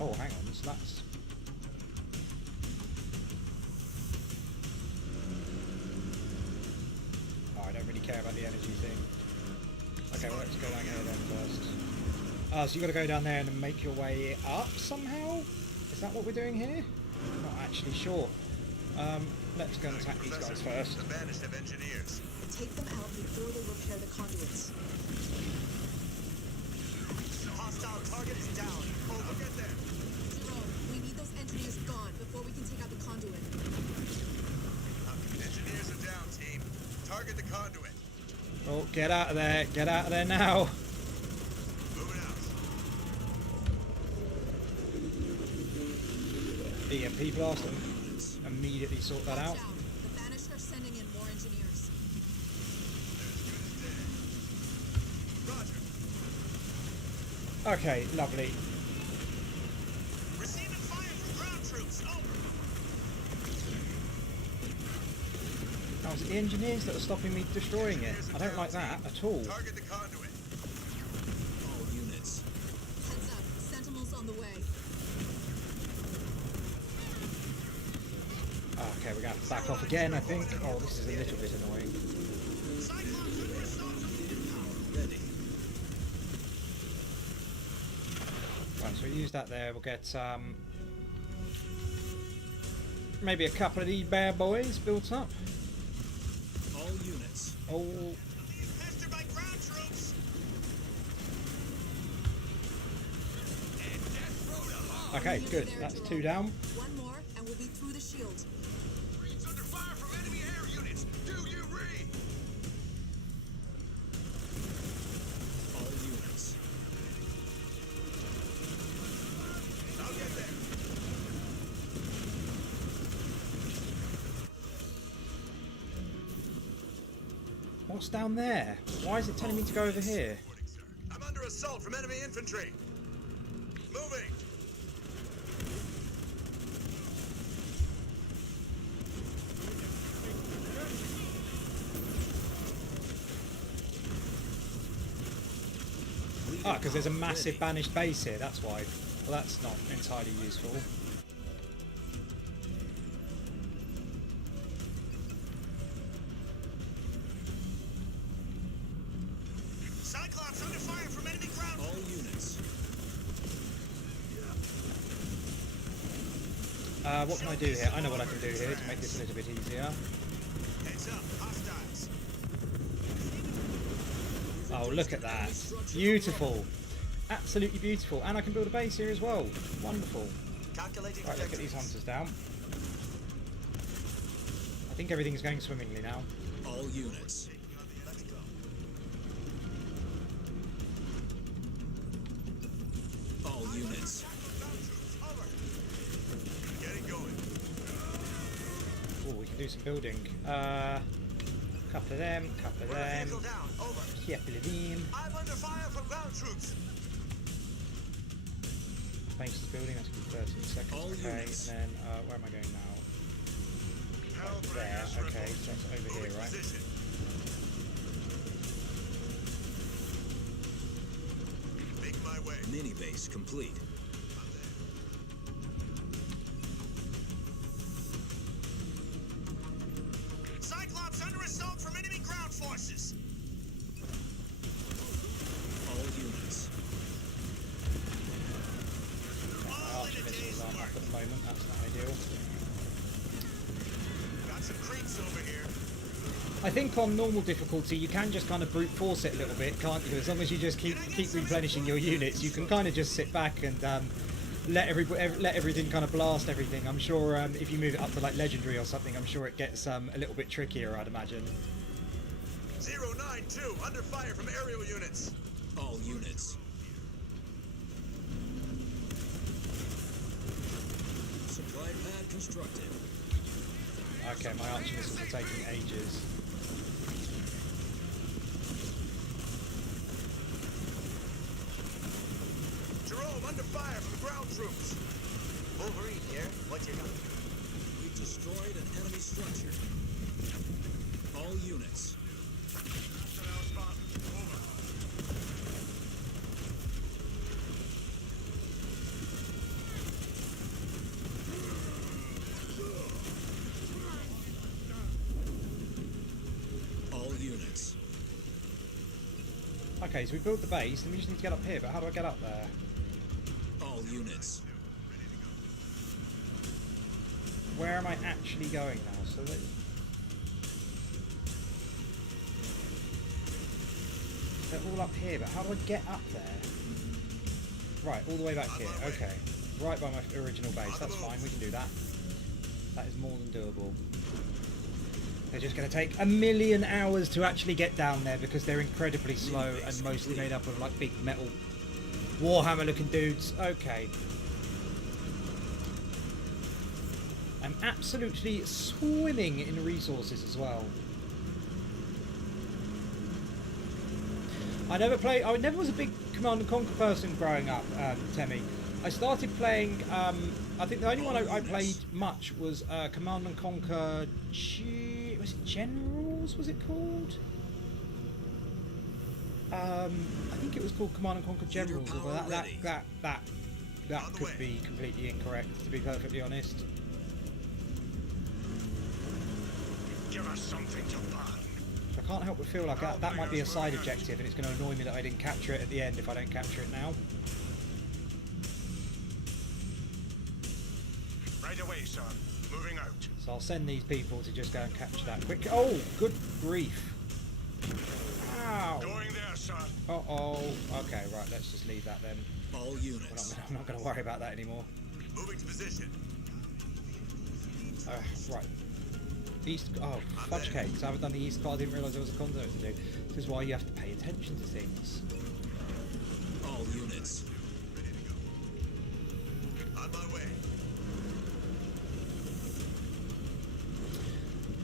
Oh, hang on, so that's... Oh, I don't really care about the energy thing. Okay, well, let's go down here then first. Oh, so you got to go down there and make your way up somehow? Is that what we're doing here? I'm not actually sure. Let's go and attack these guys first. The banished of engineers. Take them out before they repair the conduits. Hostile target is down. Over. Get there. We need those engineers gone before we can take out the conduit. Engineers are down, team. Target the conduit. Oh, get out of there. Get out of there now. Moving out. EMP blast them. Immediately sort that out. The Banished are sending in more engineers. Roger. Okay, lovely. Receiving fire from ground troops. Over. Now, is it the engineers that are stopping me destroying it? I don't like that at all. Target the conduit. All units. Heads up. Sentinels on the way. Okay, we're going to have to back off again, I think. Oh, this is a little bit annoying. Right, so we use that there. We'll get maybe a couple of these bad boys built up. All units. Oh. Pestered by ground troops. Okay, good. That's 2 down. One more, and we'll be through the shield. Marines under fire from enemy air units. Do you read? All units. I'll get there. What's down there? Why is it telling me to go over here? I'm under assault from enemy infantry. Moving. Ah, because there's a massive banished base here, that's why. Well, that's not entirely useful. Cyclops under fire from enemy ground. All units. What can I do here? I know what I can do here to make this a little bit easier. Heads up, hostiles. Oh, look at that. Beautiful. Absolutely beautiful. And I can build a base here as well. Wonderful. Calculating Right, let's get these hunters down. I think everything's going swimmingly now. All units. Let's go. All units. Over. Getting going. Oh, we can do some building. Couple of them, couple of them. Vehicle down. Over. Couple of them. I'm under fire from ground troops. Base is building, that's going to be 13 seconds. All Okay, units. and then where am I going now? There, okay, so that's over here, right? Position. Make my way. Mini base complete. Cyclops under assault from enemy ground forces. All units. My archer missiles aren't up at the moment, that's not ideal. Got some creeps over here. I think on normal difficulty you can just kind of brute force it a little bit, can't you? As long as you just keep replenishing your units, you can kind of just sit back and let everything kind of blast everything. I'm sure if you move it up to like legendary or something, I'm sure it gets a little bit trickier, I'd imagine. 092 under fire from aerial units. All units. Supply pad constructed. Okay, my archer missiles are taking ages. Jerome under fire from ground troops. Wolverine here. What you got? We've destroyed an enemy structure. All units. All units. Okay, so we built the base, then we just need to get up here, but how do I get up there? All units. Where am I actually going now? So that... They're all up here, but how do I get up there? Right, all the way back here, okay. Right by my original base, that's fine, we can do that. That is more than doable. They're just going to take a million hours to actually get down there because they're incredibly slow and mostly made up of like big metal Warhammer looking dudes. Okay. I'm absolutely swimming in resources as well. I never was a big Command & Conquer person growing up, Temmie. I started playing, I think the only one I played much was Command & Conquer, was it Generals, was it called? I think it was called Command & Conquer Generals, although that could be completely incorrect, to be perfectly honest. Give us something to burn. I can't help but feel like that might be a side objective, and it's going to annoy me that I didn't capture it at the end if I don't capture it now. Right away, sir. Moving out. So I'll send these people to just go and capture that quick. Oh, good grief. Ow. Going there, shot. Uh-oh. Okay, right, let's just leave that then. All units. I'm not going to worry about that anymore. Moving to position. Right. East... Oh, fudge cakes. I haven't done the East card. I didn't realise there was a conduit to do. This is why you have to pay attention to things. All units. On my way.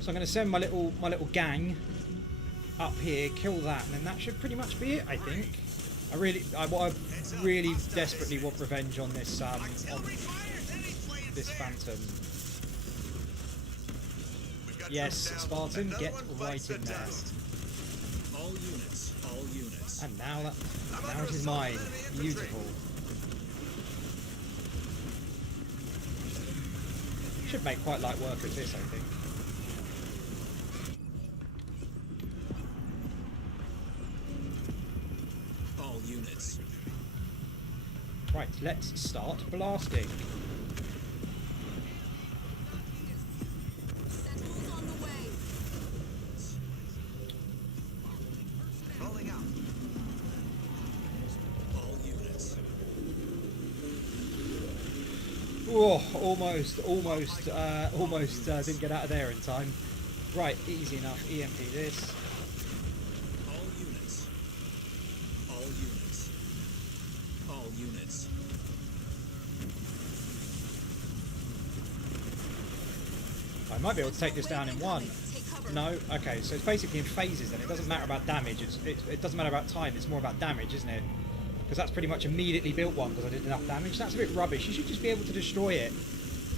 So I'm going to send my little gang up here, kill that, and then that should pretty much be it, I think. I really desperately want revenge on this on this Phantom. Yes, Spartan, get right in there. All units. All units. And now it is mine. Beautiful. Should make quite light work of this, I think. All units. Right, let's start blasting. Sentinels on the way. Rolling out. All units. Oh, almost didn't get out of there in time. Right, easy enough. EMP this. All units. All units. All units. I might be able to take this down in one. Take cover. No? Okay, so it's basically in phases then. It doesn't matter about damage. It doesn't matter about time. It's more about damage, isn't it? Because that's pretty much immediately built one because I did enough damage. That's a bit rubbish. You should just be able to destroy it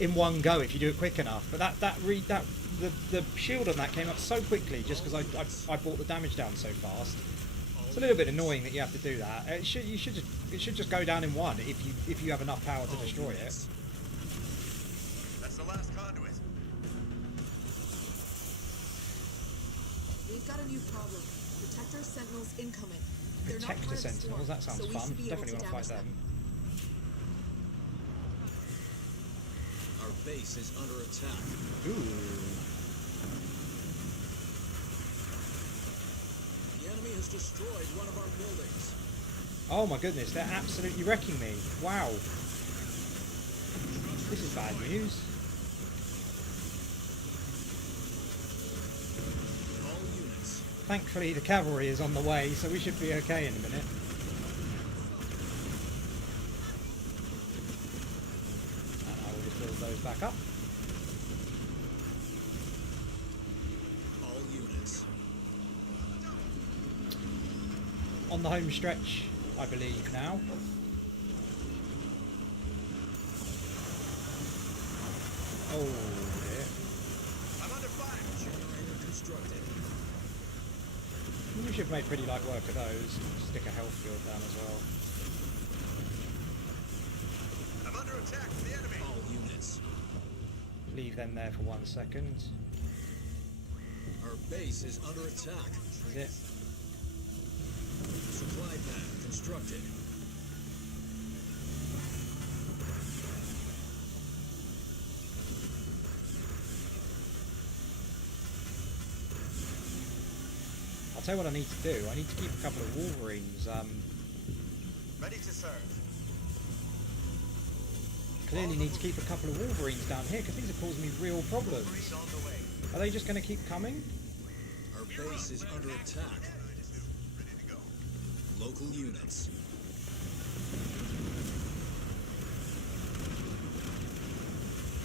in one go if you do it quick enough. But the shield on that came up so quickly just because I brought the damage down so fast. It's a little bit annoying that you have to do that. It should just go down in one if you have enough power to destroy it. That's the last conduit. We've got a new problem. Protector Sentinels incoming. They're not Protector part of the Sentinels, swarm, that sounds so we fun. should be able Definitely to want to fight damage them. Our base is under attack. Ooh. The enemy has destroyed one of our buildings. Oh my goodness, they're absolutely wrecking me. Wow. This is bad news. All units. Thankfully the cavalry is on the way, so we should be okay in a minute. And I will just build those back up. All units. On the home stretch, I believe now. Oh dear. I'm under fire. Generator constructed. We should have made pretty light work of those. Stick a health field down as well. I'm under attack from the enemy. All units. Leave them there for 1 second. Our base is under attack. Is it? Supply pad constructed. I'll tell you what I need to do. I need to keep a couple of Wolverines. Ready to serve. Clearly need to keep a couple of Wolverines down here because these are causing me real problems. Freeze on the way. Are they just going to keep coming? Our base is under attack. Ready to go. Local units.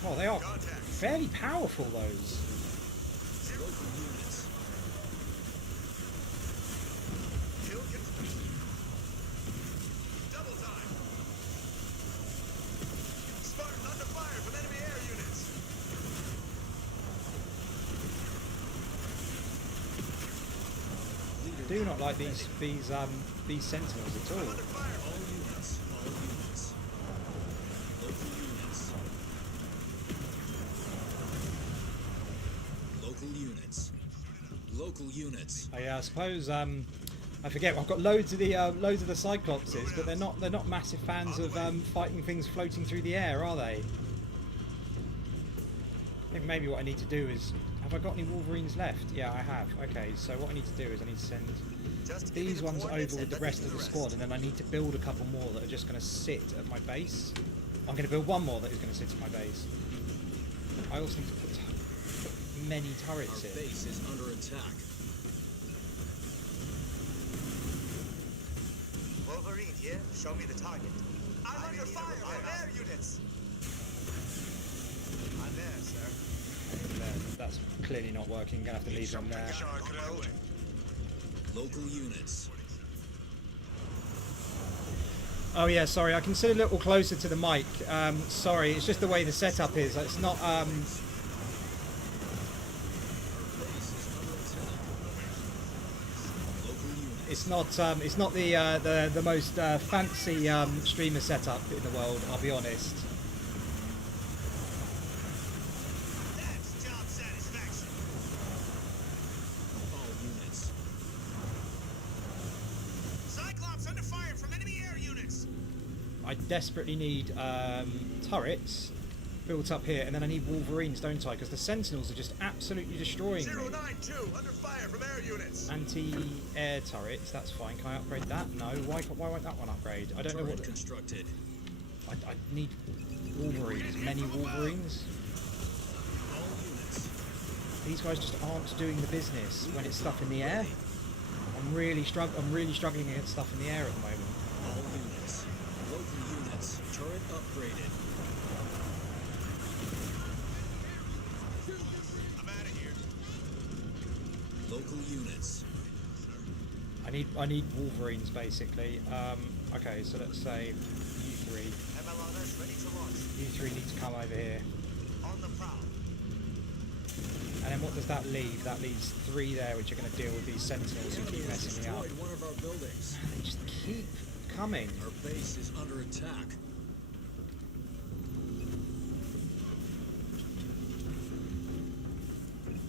Oh, they are fairly powerful, those. Local units. Kill confirmed. Double time. Spartan under fire from enemy air units. Do not like these sentinels at all. Under fire. All units. All units. Local units. Local units. I suppose I forget. I've got loads of the Cyclopses, but they're not massive fans of fighting things floating through the air, are they? think maybe what I need to do is... Have I got any Wolverines left? Yeah, I have. Okay, so what I need to do is I need to send these ones over with the rest of the squad, and then I need to build a couple more that are just going to sit at my base. I'm going to build one more that is going to sit at my base. I also need to put many turrets in. Our base is under attack. Wolverine here. Show me the target. I'm under fire by air units. I'm there, sir. That's clearly not working. Gonna have to leave them there. Local units. Oh yeah, sorry. I can sit a little closer to the mic. Sorry, it's just the way the setup is. It's not. It's not the most fancy streamer setup in the world. I'll be honest. That's job satisfaction. All units. Cyclops under fire from enemy air units. I desperately need turrets built up here, and then I need Wolverines, don't I? Because the Sentinels are just absolutely destroying me. 092 under fire from air units. Anti-air turrets, that's fine. Can I upgrade that? No. Why won't that one upgrade? I don't know what. Constructed. I need Wolverines. Many Wolverines. All units. These guys just aren't doing the business when it's stuff in the air. I'm really struggling against stuff in the air at the moment. All units. Local units. Turret upgraded. I'm out of here. Local units. I need Wolverines basically. Okay, so let's say you three. MLRS ready to launch. You three need to come over here. On the prowl. And then what does that leave? That leaves 3 there, which are going to deal with these Sentinels who keep messing me up. One of our buildings. They just keep coming. Our base is under attack.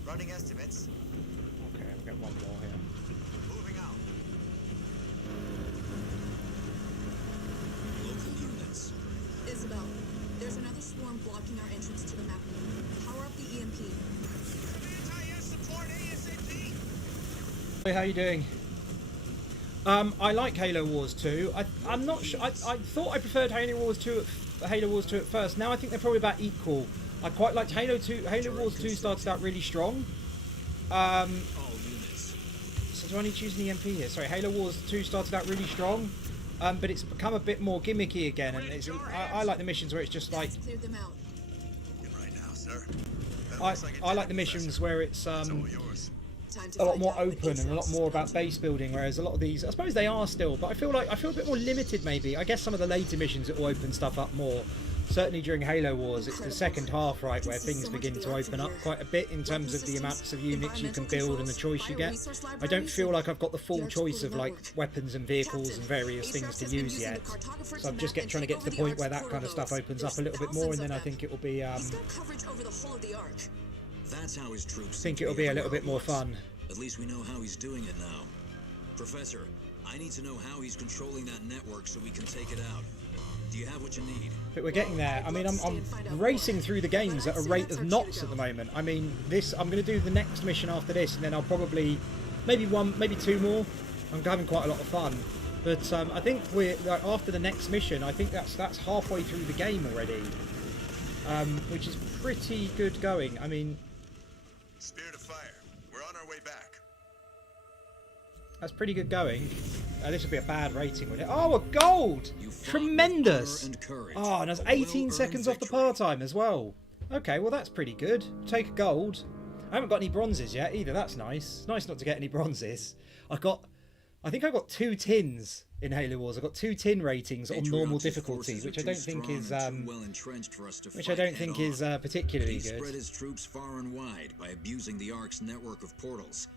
Running estimates. Okay, we've got one more here. Moving out. Local units. Isabel, there's another swarm blocking our entrance to the map. Power up the EMP. Anti-air support ASAP. Hey, how you doing? I like Halo Wars 2. I'm not sure. I thought I preferred Halo Wars 2 at first. Now I think they're probably about equal. I quite liked Halo 2. Halo Wars 2 started out really strong. All units. So do I need to choose an EMP here? Sorry, Halo Wars 2 started out really strong, but it's become a bit more gimmicky again. And I like the missions where it's just like. Cleared them out. Right now, sir. I like the missions where it's a lot more open and a lot more about base building, whereas a lot of these, I suppose they are still, but I feel a bit more limited maybe. I guess some of the later missions it will open stuff up more. Certainly during Halo Wars, it's the second half, right, where things begin to open up quite a bit in terms of the amounts of units you can build and the choice you get. I don't feel like I've got the full choice of like weapons and vehicles and various things to use yet. So I'm just trying to get to the point where that kind of stuff opens up a little bit more, and then I think it will be. Coverage over the whole of the arc. That's how his troops. I think it will be a little bit more fun. At least we know how he's doing it now. Professor, I need to know how he's controlling that network so we can take it out. Do you have what you need? But we're getting there. I mean, I'm racing through the games at a rate of knots at the moment. I mean, I'm going to do the next mission after this, and then I'll probably maybe 2 more. I'm having quite a lot of fun. But I think we're after the next mission. I think that's halfway through the game already, which is pretty good going. I mean, Spirit of Fire. We're on our way back. that's pretty good going. This would be a bad rating, wouldn't it? Oh, a gold! Tremendous! Oh, and that's 18 seconds off the par time as well. Okay, well that's pretty good. Take a gold. I haven't got any bronzes yet either. That's nice. Nice not to get any bronzes. I think I got 2 tins in Halo Wars. I got 2 tin ratings on normal difficulty, which I don't think is particularly good. He spread his troops far and wide by abusing the Ark's network of portals.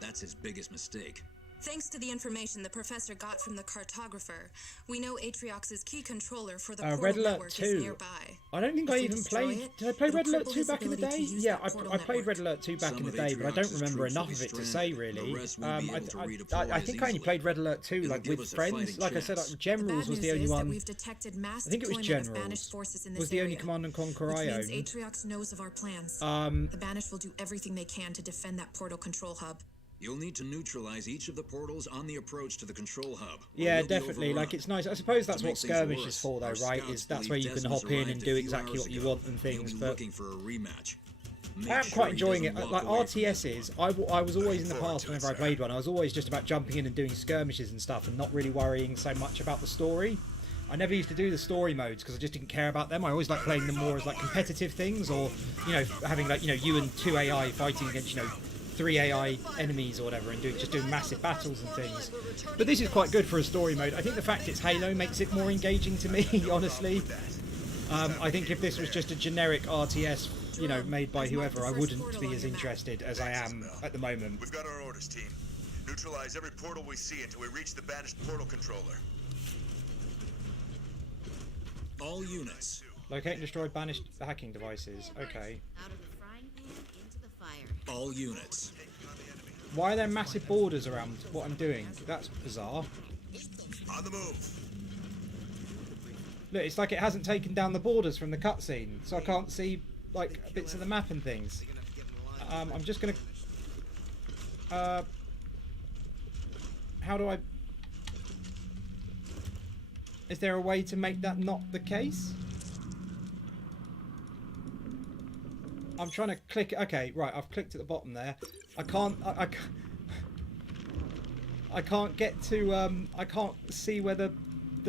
That's his biggest mistake. Thanks to the information the professor got from the cartographer, we know Atriox's key controller for the Red portal Alert network 2. is nearby. I don't think If I we even destroy played. it, Did I play it'll Red Alert cripple 2 his back in the ability day? to use Yeah, that portal I played network. Red Alert 2 back Some in the of day, but I don't Atriox's remember troops will enough be of it to say stranded. really. The rest won't be able to redeploy I as think I only easily. played Red Alert 2 It'll like give with us a friends. fighting Like I said, chance. Generals was the only one. We've detected mass I think it was deployment of Generals. banished forces in this Was the only area, Command and Conquer which I means owned. Atriox knows of our plans. The Banished will do everything they can to defend that portal control hub. You'll need to neutralize each of the portals on the approach to the control hub. or Yeah, we'll be definitely. overrun. Like, it's nice. I suppose that's To what make things skirmish worse, is for, though, our right? scouts Is that's believe where you can Decimus hop in arrived and a do few exactly hours what you ago. want and He'll things. be But looking for a rematch. Make I am sure quite he enjoying it. doesn't Like walk away from RTSs, I was always in the past whenever I played one. I was always just about jumping in and doing skirmishes and stuff, and not really worrying so much about the story. I never used to do the story modes because I just didn't care about them. I always liked playing them more as like competitive things, or having like you and 2 AI fighting against 3 AI enemies or whatever, and doing massive battles and things. But this is quite good for a story mode. I think the fact it's Halo makes it more engaging to me, honestly. I think if this was just a generic RTS, made by whoever, I wouldn't be as interested as I am at the moment. We've got our orders, team. Neutralize every portal we see until we reach the banished portal controller. All units. Locate and destroy banished hacking devices. Okay. Out of the frying pan into the fire. All units. Why are there massive borders around what I'm doing? That's bizarre. On the move. Look, it's like it hasn't taken down the borders from the cutscene, so I can't see like bits of the map and things. I'm just gonna. How do I? Is there a way to make that not the case? I'm trying to click. Okay, right. I've clicked at the bottom there. I can't. I can't get to. I can't see where the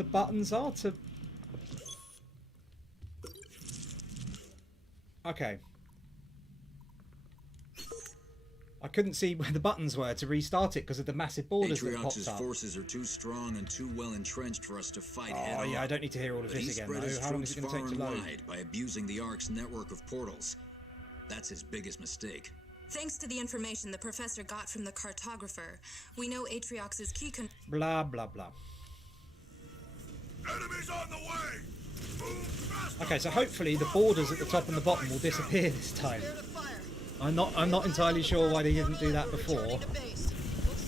buttons are to. Okay. I couldn't see where the buttons were to restart it because of the massive borders that popped Atriox's up. forces are too strong and too well entrenched for us to fight Oh head on. yeah, I don't need to hear all of But he this again spread his though. How long is troops it going to take far to and load? wide by abusing the Ark's network of portals. That's his biggest mistake. Thanks to the information the professor got from the cartographer, we know Atriox's key Blah blah blah. Enemies on the way! Move faster! Okay, so hopefully the borders at the top and the bottom will disappear this time. I'm not entirely sure why they didn't do that before. Looks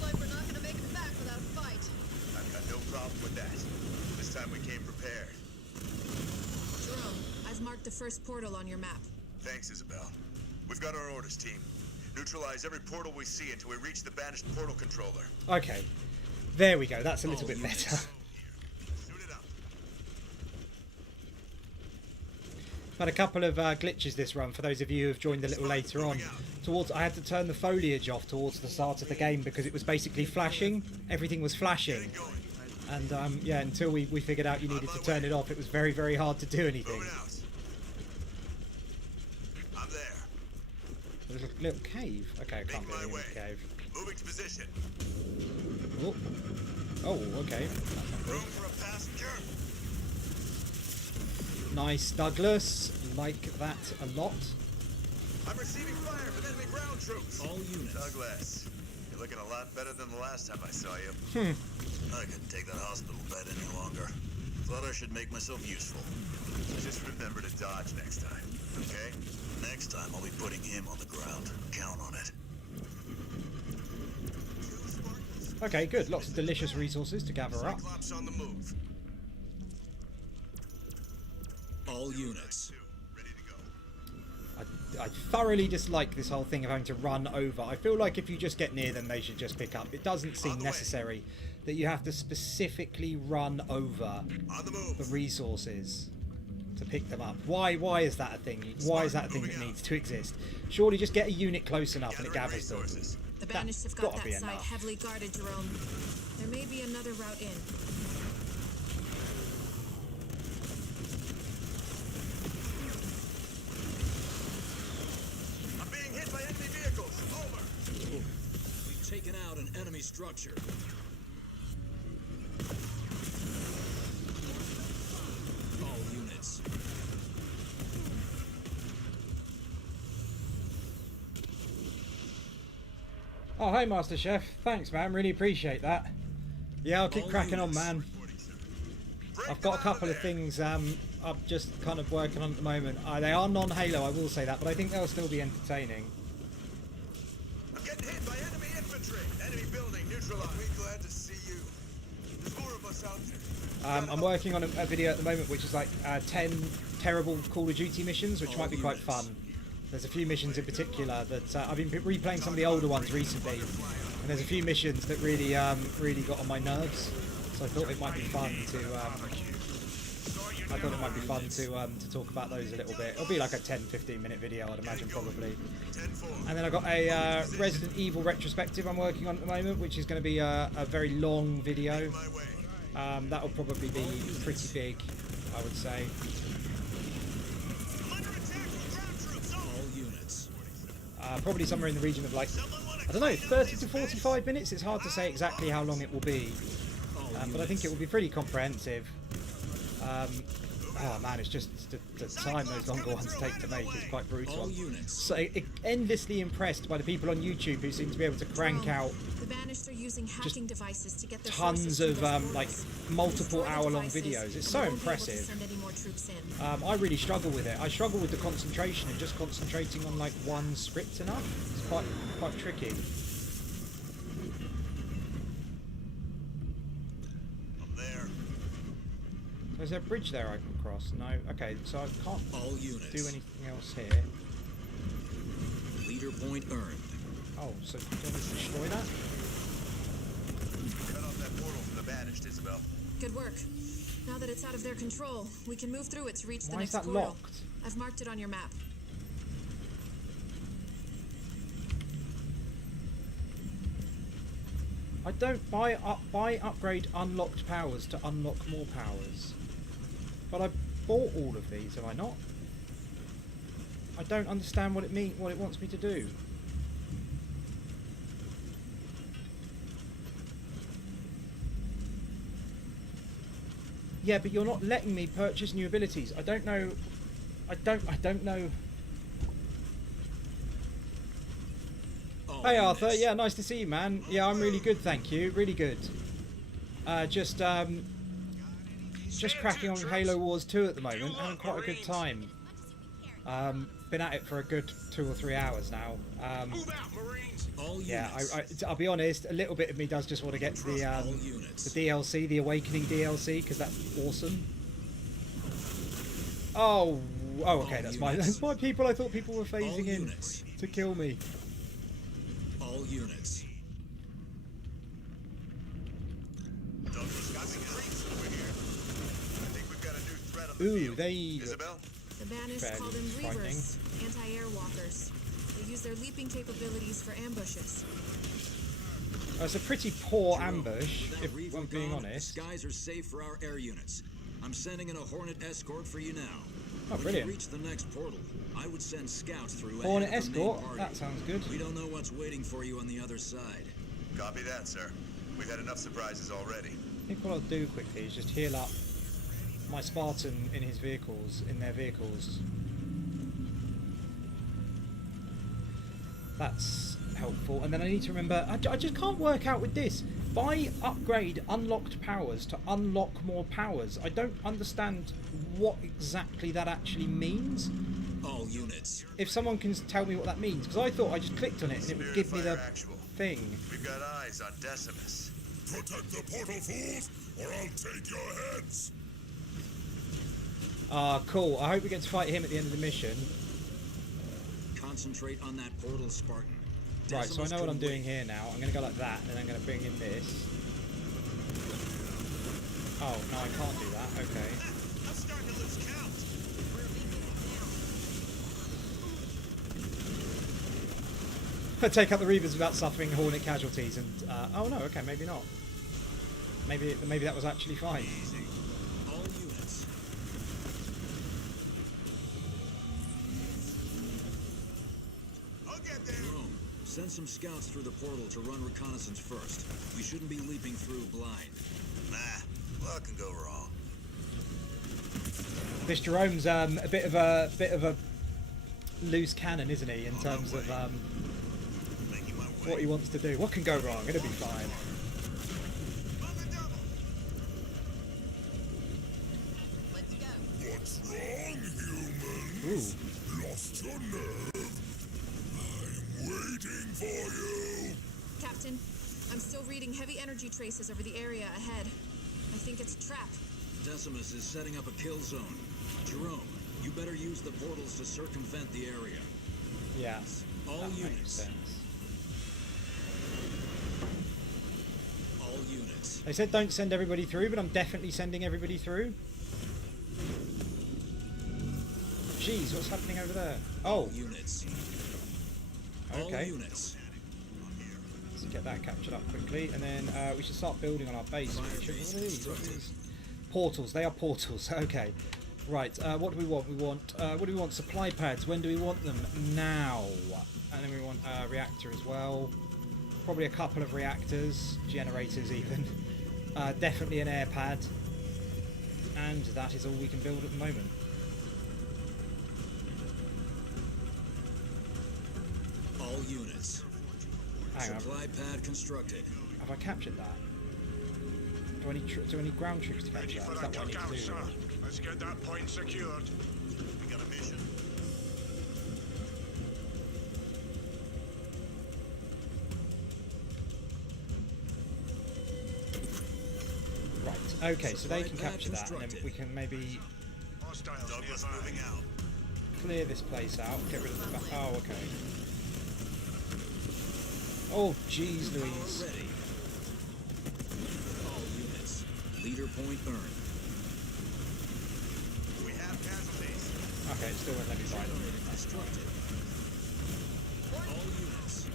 like we're not gonna make it back without a fight. I've got no problem with that. This time we came prepared. Jerome, I've marked the first portal on your map. Thanks, Isabel. We've got our orders, team. Neutralize every portal we see until we reach the banished portal controller. Okay, there we go. That's a little bit better. Had a couple of glitches this run for those of you who have joined a little later on. I had to turn the foliage off towards the start of the game because it was basically flashing. Everything was flashing, and yeah, until we figured out you needed to turn it off, it was very, very hard to do anything. I'm there. There's a little cave. Okay, I can't get in the cave. Moving to position. Oh, okay. Room for a passenger. Nice, Douglas. Like that a lot. I'm receiving fire from enemy ground troops. All units. Douglas, you're looking a lot better than the last time I saw you. I couldn't take that hospital bed any longer. Thought I should make myself useful. Just remember to dodge next time, okay? Next time I'll be putting him on the ground. Count on it. Okay, good. Lots of delicious resources to gather up. Cyclops on the move. All units. I thoroughly dislike this whole thing of having to run over. I feel like if you just get near them, they should just pick up. It doesn't seem necessary that you have to specifically run over the resources to pick them up. Why is that a thing? Why is that a thing that needs to exist? Surely just get a unit close enough and it gathers them. The Banished have got that site heavily guarded, Jerome. There may be another route in. I'm being hit by enemy vehicles. Over. We've taken out an enemy structure. All units. Oh, hey, Master Chef. Thanks, man. Really appreciate that. Yeah, I'll keep cracking on, man. I've got a couple of things I'm just kind of working on at the moment. They are non-Halo, I will say that, but I think they'll still be entertaining. I'm getting hit by enemy infantry. Enemy building neutralized. We're glad to see you. There's more of us out there. I'm working on a video at the moment which is like 10 terrible Call of Duty missions, which might be quite fun. There's a few missions in particular that I've been replaying some of the older ones recently, and there's a few missions that really got on my nerves. So I thought it might be fun to talk about those a little bit. It'll be like a 10-15 minute video, I'd imagine, probably. And then I've got a Resident Evil retrospective I'm working on at the moment, which is going to be a very long video. That'll probably be pretty big, I would say. Probably somewhere in the region of like, I don't know, 30 to 45 minutes. It's hard to say exactly how long it will be, but I think it will be pretty comprehensive. Oh man, it's just the time those longer ones take to make is quite brutal. I'm so endlessly impressed by the people on YouTube who seem to be able to crank out just tons of like multiple hour-long videos. It's so impressive. I really struggle with it. I struggle with the concentration and just concentrating on like one script enough. It's quite tricky. Is there a bridge there I can cross? No. Okay, so I can't do anything else here. Leader point earned. Oh, so do I need to destroy that? Cut off that portal from the Banished, Isabel. Good work. Now that it's out of their control, we can move through it to reach the Why next is that portal. locked? I've marked it on your map. I don't buy upgrade unlocked powers to unlock more powers. But I bought all of these, have I not? I don't understand what it wants me to do. Yeah, but you're not letting me purchase new abilities. I don't know. I don't know. Hey Arthur, yeah, nice to see you, man. Yeah, I'm really good, thank you. Really good. Just cracking on Halo Wars 2 at the moment, having quite a good time. Been at it for a good 2 or 3 hours now. Yeah, I'll be honest, a little bit of me does just want to get to the DLC, the Awakening DLC, because that's awesome. Oh, okay, that's my people. I thought people were phasing in to kill me. All units. Ooh, they Isabel? The Banished call them Reavers, anti-air walkers. They use their leaping capabilities for ambushes. It's a pretty poor ambush, if I'm being honest. Skies are safe for our air units. I'm sending in a Hornet escort for you now. Oh, brilliant. When you reach the next portal, I would send scouts through. Hornet escort? That sounds good. We don't know what's waiting for you on the other side. Copy that, sir. We've had enough surprises already. I think what I'll do quickly is just heal up my Spartan in their vehicles. That's helpful. And then I need to remember, I just can't work out with this. Buy upgrade unlocked powers to unlock more powers. I don't understand what exactly that actually means. All units. If someone can tell me what that means, because I thought I just clicked on it and it would give me the thing. We've got eyes on Decimus. Protect the portal, fools, or I'll take your heads. Cool. I hope we get to fight him at the end of the mission. Concentrate on that portal, Spartan. Right, so I know what I'm doing here now. I'm going to go like that, and then I'm going to bring in this. Oh, no, I can't do that. Okay. I'm starting to lose count. Take out the Reavers without suffering Hornet casualties, and oh no, okay, maybe not. Maybe that was actually fine. All units. I'll get there. Jerome, send some scouts through the portal to run reconnaissance first. We shouldn't be leaping through blind. Nah, what can go wrong? This Jerome's a bit of a loose cannon, isn't he? In terms of what he wants to do. What can go wrong? It'll be fine. What's wrong, humans? Ooh. Lost your nerve? I'm waiting for you. Captain, I'm still reading heavy energy traces over the area ahead. I think it's a trap. Decimus is setting up a kill zone. Jerome, you better use the portals to circumvent the area. Yes. All that makes units. sense. All units. They said don't send everybody through, but I'm definitely sending everybody through. Jeez, what's happening over there? Oh. All units. Okay. All units. Let's get that captured up quickly, and then we should start building on our base. What are these? Portals. They are portals. Okay. Right. What do we want? We want. What do we want? Supply pads. When do we want them? Now. And then we want a reactor as well. Probably a couple of reactors, generators even. Definitely an air pad. And that is all we can build at the moment. All units. Hang on. Supply pad constructed. Have I captured that? Do I need ground troops to capture that? Is that what I need to do? Sir. Let's get that point secured. We got a mission. Right, okay, so they can capture that, and then we can maybe Douglas moving out. clear this place out, get rid of the back. Oh, okay. Oh, jeez Louise. Ready. All units. Leader point earned. We have casualties. Okay, it still won't let me find them. Generator constructed. All units.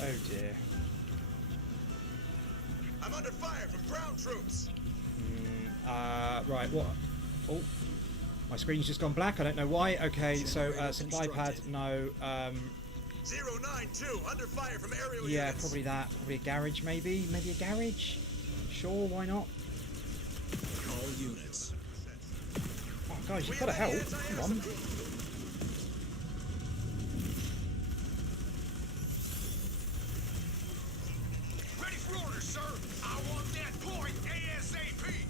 Oh dear. I'm under fire from ground troops. Right, what? Oh, my screen's just gone black, I don't know why. Okay, so supply pad, no. 092, under fire from aerial Yeah, units. probably that. Probably a garage, maybe? Maybe a garage? Sure, why not? All units. Oh, guys, you've got to help. Come on. Ready for orders, sir. I want that point ASAP.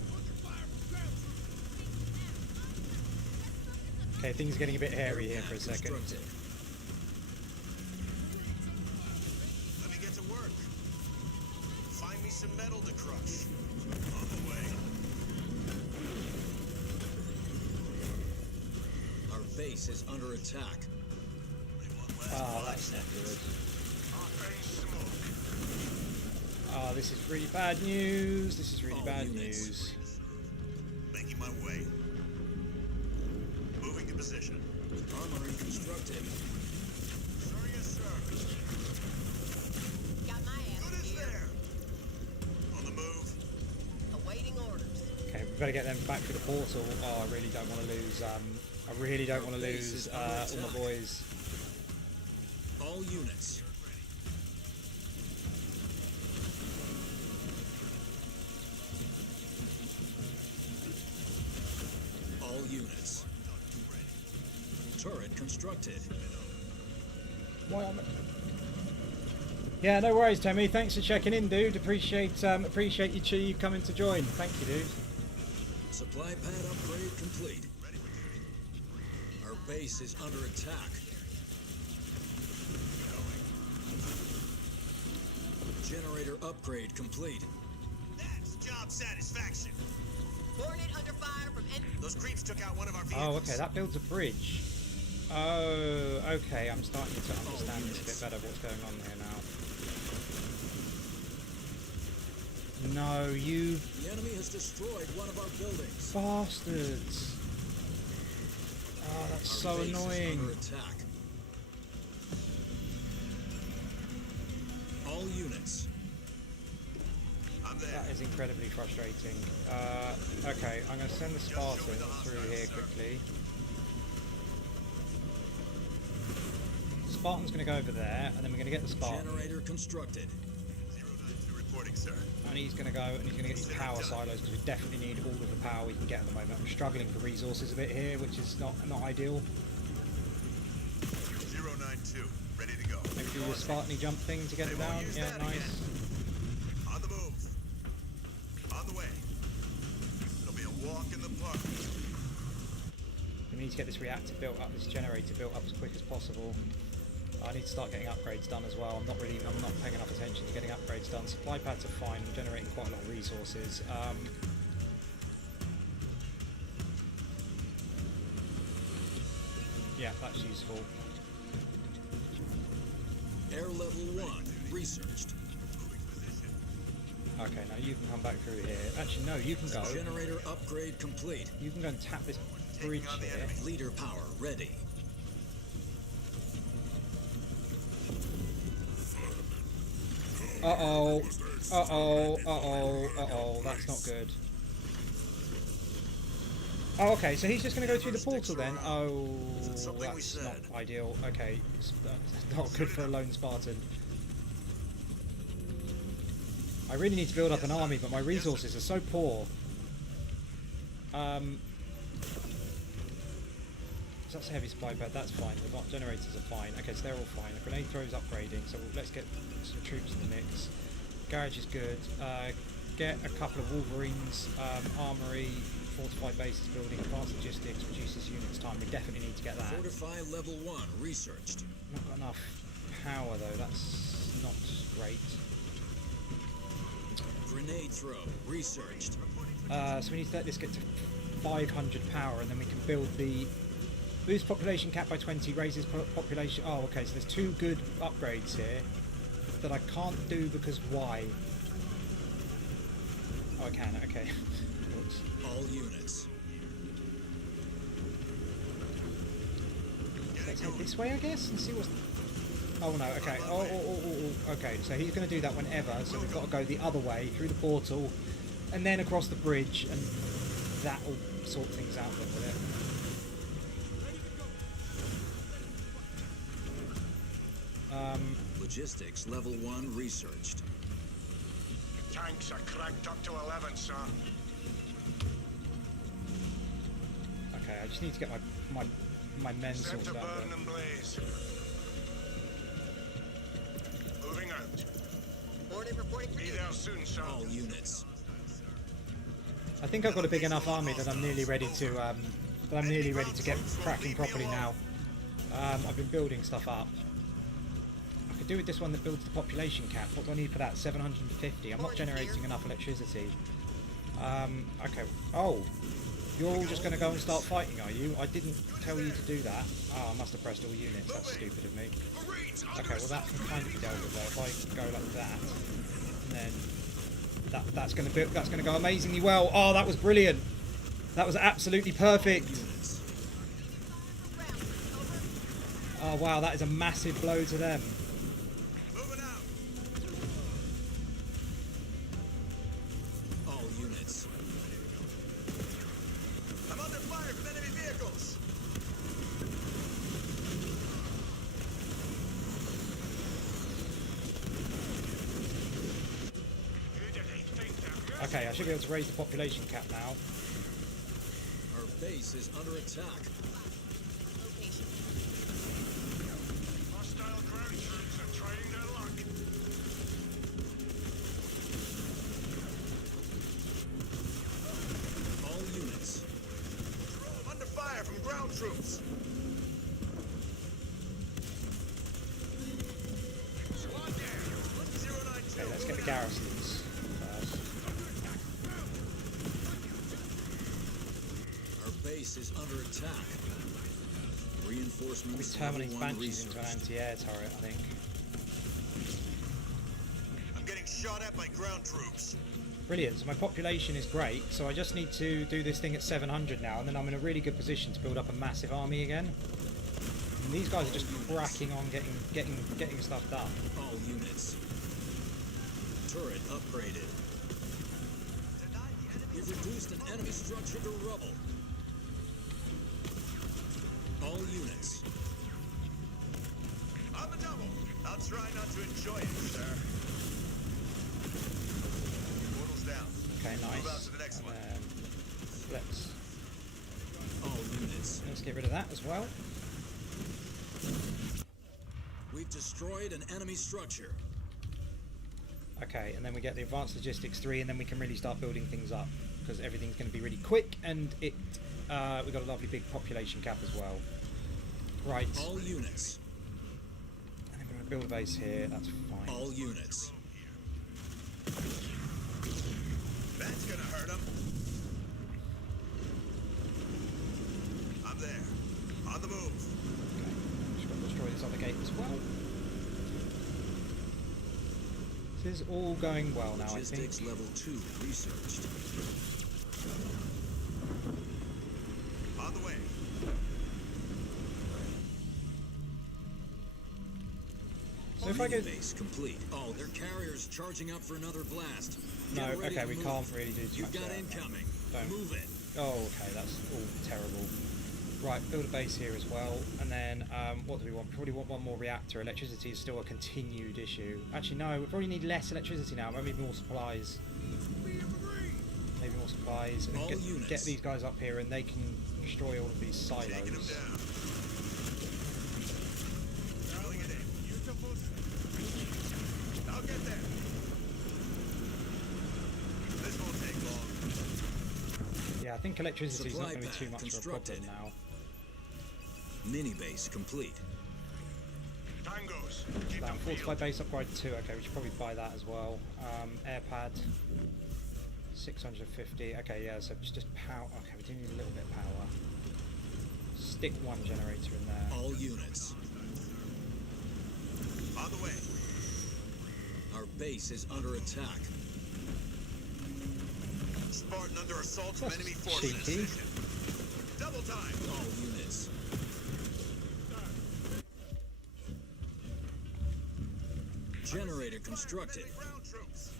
Okay, things are getting a bit hairy here for a second. Constructed. Let me get to work. Find me some metal to crush. On the way. Our base is under attack. Oh, that's not good. Oh, this is really bad news. This is really All bad units. news. Making my way. Moving to position. Armoring constructed. Sir, yes, sir. Got my ass Good as here. there. On the move. Awaiting orders. Okay, we've got to get them back through the portal. Oh, I really don't want to lose. I really don't want to lose all my boys. All units. All units. Turret constructed. Why am I... Yeah, no worries, Tommy. Thanks for checking in, dude. Appreciate you coming to join. Thank you, dude. Supply pad upgrade complete. Our base is under attack. Generator upgrade complete. That's job satisfaction. Hornet under fire from Those creeps took out one of our vehicles. Oh, okay, that builds a bridge. Oh, okay, I'm starting to understand this a bit better what's going on here now. No, you The enemy has destroyed one of our buildings. bastards. Oh, that's so Our base is annoying. under attack. All units. I'm there. That is incredibly frustrating. Okay, I'm going to send the Spartans through here quickly. Spartan's going to go over there, and then we're going to get the Spartan. Generator constructed. 092 reporting, sir. And he's going to go and he's going to get these power silos because we definitely need all of the power we can get at the moment. I'm struggling for resources a bit here, which is not ideal. 2, ready to go. Maybe do the Spartan jump thing to get it down. Yeah, nice. On the move. On the way. It'll be a walk in the park. We need to get this reactor built up, this generator built up as quick as possible. I need to start getting upgrades done as well. I'm not paying enough attention to getting upgrades done. Supply pads are fine, I'm generating quite a lot of resources. Yeah, that's useful. Air level 1 researched. Okay, now you can come back through here. Actually, no, you can go. Generator upgrade complete. You can go and tap this bridge here. Leader power ready. Uh-oh. Uh-oh. Uh-oh. Uh-oh. That's not good. Oh, okay, so he's just going to go through the portal then. Oh, that's not ideal. Okay, it's not good for a lone Spartan. I really need to build up an army, but my resources are so poor. So that's a heavy supply pad, that's fine. The generators are fine. Okay, so they're all fine. The grenade throw is upgrading, so let's get some troops in the mix. Garage is good. Get a couple of Wolverines, armory, fortified bases building, fast logistics, reduces units time. We definitely need to get that. Fortify level 1 researched. Not got enough power though, that's not great. Grenade throw researched. So we need to let this get to 500 power and then we can build the boost population cap by 20, raises population. Oh, okay, so there's 2 good upgrades here that I can't do because why? Oh, I can, okay. All units. Let's head this way, I guess, and see what's... Oh, no, okay. Oh, okay, so he's going to do that whenever, so we've got to go the other way, through the portal, and then across the bridge, and that will sort things out then with it. Logistics level 1 researched. Tanks are cranked up to 11, sir. Okay, I just need to get my men sorted out. Burn and blaze. Moving out. Morning reporting. Be there soon, sir. All units. I think I've got a big enough army that I'm nearly ready to get cracking properly now. I've been building stuff up. I could do with this one that builds the population cap. What do I need for that? 750. I'm not generating enough electricity. Okay. Oh, you're all just going to go and start fighting, are you? I didn't tell you to do that. Oh, I must have pressed all units. That's stupid of me. Okay, well that can kind of be dealt with though. If I go like that, and then that's going to go amazingly well. Oh, that was brilliant. That was absolutely perfect. Oh wow, that is a massive blow to them. All units. I'm under fire from enemy vehicles. Okay, I should be able to raise the population cap now. Our base is under attack. Hostile ground troops are trying their luck. All units. I'm under fire from ground troops. Squad down. 092. Okay, let's get the garrisons first. Our base is under attack. Reinforcements. We're turning level 1 Banshees into an researched. anti-air turret, I think. I'm getting shot at by ground troops. Brilliant, so my population is great, so I just need to do this thing at 700 now, and then I'm in a really good position to build up a massive army again. And these guys are just cracking on getting stuff done. All units. Turret upgraded. We've reduced an enemy structure to rubble. All units. On the double. I'll try not to enjoy it, sir. Portal's down. Okay, nice. Move out to the next And one. then All units. let's get rid of that as well. We've destroyed an enemy structure. Okay, and then we get the Advanced Logistics 3, and then we can really start building things up, because everything's going to be really quick, and we've got a lovely big population cap as well. Right. All units. And then we're going to build a base here, that's fine. All units. That's gonna hurt him. I'm there. On the move. Okay, just got to destroy this other gate as well. This is all going well now, I think. Logistics level 2 researched. On the way. So if I go... Base complete. Oh, their carrier's charging up for another blast. No, Get ready okay, to we move. can't really do too You've much got there. incoming. Don't. Move it. Oh, okay, that's all terrible. Right, build a base here as well, and then what do we want? We probably want one more reactor. Electricity is still a continued issue. Actually, no, we probably need less electricity now. Maybe more supplies. Maybe more supplies. And get these guys up here, and they can destroy all of these silos. Taking them down. Drilling it in. I'll get there. This won't take long. Yeah, I think electricity is not going to be too much of a constructed. problem now. Mini base complete. Time goes. Keep them Fortified base upgrade 2. Okay, we should probably buy that as well. Air pad 650. Okay, yeah, so just power. Okay, we do need a little bit of power. Stick one generator in there. All units. On the way. Our base is under attack. Spartan under assault from That's enemy forces. cheeky. Double time. All units. Generator constructed. Enemy ground troops.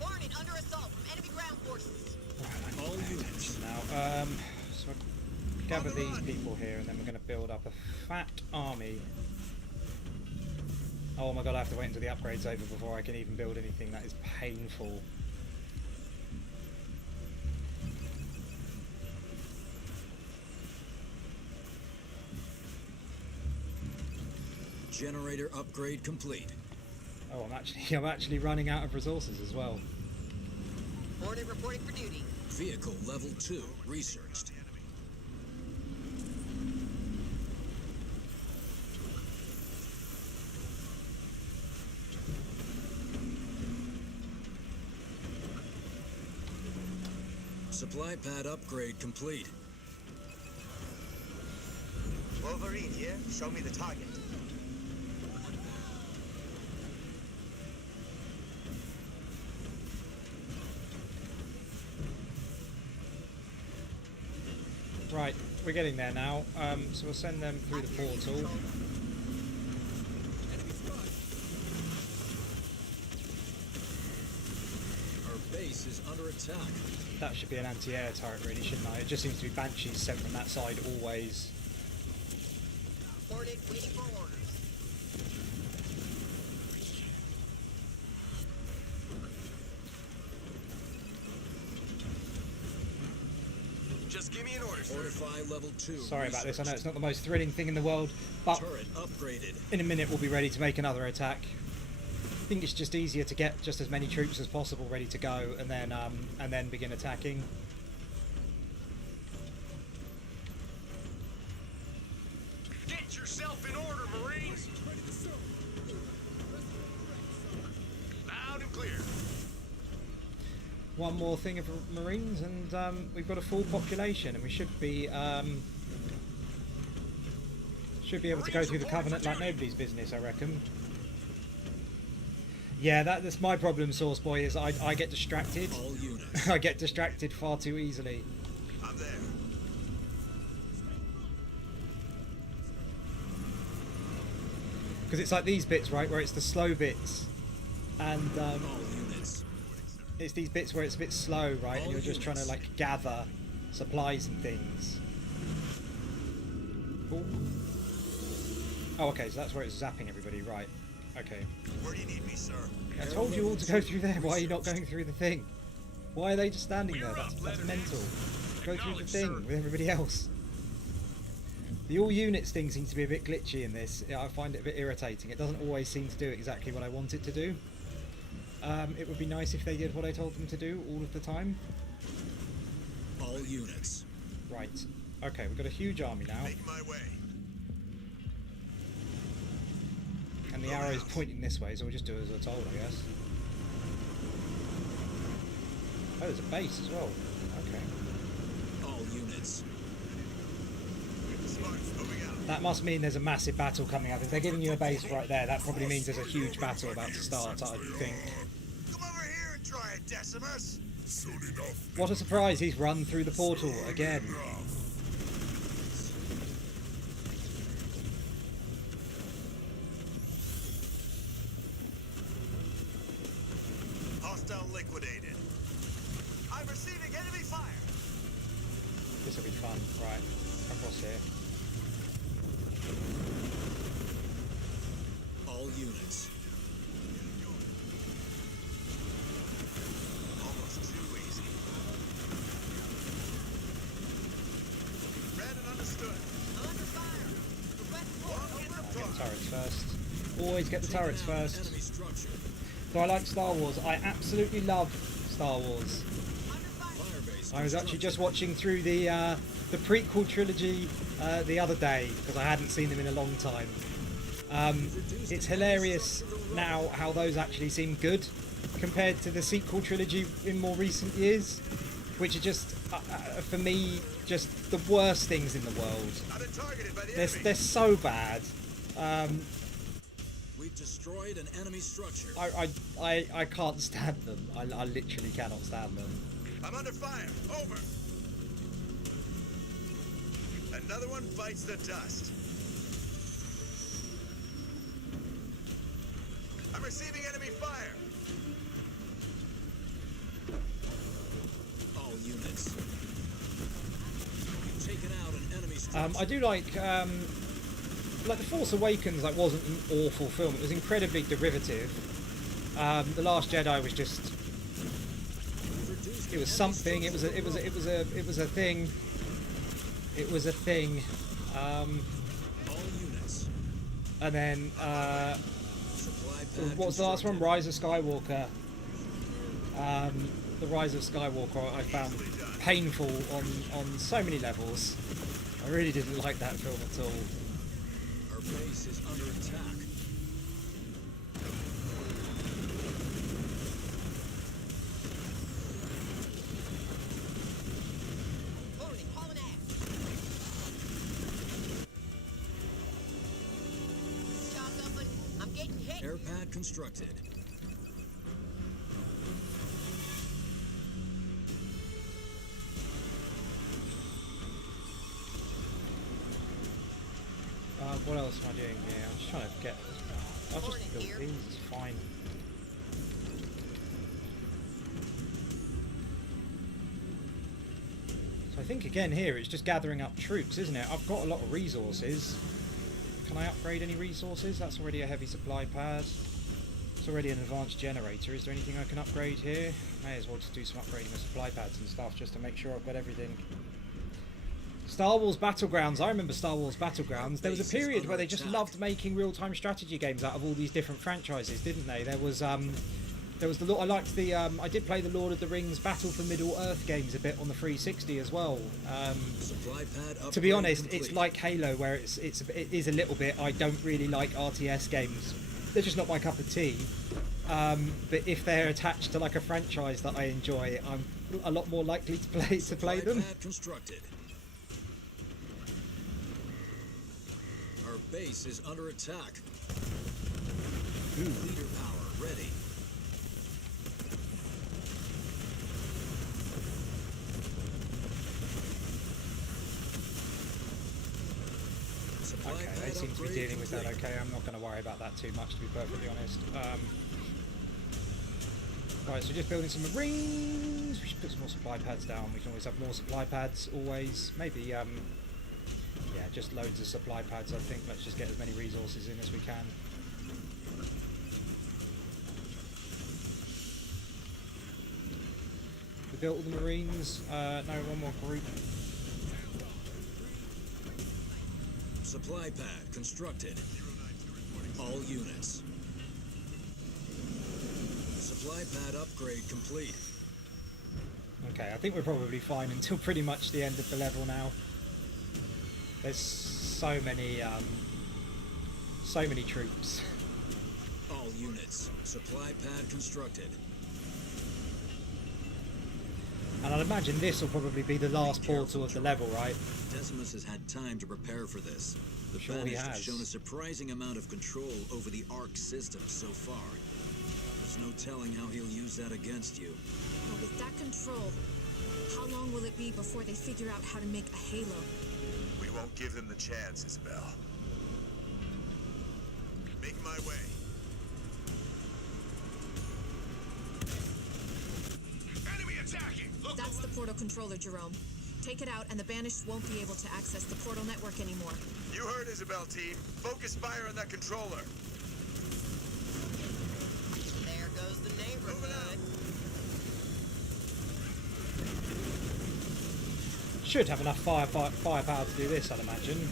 Warning, under assault from enemy ground forces. Right, All units. now, so gather these people here, and then we're going to build up a fat army. Oh my god, I have to wait until the upgrade's over before I can even build anything. That is painful. Generator upgrade complete. Oh, I'm actually running out of resources as well. Hornet reporting for duty. Vehicle level 2 researched. Supply pad upgrade complete. Wolverine here. Show me the target. Right, we're getting there now. So we'll send them through the portal. Our base is under attack. That should be an anti-air turret, really, shouldn't I? It just seems to be Banshees sent from that side always. Hornet waiting for orders. Just give me an order, sir. Fortify level 2. Sorry about this, I know it's not the most thrilling thing in the world, but Turret upgraded. in a minute we'll be ready to make another attack. I think it's just easier to get just as many troops as possible ready to go, and then begin attacking. Get yourself in order, Marines. Loud and clear. One more thing of Marines, and we've got a full population, and we should be able to go through the Covenant like nobody's business, I reckon. Yeah, that's my problem, Source Boy, is I get distracted. All units. I get distracted far too easily. I'm there. Because it's like these bits, right, where it's the slow bits, and All units. it's these bits where it's a bit slow, right, and All you're just trying to units. like gather supplies and things. Ooh. Oh, okay, so that's where it's zapping everybody, right? Okay. Where do you need me, sir? I told you all to go through there. Why are you not going through the thing? Why are they just standing there? That's mental. Go through the thing with everybody else. The all units thing seems to be a bit glitchy in this. I find it a bit irritating. It doesn't always seem to do exactly what I want it to do. It would be nice if they did what I told them to do all of the time. All units. Right. Okay, we've got a huge army now. Make my way. And the arrow is pointing this way, so we'll just do as we're told, I guess. Oh, there's a base as well. Okay. All units. That must mean there's a massive battle coming up. If they're giving you a base right there, that probably means there's a huge battle about to start, I think. Come over here and try it, Decimus. Soon enough. What a surprise, he's run through the portal again. Hostile liquidated. I'm receiving enemy fire. This will be fun. Right, across here. All units. Almost too easy. Read and understood. Under fire. Get the turrets first. Always get the turrets first. Enemy structure. So I like Star Wars. I absolutely love Star Wars. I was actually just watching through the prequel trilogy the other day because I hadn't seen them in a long time. It's hilarious now how those actually seem good compared to the sequel trilogy in more recent years, which are just for me just the worst things in the world. They're so bad. We've destroyed an enemy structure. I can't stand them. I literally cannot stand them. I'm under fire. Over. Another one bites the dust. I'm receiving enemy fire. All units. You've taken out an enemy structure. I do like The Force Awakens. Like, wasn't an awful film. It was incredibly derivative. The Last Jedi was just. It was something. It was a thing. It was a thing. All units. And then what was the last one? Rise of Skywalker. The Rise of Skywalker I found painful on so many levels. I really didn't like that film at all. Our base is under attack. Airpad constructed. What else am I doing here? I'm just trying to get. I'll just build these. It's fine. So I think again here it's just gathering up troops, isn't it? I've got a lot of resources. Can I upgrade any resources? That's already a heavy supply pad. It's already an advanced generator. Is there anything I can upgrade here? May as well just do some upgrading of supply pads and stuff just to make sure I've got everything. Star Wars Battlegrounds. I remember Star Wars Battlegrounds. There was a period where they just loved making real-time strategy games out of all these different franchises, didn't they? There was the I liked the I did play the Lord of the Rings Battle for Middle-earth games a bit on the 360 as well. To be honest, it's like Halo, where it is a little bit. I don't really like RTS games. They're just not my cup of tea. But if they're attached to like a franchise that I enjoy, I'm a lot more likely to play them. Constructed. Our base is under attack. Leader power ready. Okay, they seem to be dealing with that okay. I'm not going to worry about that too much, to be perfectly honest. Right, so just building some marines. We should put some more supply pads down. We can always have more supply pads, always. Maybe, yeah, just loads of supply pads, I think. Let's just get as many resources in as we can. We built all the Marines. No, one more group. Supply pad constructed. All units. Supply pad upgrade complete. Okay, I think we're probably fine until pretty much the end of the level now. There's so many troops. All units. Supply pad constructed. And I'd imagine this will probably be the last portal of the level, right? Decimus has had time to prepare for this. The Sure he Banished have has. shown a surprising amount of control over the Arc system so far. There's no telling how he'll use that against you. But with that control, how long will it be before they figure out how to make a Halo? We won't give them the chance, Isabel. Make my way. Enemy attacking! That's the portal controller, Jerome. Take it out and the Banished won't be able to access the portal network anymore. You heard Isabel, team. Focus fire on that controller. There goes the neighborhood. Should have enough firepower to do this, I'd imagine.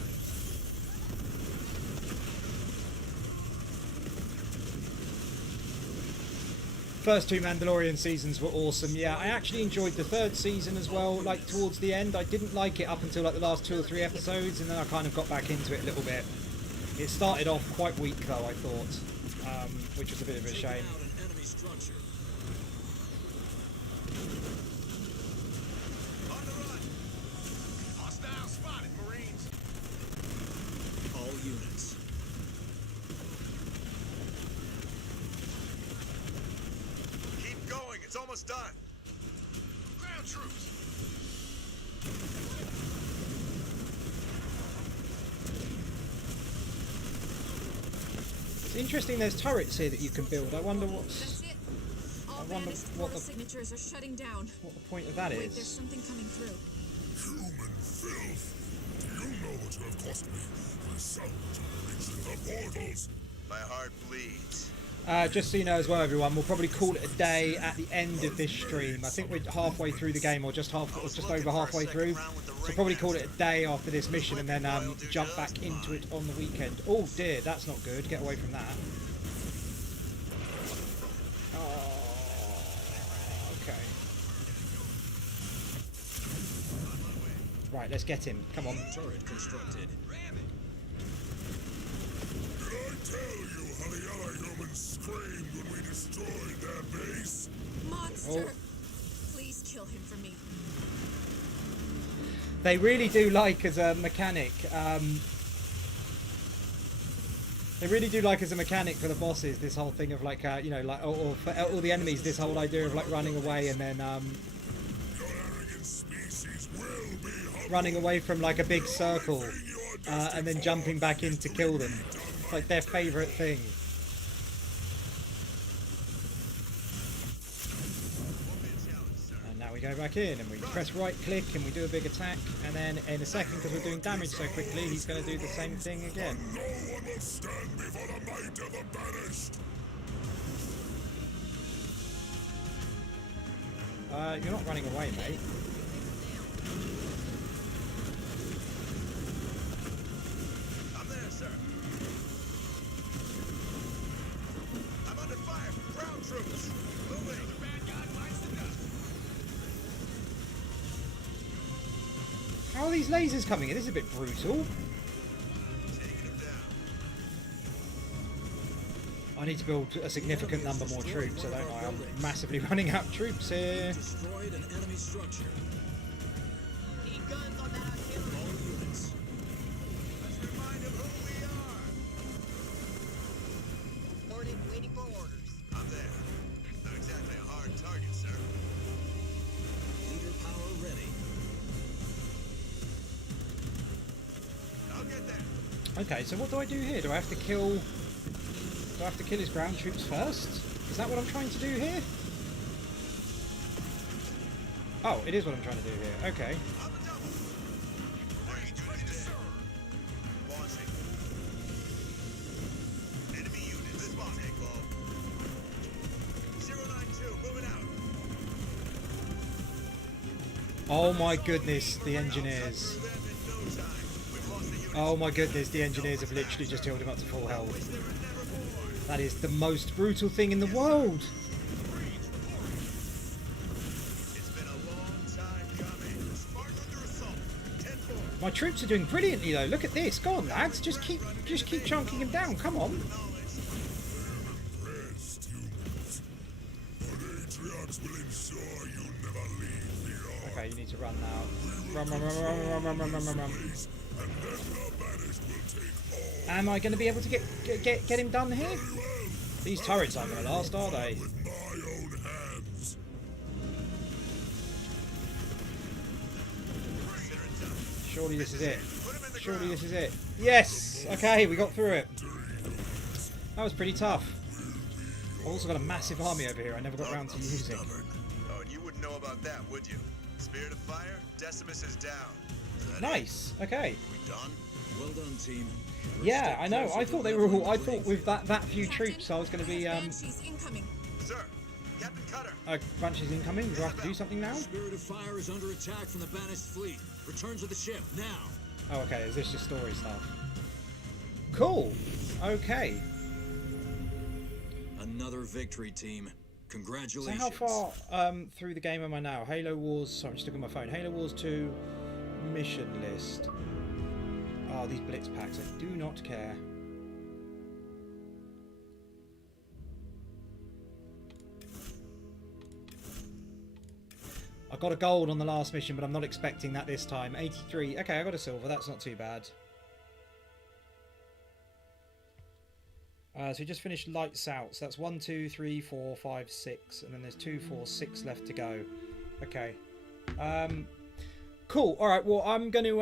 First two Mandalorian seasons were awesome. Yeah, I actually enjoyed the third season as well. Like towards the end, I didn't like it up until like the last 2 or 3 episodes, and then I kind of got back into it a little bit. It started off quite weak though, I thought, which was a bit of a shame. On the run. Hostile spotted, Marines. All units. Keep going. It's almost done. Ground troops. It's interesting. There's turrets here that you can build. I wonder what's. That's it. All wonder Banished what portal the- signatures are shutting down. What the point of that Wait, is. there's something coming through. Human filth! Do you know what you have cost me? My sound reaching the portals! My heart bleeds. Just so you know as well, everyone, we'll probably call it a day at the end of this stream. I think we're halfway through the game, or just over halfway through. So probably call it a day after this mission, and then jump back into it on the weekend. Oh dear, that's not good. Get away from that. Oh, okay. Right, let's get him. Come on. Turret constructed. Did I tell you how the Allied humans screamed when we destroyed their base? Monster! Please kill him for me. They really do like as a mechanic. They really do like as a mechanic for the bosses this whole thing of like you know, like or for all the enemies, this whole idea of like running away and then Your arrogant species will be humbled. running away from like a big circle and then jumping back in to kill them. It's like their favourite thing. And now we go back in and we press right click and we do a big attack, and then in a second, because we're doing damage so quickly, he's going to do the same thing again. No one will stand before the might of the Banished. You're not running away, mate. I'm there, sir. I'm under fire from ground troops. Moving. The bad guy bites the dust. How are these lasers coming in? This is a bit brutal. Taking him down. I need to build a significant number more troops, I don't know. I'm massively running out of troops here. Destroyed an enemy structure. Need guns on that artillery. All units. Let's remind him who we are. Ordered, waiting for orders. I'm there. Not exactly a hard target, sir. Leader power ready. I'll get there. Okay, so what do I do here? Do I have to kill his ground troops first? Is that what I'm trying to do here? Oh, it is what I'm trying to do here. Okay. On the double. Range ready to serve. Launching. Enemy unit responding. 092, moving out. Oh my goodness, the engineers. Oh my goodness, the engineers have literally just healed him up to full health. That is the most brutal thing in the world. My troops are doing brilliantly though. Look at this. Go on, lads. Just keep chunking him down. Come on. Okay, you need to run now. Run. Am I going to be able to get him done here? These turrets aren't going to last, are they? Surely this is it. Surely this is it. Yes! Okay, we got through it. That was pretty tough. I've also got a massive army over here I never got around to using. Oh, and you wouldn't know about that, would you? Spirit of Fire, Decimus is down. Nice. Okay. We done? Well done, team. Yeah, I know. I thought they were all. I thought with that few troops, I was going to be. Sir, Captain Cutter. Banshees incoming. Do I have to do something now? Spirit of Fire is under attack from the banished fleet. Return to the ship now. Oh, okay. Is this just story stuff? Cool. Okay. Another victory, team. So Congratulations. how far through the game am I now? Halo Wars. Sorry, I'm just looking at my phone. Halo Wars 2 mission list. Oh, these blitz packs. I do not care. I got a gold on the last mission, but I'm not expecting that this time. 83. Okay, I got a silver. That's not too bad. So we just finished Lights Out. So that's 1, 2, 3, 4, 5, 6. And then there's 2, 4, 6 left to go. Okay. Cool. All right. Well, I'm going to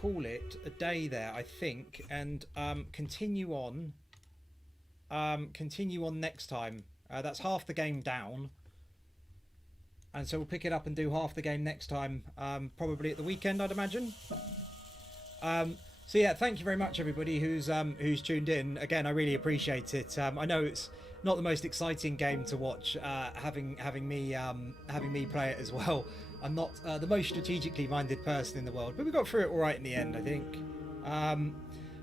call it a day there, I think, and continue on. Continue on next time. That's half the game down. And so we'll pick it up and do half the game next time, probably at the weekend, I'd imagine. So yeah, thank you very much, everybody who's tuned in. Again, I really appreciate it. I know it's not the most exciting game to watch, having me play it as well. I'm not the most strategically minded person in the world, but we got through it all right in the end, I think.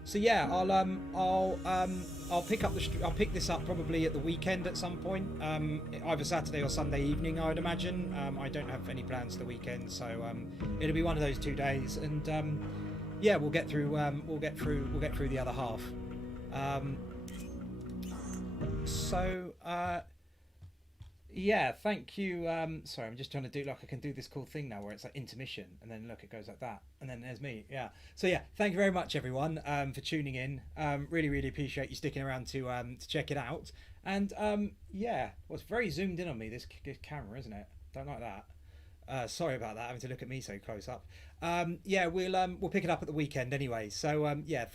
So yeah, I'll pick this up probably at the weekend at some point, either Saturday or Sunday evening, I would imagine. I don't have any plans for the weekend, so it'll be one of those 2 days, and yeah, we'll get through the other half. Yeah, thank you. Sorry, I'm just trying to do like I can do this cool thing now where it's like intermission, and then look, it goes like that, and then there's me. Yeah. So yeah, thank you very much, everyone, for tuning in. Really appreciate you sticking around to check it out. And yeah, well, it's very zoomed in on me, this camera, isn't it? Don't like that. Sorry about that, having to look at me so close up. Yeah, we'll pick it up at the weekend anyway. So yeah, thanks.